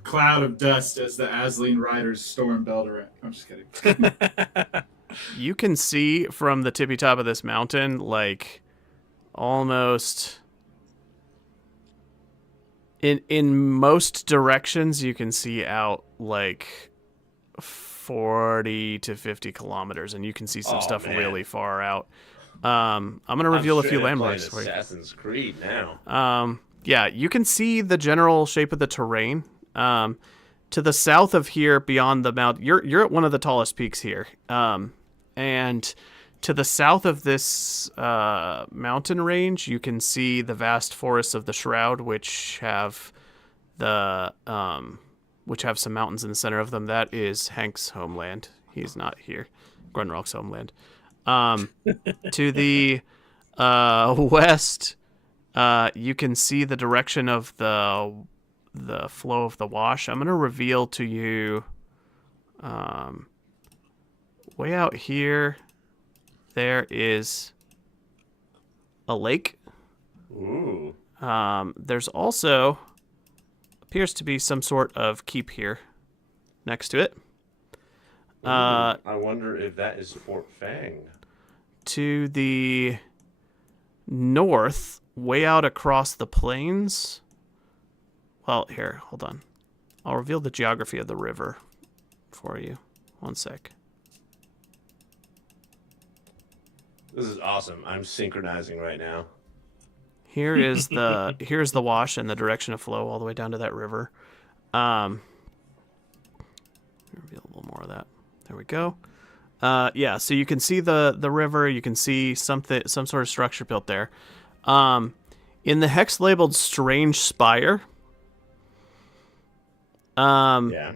cloud of dust as the Asleen riders storm Belderin. I'm just kidding. You can see from the tippy top of this mountain, like, almost... In most directions, you can see out, like, 40 to 50 kilometers, and you can see some stuff really far out. I'm going to reveal a few landmarks for you. Assassin's Creed now. Yeah, you can see the general shape of the terrain. To the south of here, beyond the mountain, you're at one of the tallest peaks here. And to the south of this mountain range, you can see the vast forests of the Shroud, which have some mountains in the center of them. That is Hank's homeland. He's not here. Grunrock's homeland. To the west, you can see the direction of the flow of the wash. I'm going to reveal to you way out here, there is a lake. Ooh. There's also appears to be some sort of keep here next to it. I wonder if that is Fort Fang. To the north, way out across the plains. Well, here, hold on. I'll reveal the geography of the river for you. One sec. This is awesome. I'm synchronizing right now. Here's the wash and the direction of flow all the way down to that river. Reveal a little more of that. There we go. Yeah, so you can see the river. You can see some sort of structure built there. In the hex labeled Strange Spire. Yeah.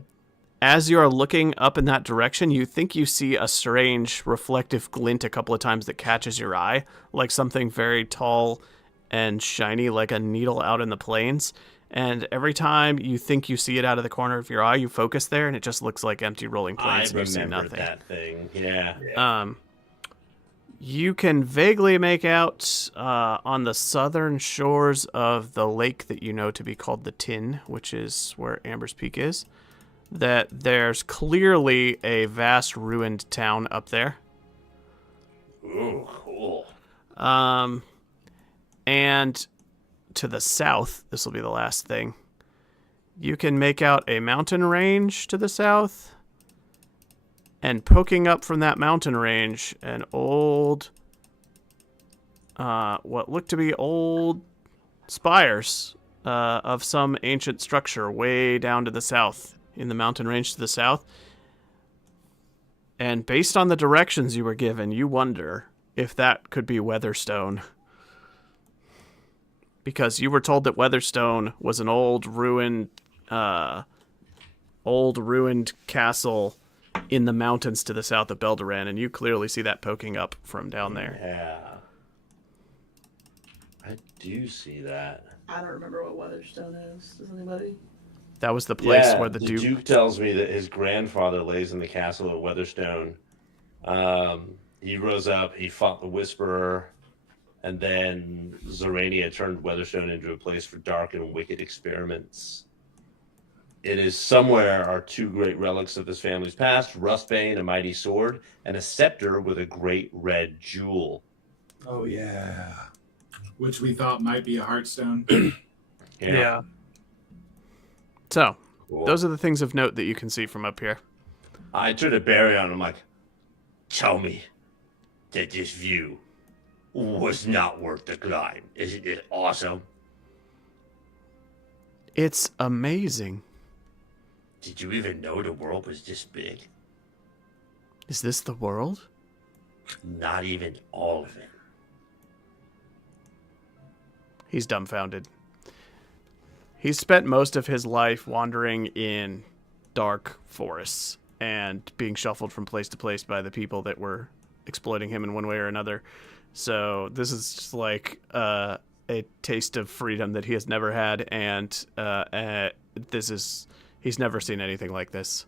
As you are looking up in that direction, you think you see a strange reflective glint a couple of times that catches your eye, like something very tall and shiny, like a needle out in the plains. And every time you think you see it out of the corner of your eye, you focus there, and it just looks like empty rolling plains. I And you see remember nothing. that thing. Yeah. You can vaguely make out on the southern shores of the lake that you know to be called the Tin, which is where Amber's Peak is, that there's clearly a vast ruined town up there. Ooh, cool. And to the south, this will be the last thing, you can make out a mountain range to the south, and poking up from that mountain range, an old, what look to be old spires of some ancient structure way down to the south, in the mountain range to the south. And based on the directions you were given, you wonder if that could be Weatherstone. Because you were told that Weatherstone was an old ruined castle in the mountains to the south of Belderin, and you clearly see that poking up from down there. Yeah. I do see that. I don't remember what Weatherstone is. Does anybody? That was the place where the Duke tells me that his grandfather lays in the castle of Weatherstone. He rose up, he fought the Whisperer, and then Zorania turned Weatherstone into a place for dark and wicked experiments. It is somewhere are two great relics of this family's past, Rustbane, a mighty sword, and a scepter with a great red jewel. Oh, yeah. Which we thought might be a heartstone. Yeah. So, Cool. those are the things of note that you can see from up here. I turned to Barry on him like, tell me that this view was not worth the climb. Isn't it awesome? It's amazing. Did you even know the world was this big? Is this the world? Not even all of it. He's dumbfounded. He's spent most of his life wandering in dark forests and being shuffled from place to place by the people that were exploiting him in one way or another. So this is just like a taste of freedom that he has never had, and he's never seen anything like this.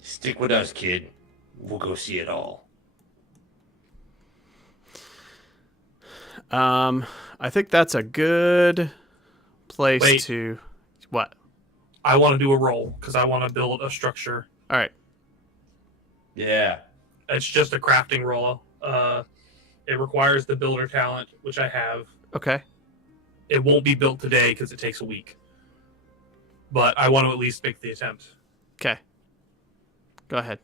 Stick with us, kid. We'll go see it all. I think that's a good place to... What? I want to do a roll, because I want to build a structure. All right. Yeah. It's just a crafting roll. It requires the builder talent, which I have. Okay. It won't be built today, because it takes a week. But I want to at least make the attempt. Okay. Go ahead.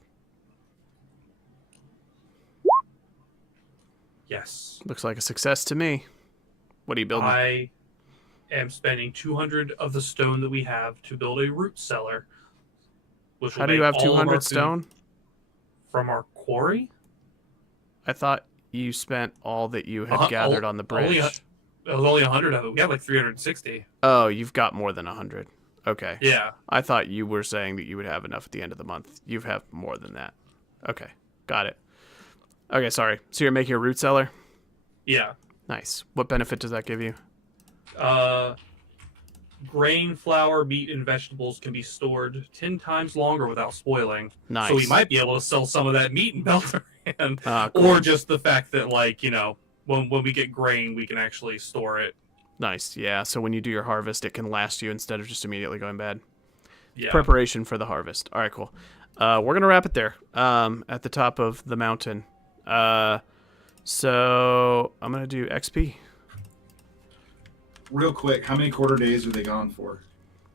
Yes. Looks like a success to me. What are you building? I am spending 200 of the stone that we have to build a root cellar. Which How do you have 200 stone? From our quarry? I thought you spent all that you had gathered on the bridge. It was only 100 of it. We have like 360. Oh, you've got more than 100. Okay. Yeah. I thought you were saying that you would have enough at the end of the month. You have more than that. Okay. Got it. Okay, sorry. So you're making a root cellar? Yeah. Nice. What benefit does that give you? Grain, flour, meat, and vegetables can be stored 10 times longer without spoiling. Nice. So we might be able to sell some of that meat in Beltran. Cool. Or just the fact that, like, you know, when we get grain, we can actually store it. Nice. Yeah, so when you do your harvest, it can last you instead of just immediately going bad. Yeah. Preparation for the harvest. All right, cool. We're going to wrap it there at the top of the mountain. So I'm going to do XP. Real quick, how many quarter days are they gone for?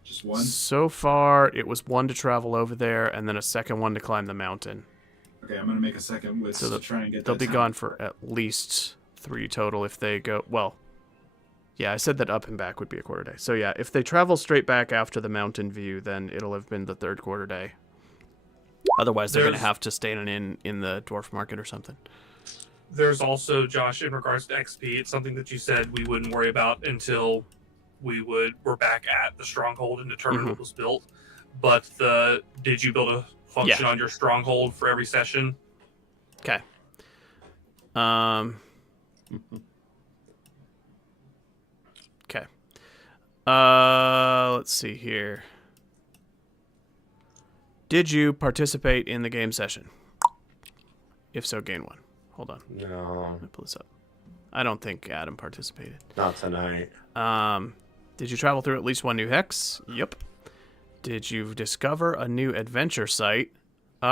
Just one? So far, it was one to travel over there, and then a second one to climb the mountain. Okay, I'm going to make a second wish to try and get they'll that be time. gone for at least 3 total if they go... Well, yeah, I said that up and back would be a quarter day. So yeah, if they travel straight back after the mountain view, then it'll have been the 3rd quarter day. Otherwise, they're going to have to stay in an inn in the dwarf market or something. There's also, Josh, in regards to XP, it's something that you said we wouldn't worry about until we're back at the stronghold and determine what was built. But did you build a function on your stronghold for every session? Okay. Okay. Let's see here. Did you participate in the game session? If so, gain 1. Hold on. No. Let me pull this up. I don't think Adam participated. Not tonight. Did you travel through at least one new hex? Yep. Did you discover a new adventure site? We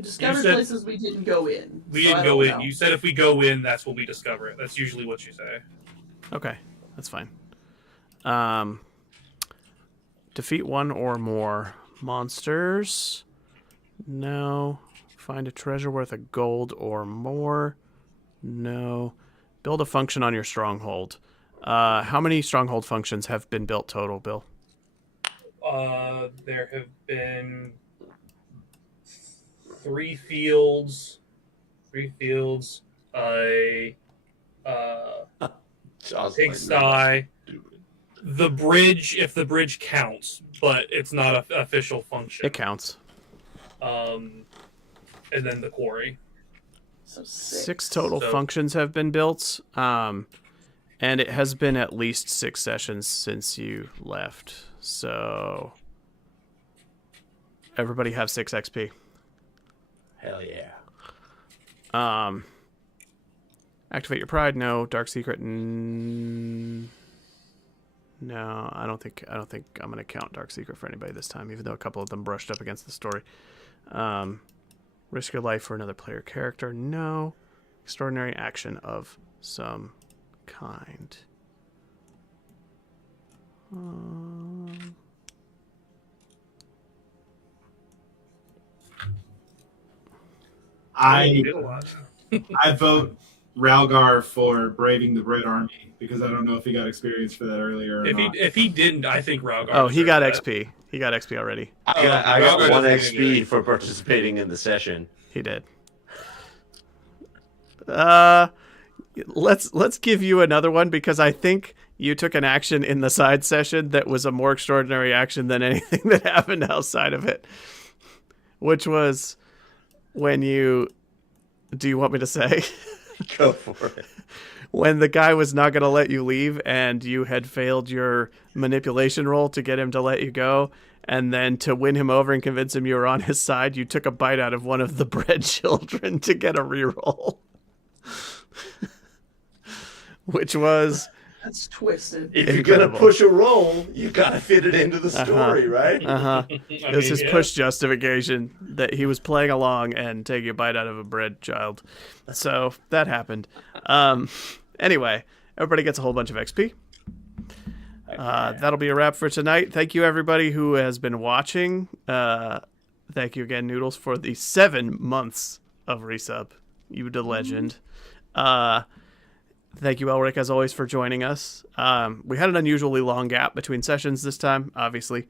discovered places we didn't go in. We didn't go in. You said if we go in, that's when we discover it. That's usually what you say. Okay, that's fine. Defeat 1 or more monsters. No. Find a treasure worth of gold or more. No. Build a function on your stronghold. How many stronghold functions have been built total, Bill? There have been 3 fields. 3 fields. A pigsty. The bridge, if the bridge counts, but it's not an official function. It counts. And then the quarry. So 6 total functions have been built. And it has been at least 6 sessions since you left. So everybody have 6 XP. Hell yeah. Activate your pride. No. Dark secret. No, I don't think I'm gonna count dark secret for anybody this time, even though a couple of them brushed up against the story. Risk your life for another player character. No. Extraordinary action of some kind. I vote Ralgar for braving the Red Army because I don't know if he got experience for that earlier. Or if he didn't, I think Ralgar. Oh, he got XP. He got XP already. I got 1 XP for participating in the session. He did. Let's give you another one because I think you took an action in the side session that was a more extraordinary action than anything that happened outside of it. Which was when you... Do you want me to say? Go for it. When the guy was not going to let you leave and you had failed your manipulation roll to get him to let you go, And then to win him over and convince him you were on his side, you took a bite out of one of the bread children to get a reroll. Which was... That's twisted. If you're going to push a roll, you got to fit it into the story, right? It's his push justification that he was playing along and taking a bite out of a bread child. So that happened. Anyway, everybody gets a whole bunch of XP. That'll be a wrap for tonight. Thank you, everybody who has been watching. Thank you again, Noodles, for the 7 months of resub. You the legend. Thank you, Elric, as always, for joining us. We had an unusually long gap between sessions this time, obviously.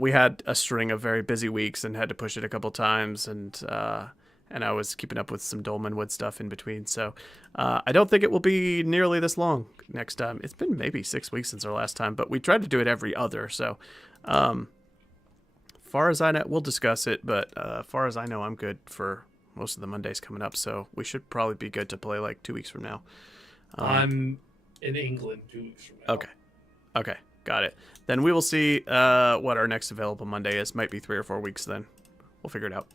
We had a string of very busy weeks and had to push it a couple times, and I was keeping up with some Dolmenwood stuff in between. So I don't think it will be nearly this long next time. It's been maybe 6 weeks since our last time, but we tried to do it every other. So far as I know, we'll discuss it, but far as I know, I'm good for most of the Mondays coming up. So we should probably be good to play like 2 weeks from now. I'm in England 2 weeks from now. Okay, got it. Then we will see what our next available Monday is. Might be 3 or 4 weeks then. We'll figure it out.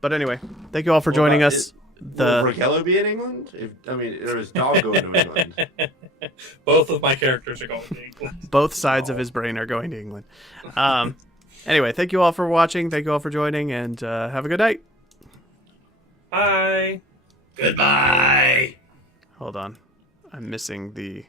But anyway, thank you all for joining us. Will Raquel be in England? Or is Dog going to England? Both of my characters are going to England. Both sides of his brain are going to England. Anyway, thank you all for watching. Thank you all for joining, and have a good night. Bye. Goodbye. Hold on. I'm missing the...